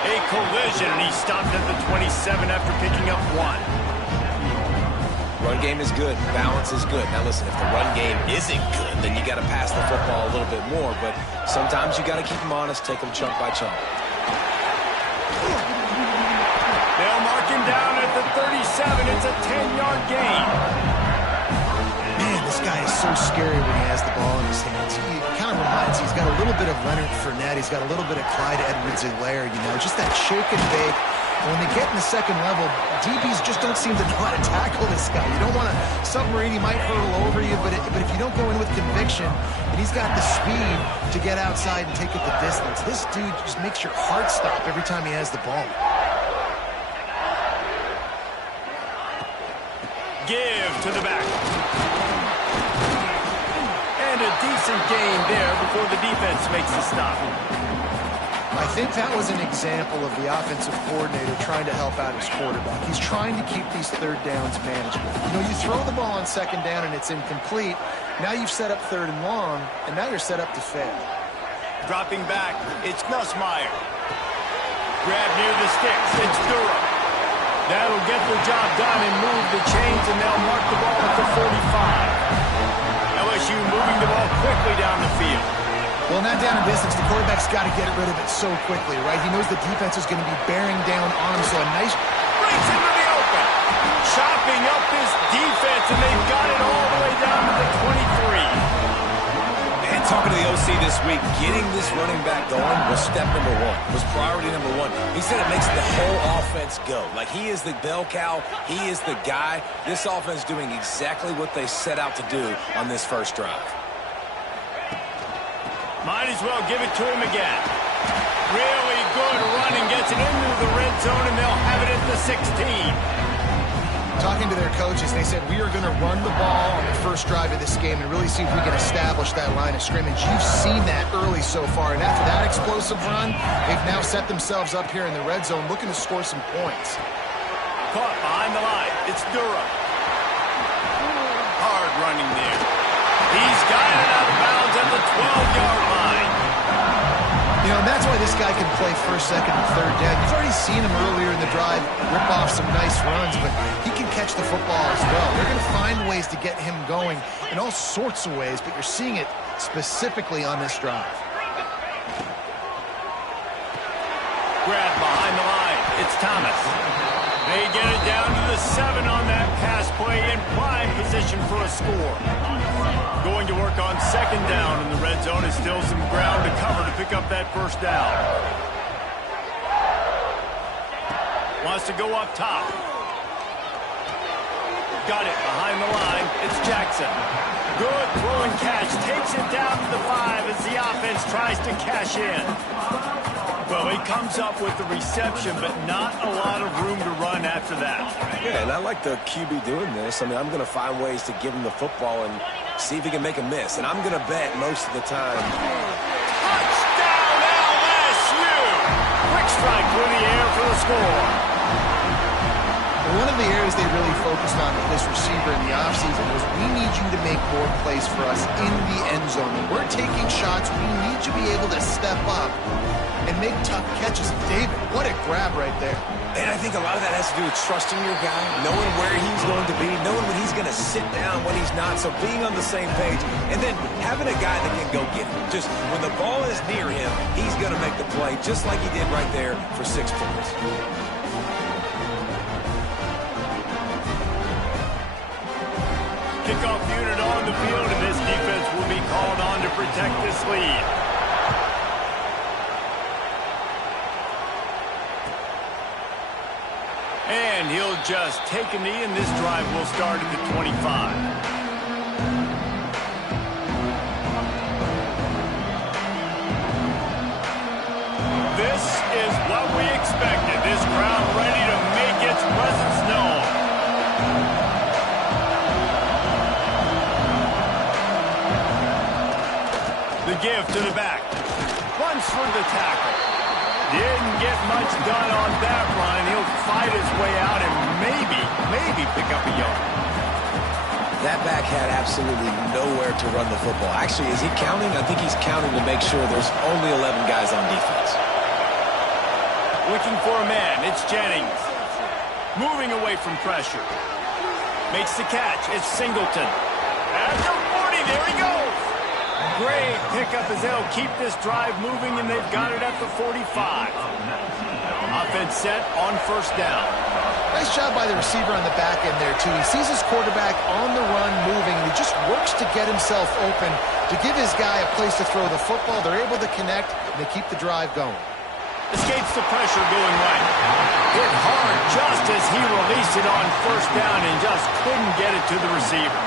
A collision, and he stopped at the 27 after picking up 1. Run game is good. Balance is good. Now listen, if the run game isn't good, then you got to pass the football a little bit more. But sometimes you got to keep them honest, take them chunk by chunk. They'll mark him down at the 37. It's a 10-yard gain. Man, this guy is so scary when he has the ball in his hands. He kind of reminds me, he's got a little bit of Leonard Fournette. He's got a little bit of Clyde Edwards-Helaire, you know, just that shake and bake. And when they get in the second level, DBs just don't seem to know how to tackle this guy. You don't want to submarine, he might hurtle over you, but if you don't go in with conviction, and he's got the speed to get outside and take it the distance, this dude just makes your heart stop every time he has the ball. Give to the back. And a decent gain there before the defense makes the stop. I think that was an example of the offensive coordinator trying to help out his quarterback. He's trying to keep these third downs manageable. You know, you throw the ball on second down and it's incomplete. Now you've set up third and long, and now you're set up to fail. Dropping back, it's Nussmeier. Grab near the sticks, it's Durham. That'll get the job done and move the chains, and they'll mark the ball at the 45. LSU moving the ball quickly down the field. Well, not down in distance. The quarterback's got to get rid of it so quickly, right? He knows the defense is going to be bearing down on him, so a nice... Breaks into the open. Chopping up this defense, and they've got it all the way down to the 23. And talking to the OC this week, getting this running back going was step number one, was priority number one. He said it makes the whole offense go. Like, he is the bell cow. He is the guy. This offense doing exactly what they set out to do on this first drive. Might as well give it to him again. Really good running, gets it into the red zone, and they'll have it at the 16. Talking to their coaches, they said, we are going to run the ball on the first drive of this game and really see if we can establish that line of scrimmage. You've seen that early so far, and after that explosive run, they've now set themselves up here in the red zone looking to score some points. Caught behind the line. It's Durham. Hard running there. He's got it out of bounds at the 12-yard line. You know, and that's why this guy can play first, second, and third down. You've already seen him earlier in the drive rip off some nice runs, but he can catch the football as well. They're going to find ways to get him going in all sorts of ways, but you're seeing it specifically on this drive. Grab behind the line. It's Thomas. They get it down to the 7 on that pass play in prime position for a score. Going to work on second down, and the red zone is still some ground to cover to pick up that first down. Wants to go up top. Got it behind the line. It's Jackson. Good throw and catch. Takes it down to the 5 as the offense tries to cash in. Well, he comes up with the reception, but not a lot of room to run after that. Yeah, and I like the QB doing this. I mean, I'm going to find ways to give him the football and see if he can make a miss. And I'm going to bet most of the time. Touchdown, LSU! Quick strike through the air for the score. one of the areas they really focused on with this receiver in the offseason was we need you to make more plays for us in the end zone. When we're taking shots, we need you to be able to step up and make tough catches. David, what a grab right there. And I think a lot of that has to do with trusting your guy, knowing where he's going to be, knowing when he's going to sit down, when he's not, so being on the same page, and then having a guy that can go get it. Just when the ball is near him, he's going to make the play, just like he did right there for 6 points. Kickoff unit on the field, and this defense will be called on to protect this lead. And he'll just take a knee, and this drive will start at the 25. This is what we expected. This crowd ready to make its presence known. The give to the back. Runs for the tackle. Didn't get much done on that run. He'll fight his way out and maybe pick up a yard. That back had absolutely nowhere to run the football. Actually, is he counting? I think he's counting to make sure there's only 11 guys on defense. Looking for a man. It's Jennings. Moving away from pressure. Makes the catch. It's Singleton. At the 40, there he goes. Great pickup as they'll keep this drive moving, and they've got it at the 45. Offense set on first down. Nice job by the receiver on the back end there, too. He sees his quarterback on the run moving, and he just works to get himself open to give his guy a place to throw the football. They're able to connect, and they keep the drive going. Escapes the pressure going right. Hit hard just as he released it on first down and just couldn't get it to the receiver.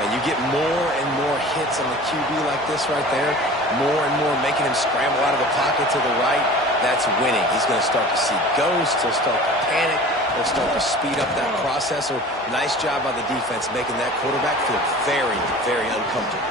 And you get more and more hits on the QB like this right there, more and more making him scramble out of the pocket to the right. That's winning. He's going to start to see ghosts. He'll start to panic. He'll start to speed up that process. So nice job by the defense making that quarterback feel very, very uncomfortable.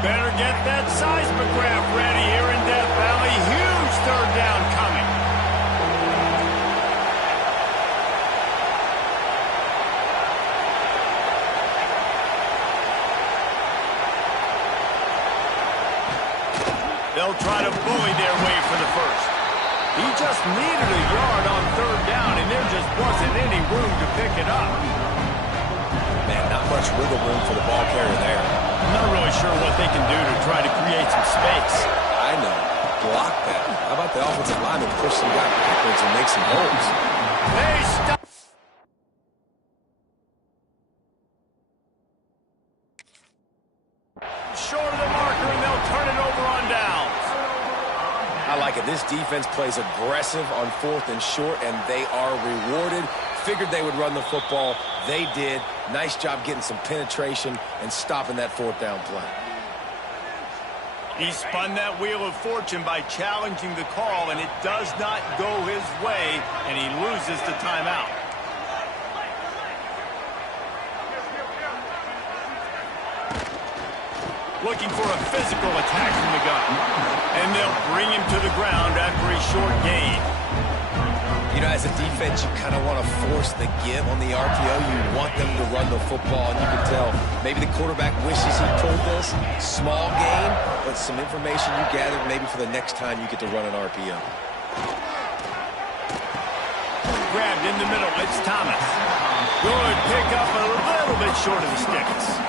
Better get that seismograph ready here in Death Valley. Huge third down coming. They'll try to bully their way for the first. He just needed a yard on third down, and there just wasn't any room to pick it up. Man, not much wiggle room for the ball carrier there. I'm not really sure what they can do to try to create some space. I know. Block that. How about the offensive lineman push some guy backwards and make some holes? They stop. Short of the marker, and they'll turn it over on downs. I like it. This defense plays aggressive on 4th and short, and they are rewarded. Figured they would run the football. They did. Nice job getting some penetration and stopping that 4th down play. He spun that wheel of fortune by challenging the call, and it does not go his way, and he loses the timeout. Looking for a physical attack from the gun, and they'll bring him to the ground after a short gain. You know, as a defense, you kind of want to force the give on the RPO. You want them to run the football, and you can tell maybe the quarterback wishes he pulled this. Small gain, but some information you gathered maybe for the next time you get to run an RPO. Grabbed in the middle, it's Thomas. Good pick up a little bit short of the sticks.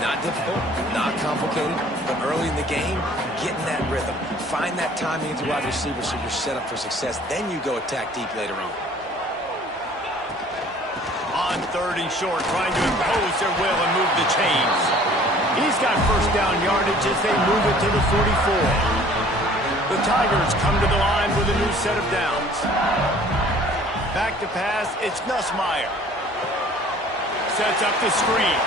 Not difficult, not complicated, but early in the game, getting that rhythm. Find that timing into wide receiver so you're set up for success. Then you go attack deep later on. On 3rd and short, trying to impose their will and move the chains. He's got first down yardage as they move it to the 44. The Tigers come to the line with a new set of downs. Back to pass, it's Nussmeier. Sets up the screen.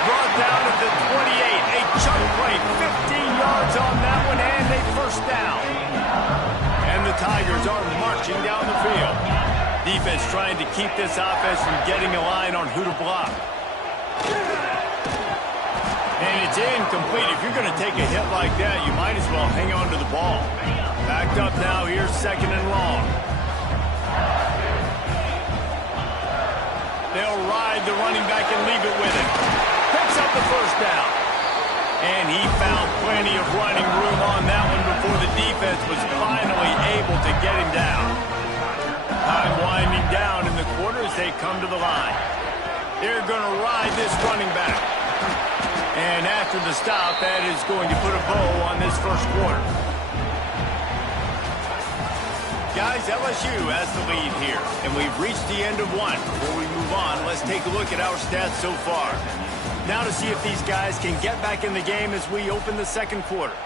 Brought down at the 28. A chunk play, 15 yards on that one, and a first down. And the Tigers are marching down the field. Defense trying to keep this offense from getting a line on who to block. It's incomplete. If you're going to take a hit like that, you might as well hang on to the ball. Backed up now. Here's 2nd and long. They'll ride the running back and leave it with him. Picks up the 1st down. And he found plenty of running room on that one before the defense was finally able to get him down. Time winding down in the quarter as they come to the line. They're going to ride this running back. And after the stop, that is going to put a bow on this 1st quarter. Guys, LSU has the lead here, and we've reached the end of one. Before we move on, let's take a look at our stats so far. Now to see if these guys can get back in the game as we open the 2nd quarter.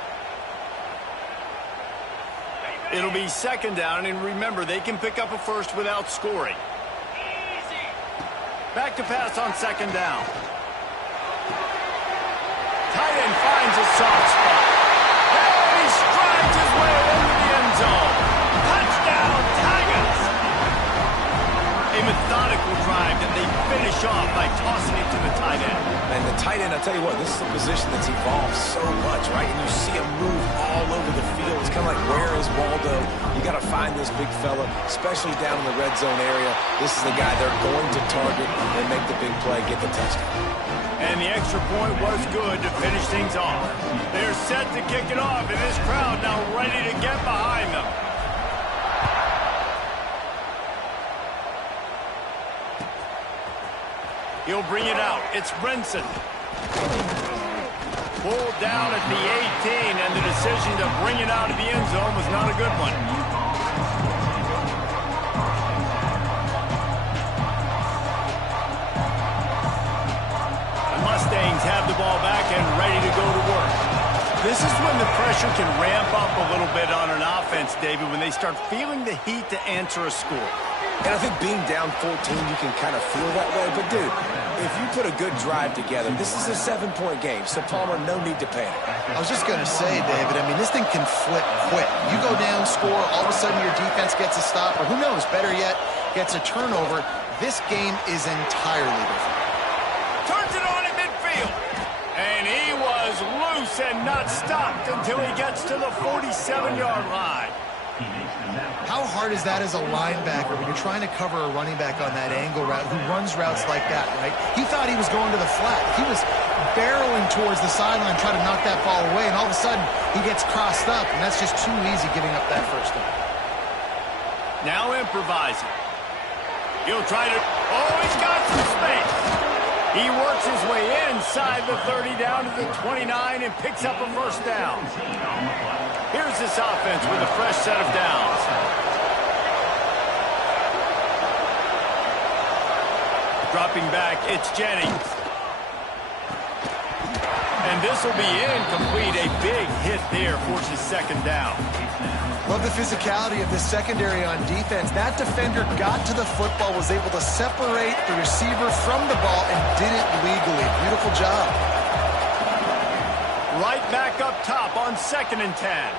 It'll be 2nd down, and remember, they can pick up a 1st without scoring. Back to pass on 2nd down. Tight end finds a soft spot. And he strides his way into the end zone. Touchdown, Tigers! A methodical drive that they finish off by tossing it to the tight end. And the tight end, I'll tell you what, this is a position that's evolved so much, right? And you see him move all over the field. It's kind of like, where is Waldo? You got to find this big fella, especially down in the red zone area. This is the guy they're going to target and make the big play, get the touchdown. And the extra point was good to finish things off. They're set to kick it off, and this crowd now ready to get behind them. He'll bring it out. It's Brinson. Pulled down at the 18, and the decision to bring it out of the end zone was not a good one. The Mustangs have the ball back and ready to go to work. This is when the pressure can ramp up a little bit on an offense, David, when they start feeling the heat to answer a score. And I think being down 14, you can kind of feel that way. But, dude, if you put a good drive together, this is a 7-point game. So, Palmer, no need to panic. I was just going to say, David, I mean, this thing can flip quick. You go down, score, all of a sudden your defense gets a stop, or who knows, better yet, gets a turnover. This game is entirely different. Turns it on at midfield. And he was loose and not stopped until he gets to the 47-yard line. How hard is that as a linebacker when you're trying to cover a running back on that angle route who runs routes like that, right? He thought he was going to the flat. He was barreling towards the sideline trying to knock that ball away, and all of a sudden he gets crossed up, and that's just too easy giving up that 1st down. Now improvising. He'll try to... Oh, he's got some space. He works his way inside the 30 down to the 29 and picks up a 1st down. Here's this offense with a fresh set of downs. Dropping back, it's Jennings. And this will be incomplete. A big hit there forces 2nd down. Love the physicality of this secondary on defense. That defender got to the football, was able to separate the receiver from the ball, and did it legally. Beautiful job. Right back up top on 2nd and 10.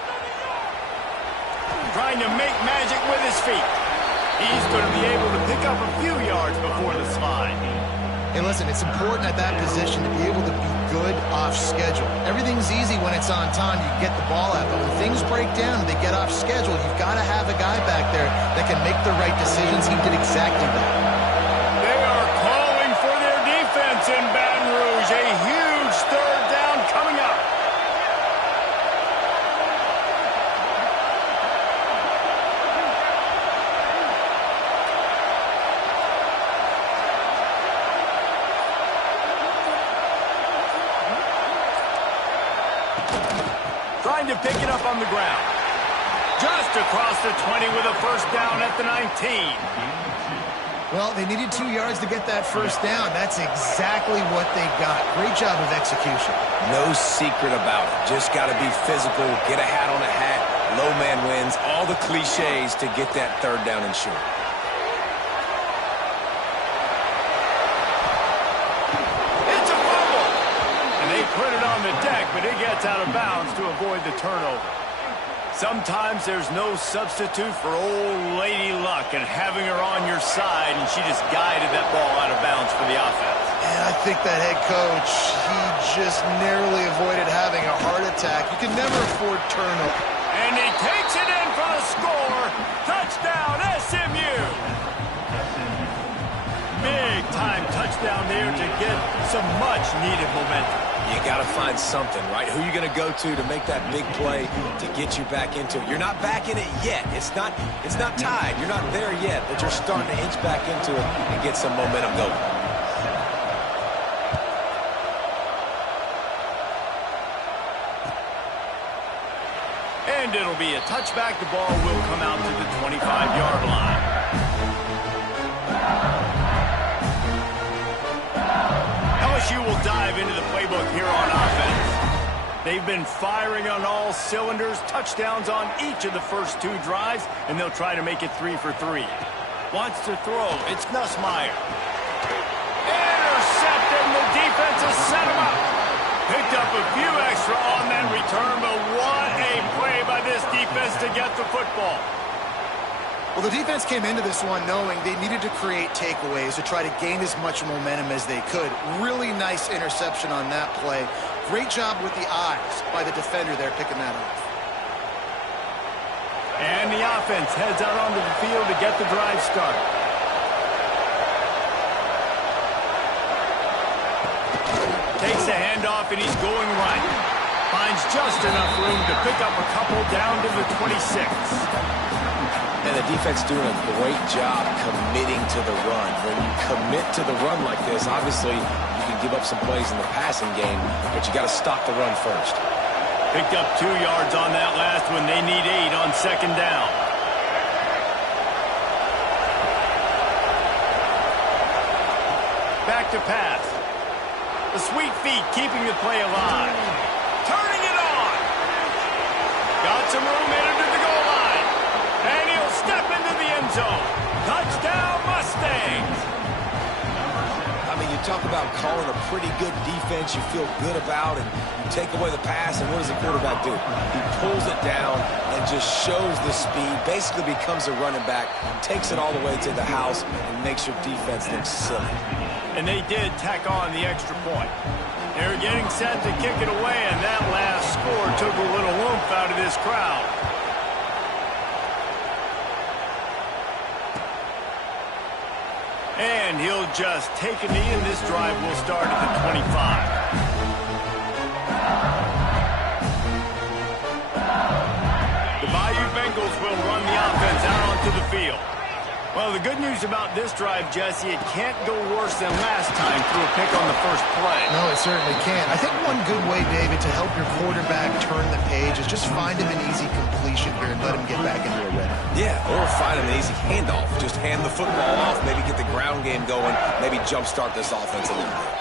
Trying to make magic with his feet. He's going to be able to pick up a few yards before the slide. Hey, listen, it's important at that position to be able to be good off schedule. Everything's easy when it's on time. You get the ball out. But when things break down and they get off schedule, you've got to have a guy back there that can make the right decisions. He did exactly that. They are calling for their defense in Baton Rouge. A huge 3rd down coming up. Trying to pick it up on the ground. Just across the 20 with a 1st down at the 19. Well, they needed 2 yards to get that 1st down. That's exactly what they got. Great job of execution. No secret about it. Just got to be physical, get a hat on a hat, low man wins, all the cliches to get that 3rd down and short. It's a fumble. And they put it on the deck, but it gets out of bounds to avoid the turnover. Sometimes there's no substitute for old Lady Luck and having her on your side, and she just guided that ball out of bounds for the offense. And I think that head coach, he just narrowly avoided having a heart attack. You can never afford turnover. And he takes it in for the score. Touchdown, SMU. Big-time touchdown there to get some much-needed momentum. You got to find something, right? Who are you going to go to make that big play to get you back into it? You're not back in it yet. It's not tied. You're not there yet, but you're starting to inch back into it and get some momentum going. And it'll be a touchback. The ball will come out to the 25-yard line. LSU will dive into the playbook here on offense. They've been firing on all cylinders, touchdowns on each of the first 2 drives, and they'll try to make it 3 for 3. Wants to throw. It's Nussmeier. Intercepted, and the defense has set him up. Picked up a few extra on that return, but what a play by this defense to get the football. Well, the defense came into this one knowing they needed to create takeaways to try to gain as much momentum as they could. Really nice interception on that play. Great job with the eyes by the defender there picking that off. And the offense heads out onto the field to get the drive started. Takes the handoff, and he's going right. Finds just enough room to pick up a couple down to the 26. And the defense doing a great job committing to the run. When you commit to the run like this, obviously you can give up some plays in the passing game, but you got to stop the run first. Picked up 2 yards on that last one. They need 8 on second down. Back to pass. The sweet feet keeping the play alive. Turning it on. Got some room headed to the goal line. And he'll step into the end zone. Touchdown, Mustangs. I mean, you talk about calling a pretty good defense you feel good about, and you take away the pass, and what does the quarterback do? He pulls it down and just shows the speed, basically becomes a running back, takes it all the way to the house, and makes your defense look silly. And they did tack on the extra point. They're getting set to kick it away, and that last score took a little oomph out of this crowd. And he'll just take a knee, and this drive will start at the 25. The Bayou Bengals will run the offense out onto the field. Well, the good news about this drive, Jesse, it can't go worse than last time through a pick on the first play. No, it certainly can't. I think one good way, David, to help your quarterback turn the page is just find him an easy completion here and let him get back into a rhythm. Yeah, or find him an easy handoff. Just hand the football off, maybe get the ground game going, maybe jumpstart this offense a little bit.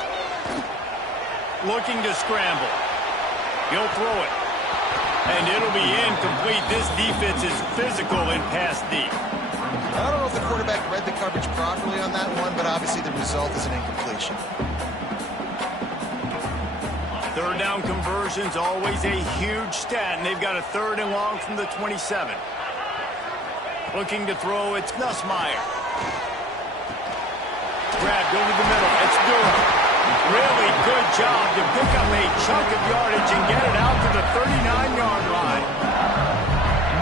Looking to scramble. He'll throw it. And it'll be incomplete. This defense is physical in pass deep. I don't know if the quarterback read the coverage properly on that one, but obviously the result is an incompletion. Third down conversion's always a huge stat, and they've got a 3rd and long from the 27. Looking to throw, it's Nussmeier. Grabbed over the middle, it's Durham. Really good job to pick up a chunk of yardage and get it out to the 39-yard line.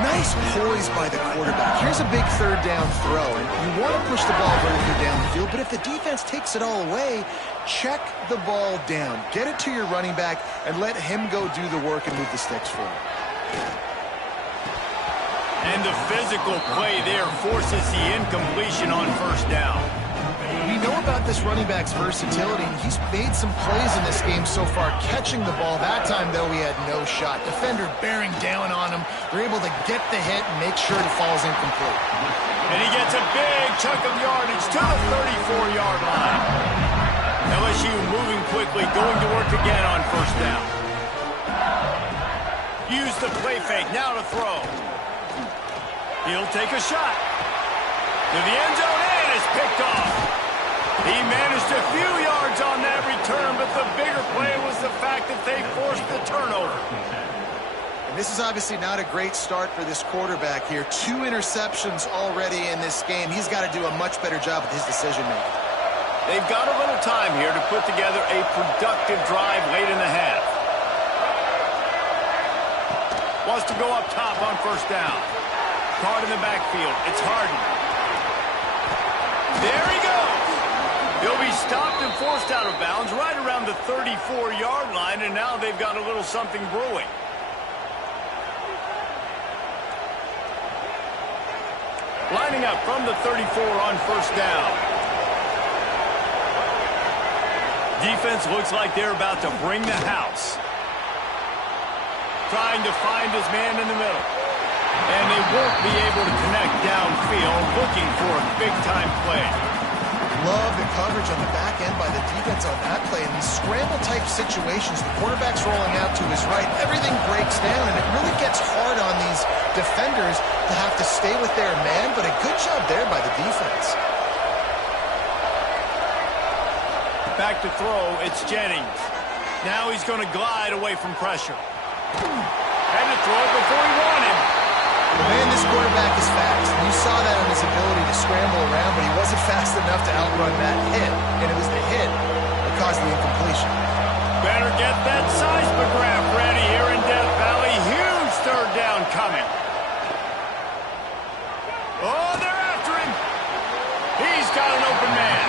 Nice poise by the quarterback. Here's a big 3rd down throw, and you want to push the ball vertically down the field, but if the defense takes it all away, check the ball down. Get it to your running back and let him go do the work and move the sticks forward. And the physical play there forces the incompletion on 1st down. We know about this running back's versatility, and he's made some plays in this game so far, catching the ball. That time, though, he had no shot. Defender bearing down on him. They're able to get the hit and make sure it falls incomplete. And he gets a big chunk of yardage to the 34-yard line. LSU moving quickly, going to work again on 1st down. Use the play fake, now to throw. He'll take a shot. To the end zone, and it's picked off. He managed a few yards on that return, but the bigger play was the fact that they forced the turnover. And this is obviously not a great start for this quarterback here. 2 interceptions already in this game. He's got to do a much better job with his decision-making. They've got a little time here to put together a productive drive late in the half. Wants to go up top on first down. Caught in the backfield. It's Harden. There he goes. He'll be stopped and forced out of bounds right around the 34-yard line, and now they've got a little something brewing. Lining up from the 34 on first down. Defense looks like they're about to bring the house. Trying to find his man in the middle. And they won't be able to connect downfield, looking for a big-time play. Love the coverage on the back end by the defense on that play. In these scramble-type situations, the quarterback's rolling out to his right. Everything breaks down, and it really gets hard on these defenders to have to stay with their man, but a good job there by the defense. Back to throw, it's Jennings. Now he's going to glide away from pressure. Had to throw it before he wanted. Man, this quarterback is fast. You saw that on his ability to scramble around, but he wasn't fast enough to outrun that hit. And it was the hit that caused the incompletion. Better get that seismograph ready here in Death Valley. Huge third down coming. Oh, they're after him. He's got an open man.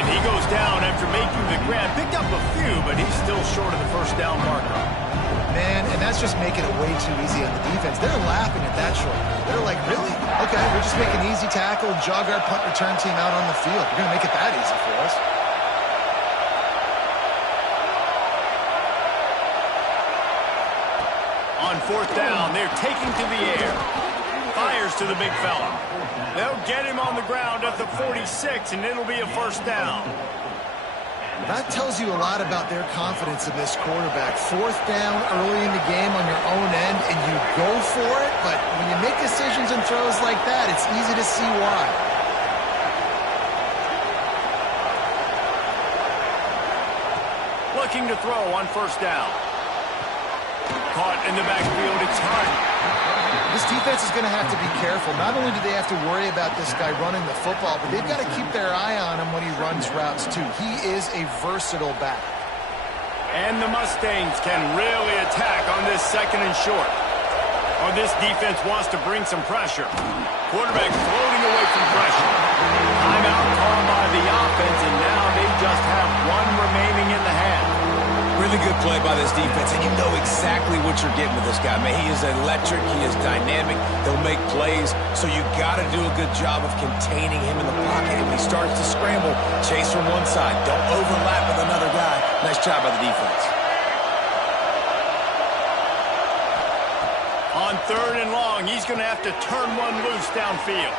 And he goes down after making the grab. Picked up a few, but he's still short of the first down marker. Man, and that's just making it way too easy on the defense. They're laughing at that short. They're like, really? Okay, we'll just make an easy tackle, jog our punt return team out on the field. We're going to make it that easy for us. On fourth down, they're taking to the air. Fires to the big fella. They'll get him on the ground at the 46, and it'll be a first down. That tells you a lot about their confidence in this quarterback. Fourth down early in the game on your own end, and you go for it, but when you make decisions and throws like that, it's easy to see why. Looking to throw on first down. Caught in the backfield, it's Harden. This defense is going to have to be careful. Not only do they have to worry about this guy running the football, but they've got to keep their eye on him when he runs routes, too. He is a versatile back. And the Mustangs can really attack on this second and short. Or this defense wants to bring some pressure. Quarterback floating away from pressure. Timeout called by the offense, and now they just have one remaining in the half. Really good play by this defense, and you know exactly what you're getting with this guy. Man, he is electric. He is dynamic. He'll make plays, so you got to do a good job of containing him in the pocket. And when he starts to scramble, chase from one side. Don't overlap with another guy. Nice job by the defense. On third and long, he's going to have to turn one loose downfield.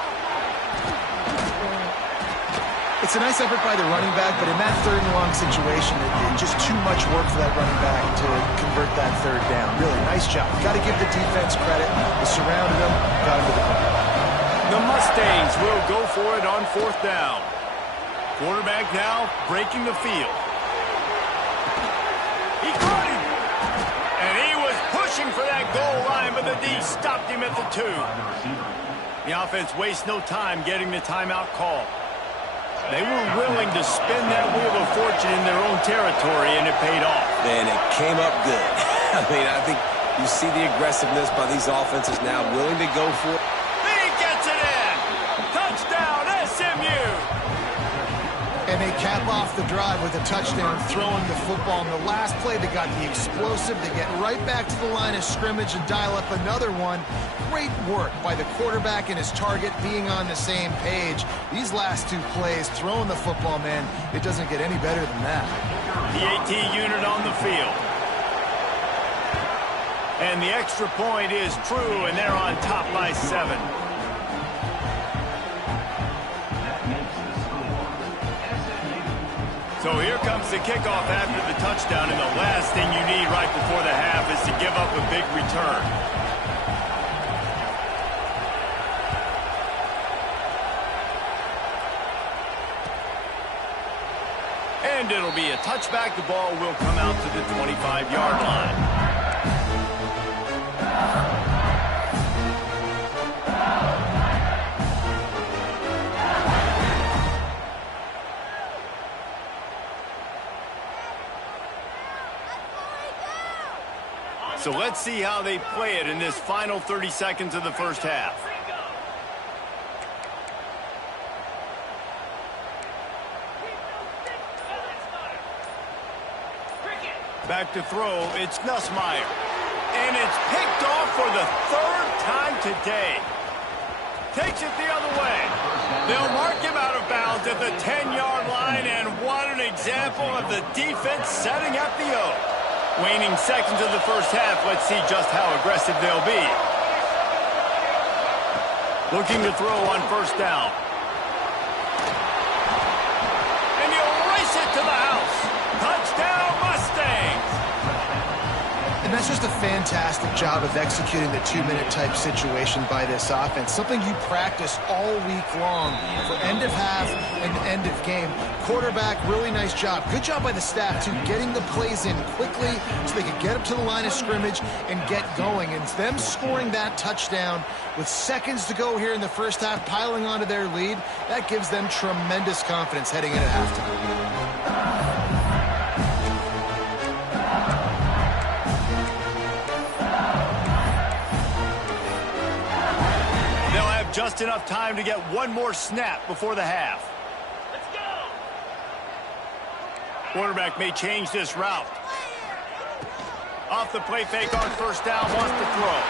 It's a nice effort by the running back, but in that third and long situation, it's just too much work for that running back to convert that third down. Really, nice job. Got to give the defense credit. They surrounded him, got him to the ground. The Mustangs will go for it on fourth down. Quarterback now breaking the field. He caught him. And he was pushing for that goal line, but the D stopped him at the 2. The offense wastes no time getting the timeout call. They were willing to spin that wheel of fortune in their own territory, and it paid off. And it came up good. I mean, I think you see the aggressiveness by these offenses now, willing to go for it. He gets it in! Touchdown, SMU! And they cap off the drive with a touchdown, throwing the football. In the last play, they got the explosive. They get right back to the line of scrimmage and dial up another one. Great work by the quarterback and his target being on the same page. These last two plays, throwing the football, man, it doesn't get any better than that. The AT unit on the field. And the extra point is true, and they're on top by 7. So here comes the kickoff after the touchdown, and the last thing you need right before the half is to give up a big return. And it'll be a touchback. The ball will come out to the 25-yard line. So let's see how they play it in this final 30 seconds of the first half. Back to throw, it's Nussmeier. And it's picked off for the third time today. Takes it the other way. They'll mark him out of bounds at the 10-yard line, and what an example of the defense setting up the O. Waning seconds of the first half, let's see just how aggressive they'll be. Looking to throw on first down. And he'll race it to the house. Touchdown, Mustangs! And that's just a fantastic job of executing the two-minute type situation by this offense. Something you practice all week long for end of half and end of game. Quarterback, really nice job. Good job by the staff, too, getting the plays in quickly so they could get up to the line of scrimmage and get going. And them scoring that touchdown with seconds to go here in the first half, piling onto their lead, that gives them tremendous confidence heading into halftime. Just enough time to get one more snap before the half. Let's go! Quarterback may change this route. Off the play fake on first down, wants to throw.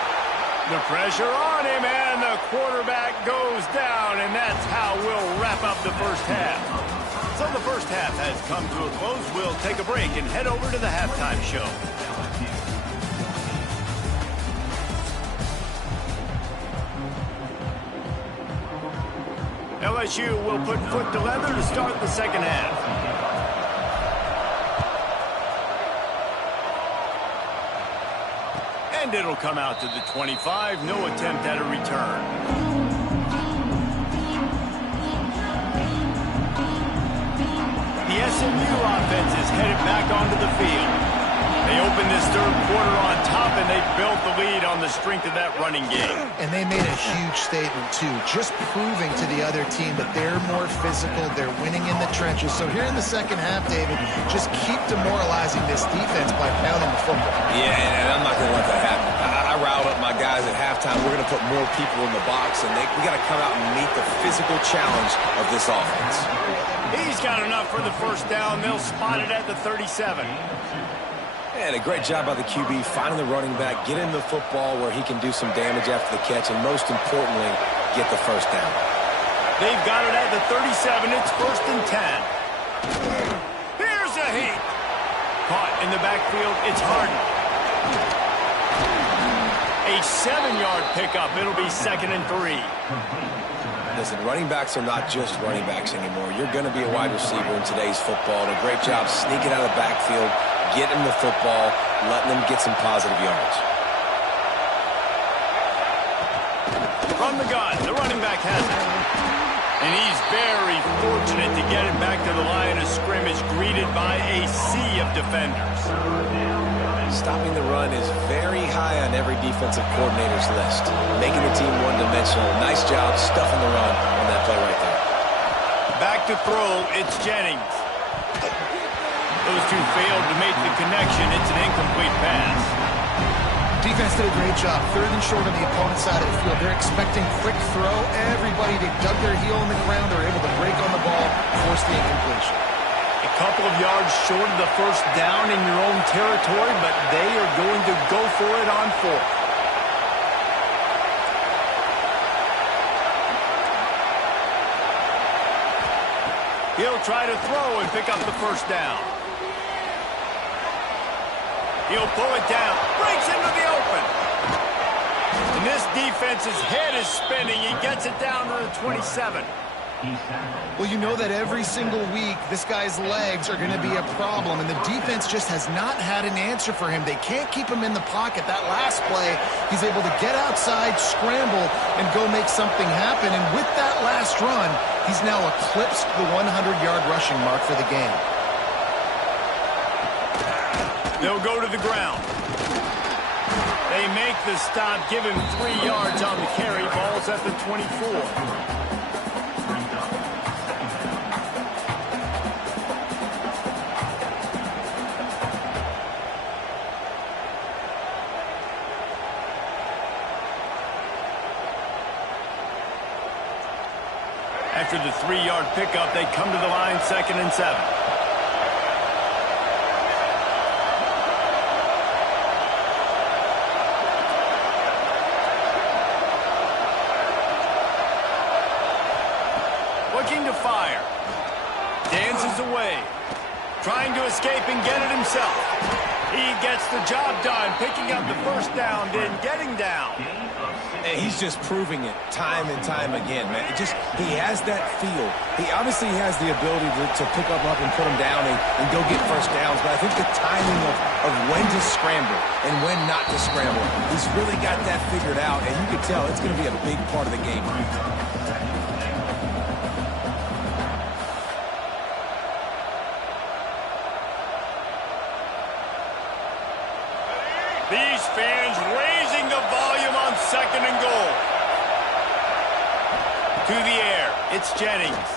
The pressure on him, and the quarterback goes down, and that's how we'll wrap up the first half. So the first half has come to a close. We'll take a break and head over to the halftime show. LSU will put foot to leather to start the second half. And it'll come out to the 25. No attempt at a return. The SMU offense is headed back onto the field. They opened this third quarter on top, and they built the lead on the strength of that running game. And they made a huge statement, too, just proving to the other team that they're more physical, they're winning in the trenches. So here in the second half, David, just keep demoralizing this defense by pounding the football. Yeah, and I'm not going to let that happen. I riled up my guys at halftime. We're going to put more people in the box, and we got to come out and meet the physical challenge of this offense. He's got enough for the first down. They'll spot it at the 37. And a great job by the QB finding the running back, get him the football where he can do some damage after the catch, and most importantly, get the first down. They've got it at the 37. It's 1st and 10. Here's a heat. Caught in the backfield. It's Harden. A 7-yard pickup. It'll be 2nd and 3. Listen, running backs are not just running backs anymore. You're going to be a wide receiver in today's football. And a great job sneaking out of the backfield, getting them the football, letting them get some positive yards. From the gun, the running back has it. And he's very fortunate to get it back to the line of scrimmage, greeted by a sea of defenders. Stopping the run is very high on every defensive coordinator's list. Making the team one-dimensional. Nice job stuffing the run on that play right there. Back to throw, it's Jennings. Those two failed to make the connection. It's an incomplete pass. Defense did a great job. 3rd and short on the opponent's side of the field. They're expecting quick throw. Everybody, they dug their heel in the ground. They're able to break on the ball, force the incompletion. A couple of yards short of the first down in your own territory, but they are going to go for it on 4th. He'll try to throw and pick up the first down. He'll pull it down, breaks into the open. And this defense's head is spinning. He gets it down to the 27. Well, you know that every single week, this guy's legs are going to be a problem, and the defense just has not had an answer for him. They can't keep him in the pocket. That last play, he's able to get outside, scramble, and go make something happen. And with that last run, he's now eclipsed the 100-yard rushing mark for the game. They'll go to the ground. They make the stop, give him 3 yards on the carry. Ball's at the 24. After the 3-yard pickup, they come to the line 2nd and 7. Looking to fire. Dances away. Trying to escape and get it himself. He gets the job done, picking up the first down, then getting down. And he's just proving it time and time again, man. He has that feel. He obviously has the ability to pick up and put him down and go get first downs, but I think the timing of when to scramble and when not to scramble, he's really got that figured out, and you can tell it's going to be a big part of the game. These fans raising the volume on 2nd and goal. To the air, it's Jennings.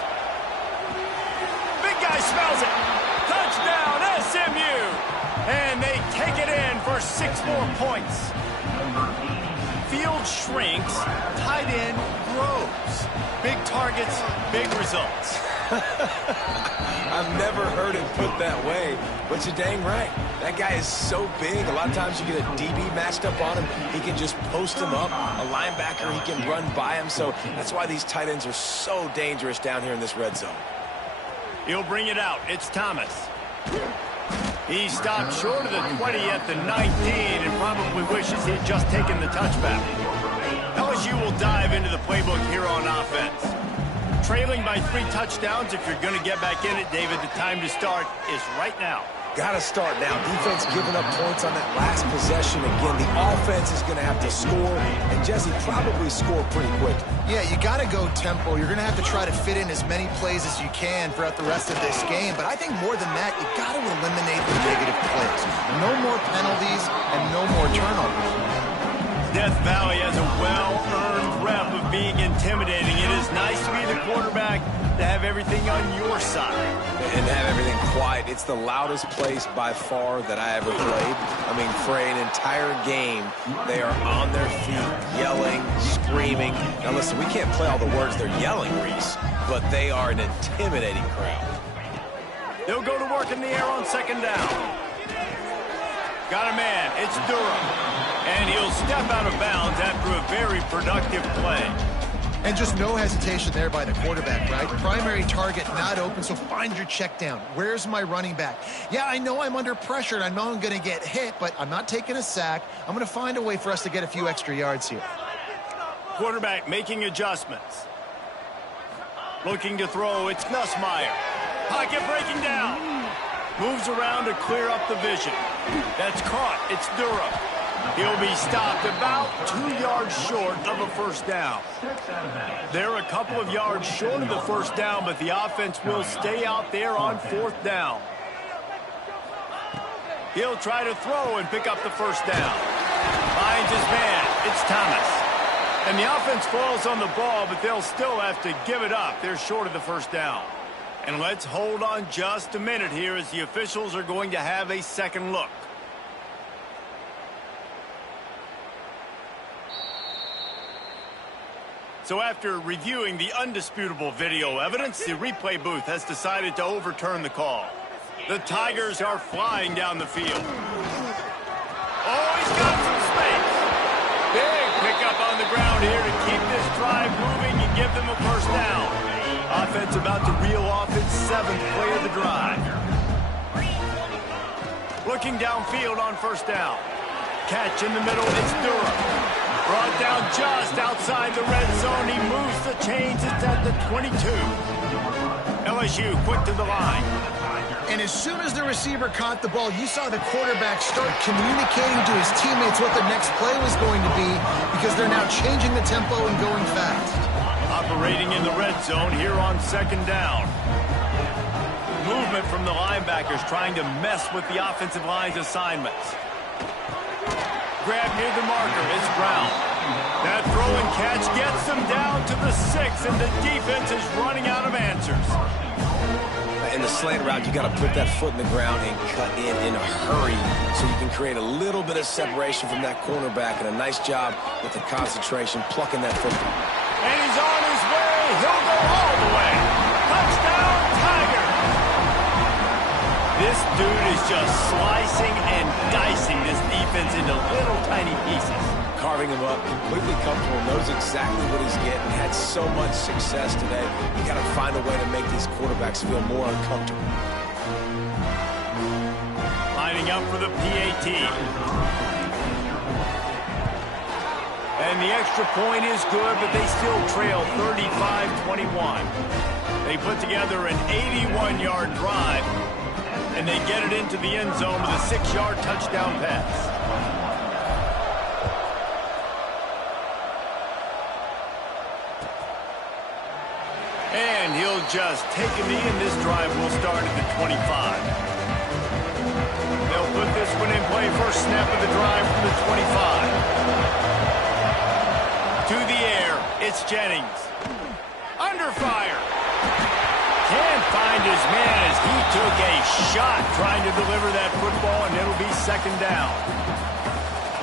Big guy smells it. Touchdown, SMU. And they take it in for 6 more points. Field shrinks, tight end grows. Big targets, big results. I've never heard it put that way, but you're dang right. That guy is so big. A lot of times you get a DB matched up on him. He can just post him up. A linebacker, he can run by him. So that's why these tight ends are so dangerous down here in this red zone. He'll bring it out. It's Thomas. He stopped short of the 20 at the 19 and probably wishes he'd just taken the touchback. LSU will dive into the playbook here on offense. Trailing by 3 touchdowns. If you're going to get back in it, David, the time to start is right now. Got to start now. Defense giving up points on that last possession. Again, the offense is going to have to score, and Jesse probably score pretty quick. Yeah, you got to go tempo. You're going to have to try to fit in as many plays as you can throughout the rest of this game. But I think more than that, you got to eliminate the negative plays. No more penalties and no more turnovers. Death Valley has a well-earned rep of being intimidating. It is nice to be the quarterback, to have everything on your side. And have everything quiet. It's the loudest place by far that I ever played. I mean, for an entire game, they are on their feet, yelling, screaming. Now listen, we can't play all the words they're yelling, Reese, but they are an intimidating crowd. They'll go to work in the air on 2nd down. Got a man. It's Durham. And he'll step out of bounds after a very productive play. And just no hesitation there by the quarterback, right? Primary target not open, so find your check down. Where's my running back? Yeah, I know I'm under pressure, and I know I'm going to get hit, but I'm not taking a sack. I'm going to find a way for us to get a few extra yards here. Quarterback making adjustments. Looking to throw, it's Nussmeier. Pocket breaking down. Moves around to clear up the vision. That's caught. It's Durham. He'll be stopped about 2 yards short of a first down. They're a couple of yards short of the first down, but the offense will stay out there on 4th down. He'll try to throw and pick up the first down. Finds his man. It's Thomas. And the offense falls on the ball, but they'll still have to give it up. They're short of the first down. And let's hold on just a minute here as the officials are going to have a second look. So after reviewing the undisputable video evidence, the replay booth has decided to overturn the call. The Tigers are flying down the field. Oh, he's got some space. Big pickup on the ground here to keep this drive moving and give them a first down. Offense about to reel off its 7th play of the drive. Looking downfield on first down. Catch in the middle, it's Durham. Brought down just outside the red zone. He moves the chains. It's at the 22. LSU quick to the line. And as soon as the receiver caught the ball, you saw the quarterback start communicating to his teammates what the next play was going to be because they're now changing the tempo and going fast. Operating in the red zone here on 2nd down. Movement from the linebackers trying to mess with the offensive line's assignments. Grab near the marker. It's Brown. That throw and catch gets them down to the 6, and the defense is running out of answers. In the slant route, you got to put that foot in the ground and cut in a hurry so you can create a little bit of separation from that cornerback, and a nice job with the concentration, plucking that football. And he's on his way. he'll go all the way. Touchdown, Tigers! This dude is just slicing and dicing this defense into little tiny pieces. Carving him up, completely comfortable, knows exactly what he's getting, had so much success today. You got to find a way to make these quarterbacks feel more uncomfortable. Lining up for the PAT. And the extra point is good, but they still trail 35-21. They put together an 81-yard drive, and they get it into the end zone with a 6-yard touchdown pass. And he'll just take a knee, and this drive will start at the 25. They'll put this one in play. First snap of the drive from the 25. To the air, it's Jennings. Under fire. Can't find his man as he took a shot trying to deliver that football, and it'll be second down.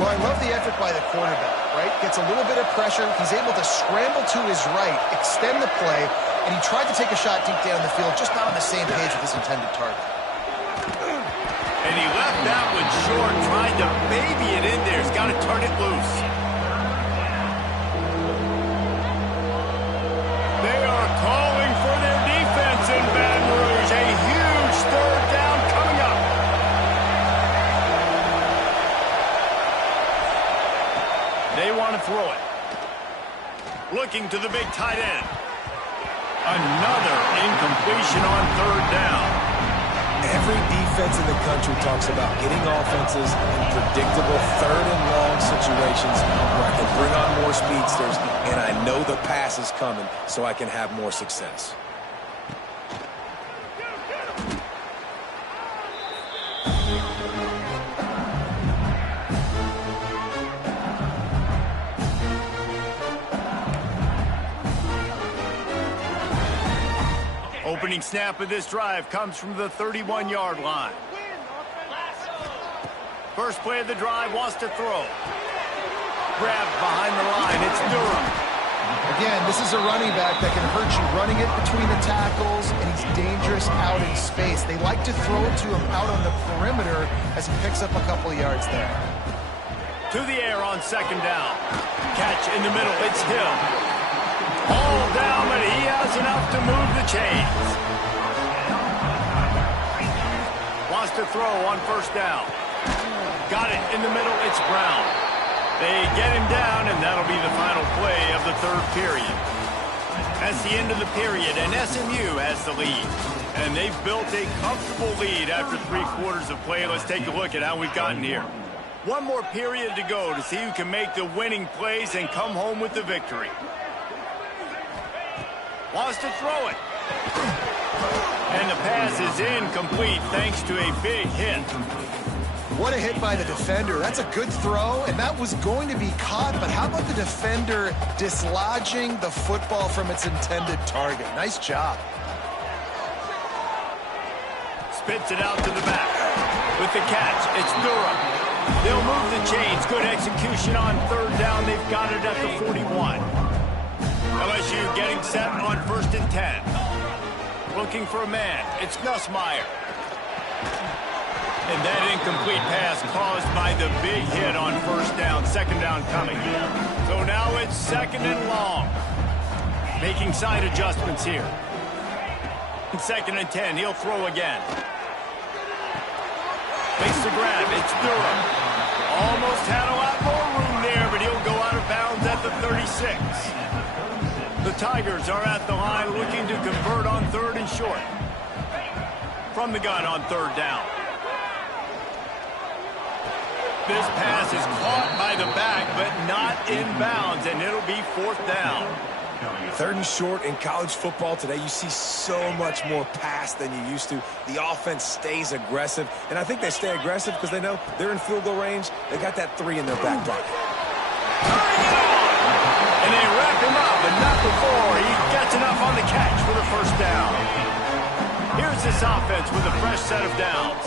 Well, I love the effort by the quarterback, right? Gets a little bit of pressure. He's able to scramble to his right, extend the play, and he tried to take a shot deep down the field, just not on the same page with his intended target. And he left that one short, trying to baby it in there. He's got to turn it loose. They are calling for their defense in Baton Rouge. A huge third down coming up. They want to throw it. Looking to the big tight end. Another incompletion on third down. Every defense in the country talks about getting offenses in predictable third and long situations where I can bring on more speedsters and I know the pass is coming so I can have more success. Opening snap of this drive comes from the 31-yard line. First play of the drive, wants to throw. Grabbed behind the line, it's Durham. Again, this is a running back that can hurt you running it between the tackles, and he's dangerous out in space. They like to throw it to him out on the perimeter as he picks up a couple of yards there. To the air on second down. Catch in the middle, it's Hill. All down, but he has enough to move the chains. Wants to throw on first down. Got it in the middle, it's Brown. They get him down, and that'll be the final play of the third period. That's the end of the period, and SMU has the lead. And they've built a comfortable lead after 3 quarters of play. Let's take a look at how we've gotten here. One more period to go to see who can make the winning plays and come home with the victory. Wants to throw it. And the pass is incomplete thanks to a big hit. What a hit by the defender. That's a good throw, and that was going to be caught, but how about the defender dislodging the football from its intended target? Nice job. Spits it out to the back. With the catch, it's Durham. They'll move the chains. Good execution on third down. They've got it at the 41. LSU getting set on 1st and 10. Looking for a man. It's Nussmeier. And that incomplete pass caused by the big hit on first down. Second down coming. So now it's second and long. Making side adjustments here. Second and 10. He'll throw again. Makes the grab. It's Durham. Almost had a lot more room there, but he'll go out of bounds at the 36. The Tigers are at the line looking to convert on third and short. From the gun on third down. This pass is caught by the back, but not in bounds, and it'll be fourth down. Third and short in college football today, you see so much more pass than you used to. The offense stays aggressive, and I think they stay aggressive because they know they're in field goal range. They got that 3 in their back pocket. And they wrap him up, but not before he gets enough on the catch for the first down. Here's this offense with a fresh set of downs.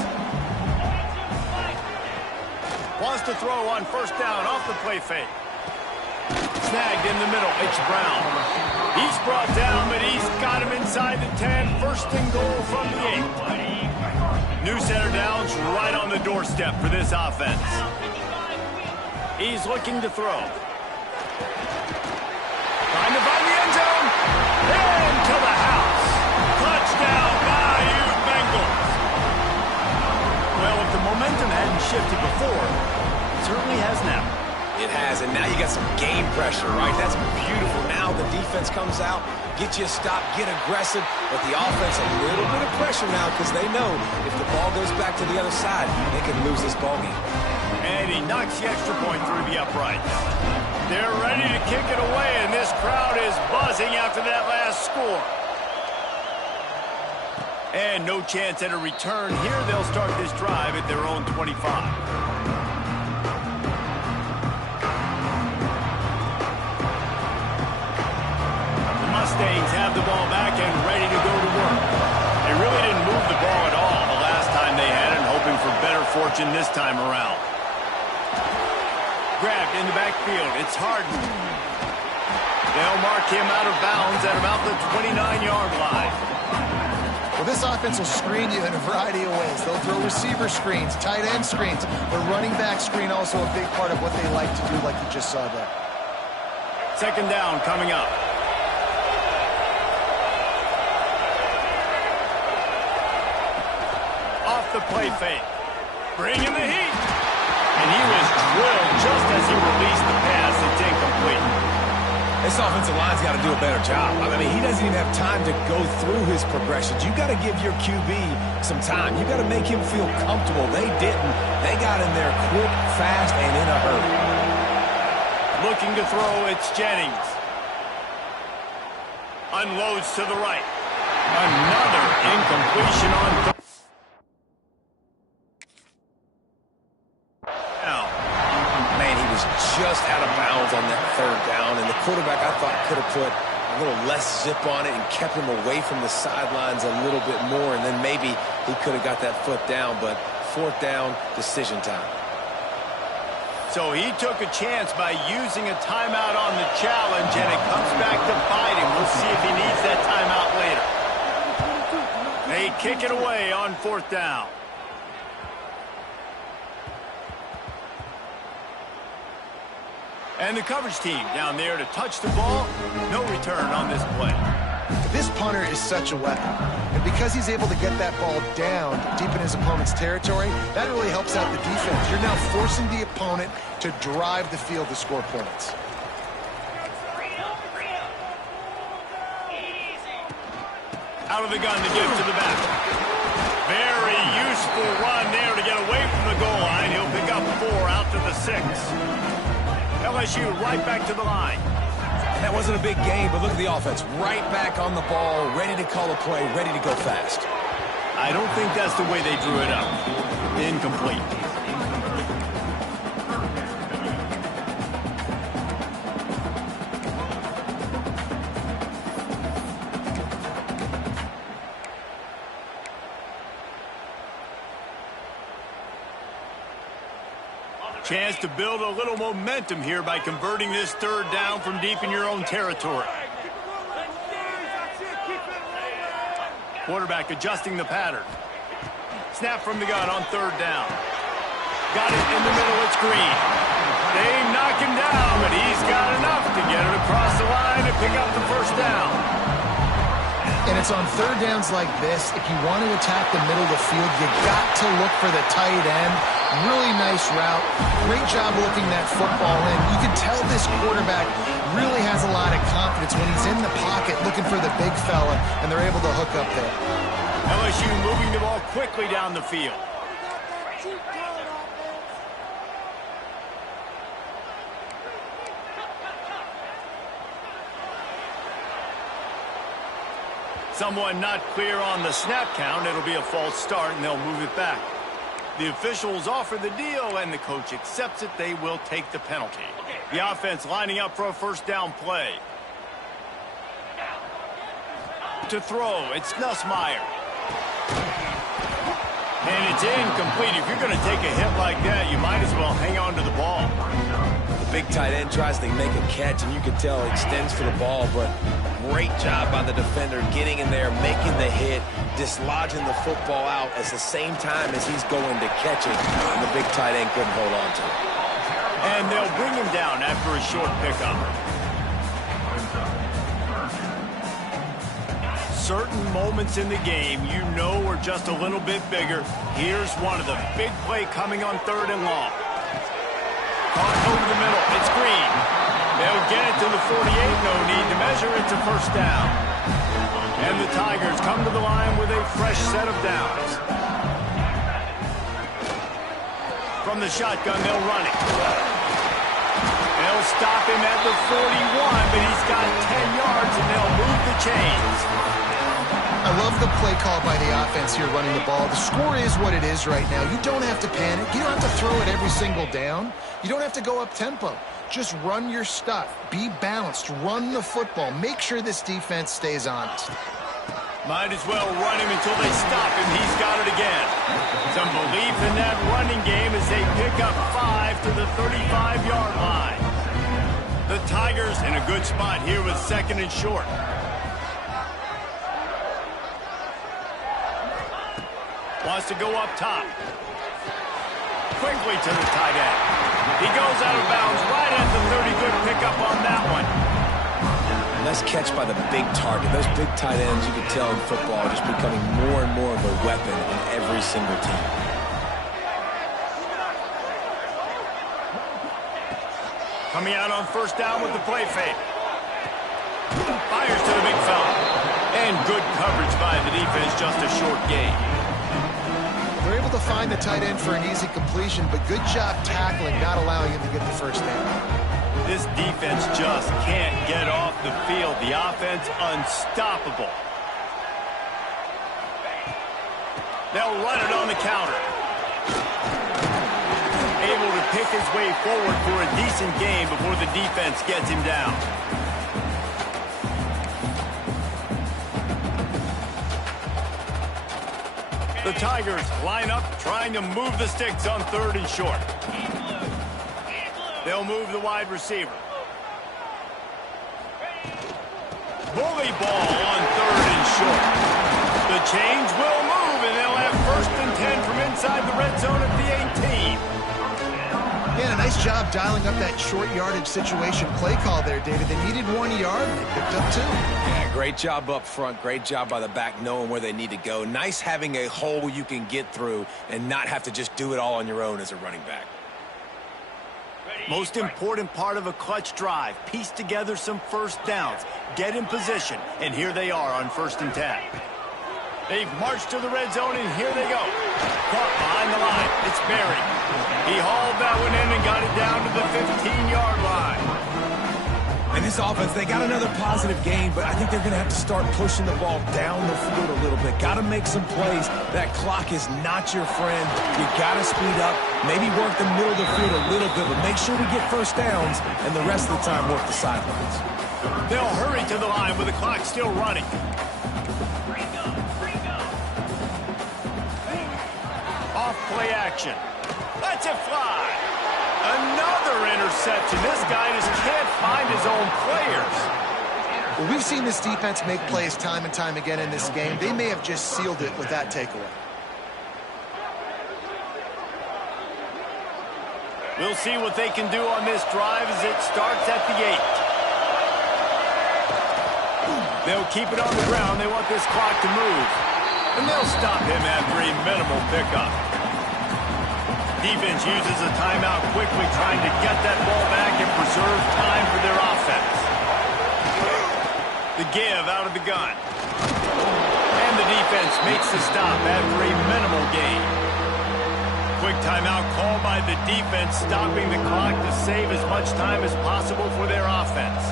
Wants to throw on first down off the play fake. Snagged in the middle, it's Brown. He's brought down, but he's got him inside the 10. First and goal from the 8. New center down's right on the doorstep for this offense. He's looking to throw. Trying to find the end zone. Into the house. Touchdown, Bayou Bengals. Well, if the momentum hadn't shifted before, it certainly has now. It has, and now you got some game pressure, right? That's beautiful. Now the defense comes out, get you a stop, get aggressive, but the offense a little bit of pressure now because they know if the ball goes back to the other side, they can lose this ball game. And he knocks the extra point through the upright. They're ready to kick it away, and this crowd is buzzing after that last score. And no chance at a return here. They'll start this drive at their own 25. Mustangs have the ball back and ready to go to work. They really didn't move the ball at all the last time they had it, hoping for better fortune this time around. Grabbed in the backfield. It's Harden. They'll mark him out of bounds at about the 29-yard line. Well, this offense will screen you in a variety of ways. They'll throw receiver screens, tight end screens. The running back screen also a big part of what they like to do, like you just saw there. Second down coming up. Off the play fake. Bringing the heat. And he was drilled just as he released the pass. It's incomplete. This offensive line's got to do a better job. I mean, he doesn't even have time to go through his progressions. You got to give your QB some time. You got to make him feel comfortable. They didn't. They got in there quick, fast, and in a hurry. Looking to throw, it's Jennings. Unloads to the right. Another incompletion on third. Just out of bounds on that third down, and the quarterback, I thought, could have put a little less zip on it and kept him away from the sidelines a little bit more, and then maybe he could have got that foot down, but fourth down, decision time. So he took a chance by using a timeout on the challenge, and it comes back to bite him. We'll see if he needs that timeout later. They kick it away on fourth down. And the coverage team down there to touch the ball. No return on this play. This punter is such a weapon. And because he's able to get that ball down deep in his opponent's territory, that really helps out the defense. You're now forcing the opponent to drive the field to score points. Out of the gun to give to the back. Very useful run there to get away from the goal line. He'll pick up 4 out to the 6. LSU right back to the line. And that wasn't a big game, but look at the offense. Right back on the ball, ready to call a play, ready to go fast. I don't think that's the way they drew it up. Incomplete. Chance to build a little momentum here by converting this third down from deep in your own territory. Quarterback adjusting the pattern. Snap from the gun on third down. Got it in the middle, it's Green. They knock him down, but he's got enough to get it across the line to pick up the first down. And it's on third downs like this, if you want to attack the middle of the field, you got to look for the tight end. Really nice route. Great job looking that football in. You can tell this quarterback really has a lot of confidence when he's in the pocket looking for the big fella, and they're able to hook up there. LSU moving the ball quickly down the field. Someone not clear on the snap count. It'll be a false start, and they'll move it back. The officials offer the deal, and the coach accepts it. They will take the penalty. The offense lining up for a first down play. To throw, it's Nussmeier. And it's incomplete. If you're going to take a hit like that, you might as well hang on to the ball. big tight end tries to make a catch, and you can tell he extends for the ball, but great job by the defender getting in there, making the hit, dislodging the football out at the same time as he's going to catch it, and the big tight end couldn't hold on to it. And they'll bring him down after a short pickup. Certain moments in the game you know are just a little bit bigger. Here's one of them. Big play coming on 3rd and long. Caught over the middle. It's Green. They'll get it to the 48. No need to measure. It's a first down. And the Tigers come to the line with a fresh set of downs. From the shotgun, they'll run it. They'll stop him at the 41, but he's got 10 yards, and they'll move the chains. I love the play call by the offense here running the ball. The score is what it is right now. You don't have to panic. You don't have to throw it every single down. You don't have to go up tempo. Just run your stuff. Be balanced. Run the football. Make sure this defense stays honest. Might as well run him until they stop him. He's got it again. Some belief in that running game as they pick up 5 to the 35-yard line. The Tigers in a good spot here with 2nd and short. Wants to go up top. Quickly to the tight end. He goes out of bounds right at the 30. Good pickup on that one. Nice catch by the big target. Those big tight ends, you can tell in football, are just becoming more and more of a weapon on every single team. Coming out on 1st down with the play fake. Fires to the big fella. And good coverage by the defense, just a short gain. They're able to find the tight end for an easy completion, but good job tackling, not allowing him to get the first down. This defense just can't get off the field. The offense unstoppable. They'll run it on the counter. Able to pick his way forward for a decent gain before the defense gets him down. The Tigers line up, trying to move the sticks on 3rd and short. They'll move the wide receiver. Bully ball on 3rd and short. The change will move, and they'll have 1st and 10 from inside the red zone at the 18. Yeah, nice job dialing up that short yardage situation play call there, David. They needed 1 yard, and they picked up 2. Yeah, great job up front. Great job by the back knowing where they need to go. Nice having a hole you can get through and not have to just do it all on your own as a running back. Most important part of a clutch drive. Piece together some first downs. Get in position. And here they are on 1st and 10. They've marched to the red zone, and here they go. Caught behind the line. It's Barry. He hauled that one in and got it down to the 15-yard line. And this offense, they got another positive gain, but I think they're going to have to start pushing the ball down the field a little bit. Got to make some plays. That clock is not your friend. You got to speed up, maybe work the middle of the field a little bit, but make sure we get first downs, and the rest of the time work the sidelines. They'll hurry to the line with the clock still running. Off play action. Lets it fly. Another interception. This guy just can't find his own players. Well, we've seen this defense make plays time and time again in this game. They may have just sealed it with that takeaway. We'll see what they can do on this drive as it starts at the 8. They'll keep it on the ground. They want this clock to move. And they'll stop him after a minimal pickup. Defense uses a timeout quickly, trying to get that ball back and preserve time for their offense. The give out of the gun. And the defense makes the stop after a minimal gain. Quick timeout called by the defense, stopping the clock to save as much time as possible for their offense.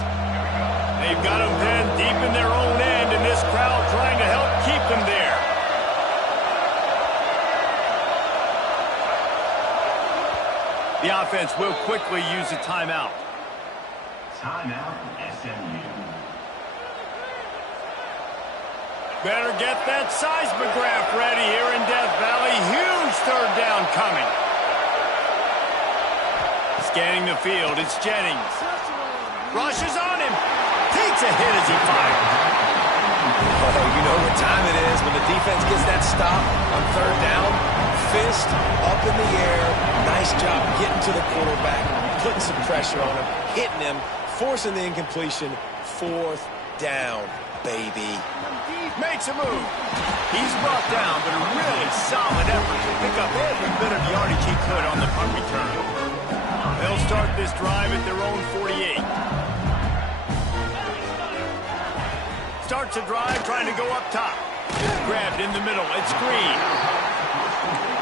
They've got them pinned deep in their own end, and this crowd trying to help keep them there. The offense will quickly use a timeout. Timeout, SMU. Better get that seismograph ready here in Death Valley. Huge 3rd down coming. Scanning the field, it's Jennings. Rushes on him. Takes a hit as he fires. Oh, you know what time it is when the defense gets that stop on third down. Fist up in the air. Nice job getting to the quarterback, putting some pressure on him, hitting him, forcing the incompletion. Fourth down, baby. Makes a move. He's brought down, but a really solid effort to pick up every bit of yardage he could on the punt return. They'll start this drive at their own 48. Starts a drive trying to go up top. Grabbed in the middle. It's Green.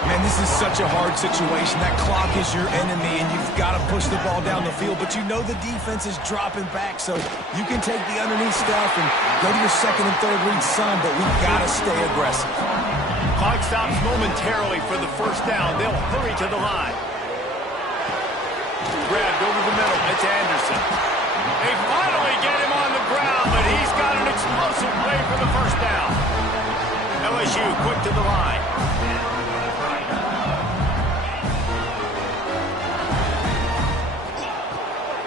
Man, this is such a hard situation. That clock is your enemy, and you've got to push the ball down the field. But you know the defense is dropping back, so you can take the underneath stuff and go to your second and third read some, but we've got to stay aggressive. Clock stops momentarily for the first down. They'll hurry to the line. Grabbed over the middle. It's Anderson. They finally get him on the ground, but he's got an explosive play for the first down. LSU quick to the line.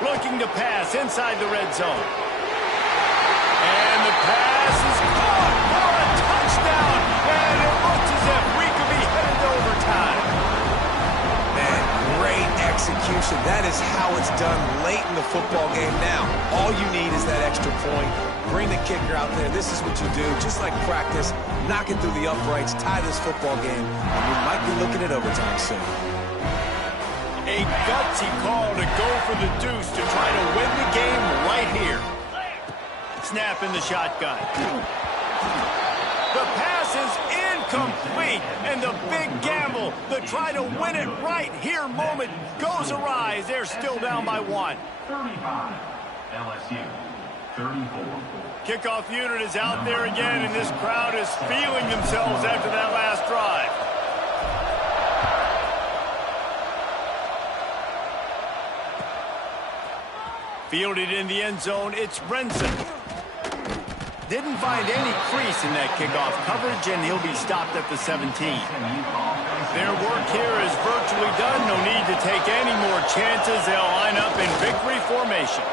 Looking to pass inside the red zone. And the pass is caught for a touchdown. And it looks as if we could be headed to overtime. Man, great execution. That is how it's done late in the football game now. All you need is that extra point. Bring the kicker out there. This is what you do. Just like practice, knock it through the uprights, tie this football game, and we might be looking at overtime soon. A gutsy call to go for the deuce to try to win the game right here. Snap in the shotgun. The pass is incomplete, and the big gamble, the try to win it right here moment goes awry as they're still down by 1. 35, LSU, 34. Kickoff unit is out there again, and this crowd is feeling themselves after that last drive. Fielded in the end zone, it's Brenson. Didn't find any crease in that kickoff coverage, and he'll be stopped at the 17. Their work here is virtually done. No need to take any more chances. They'll line up in victory formation.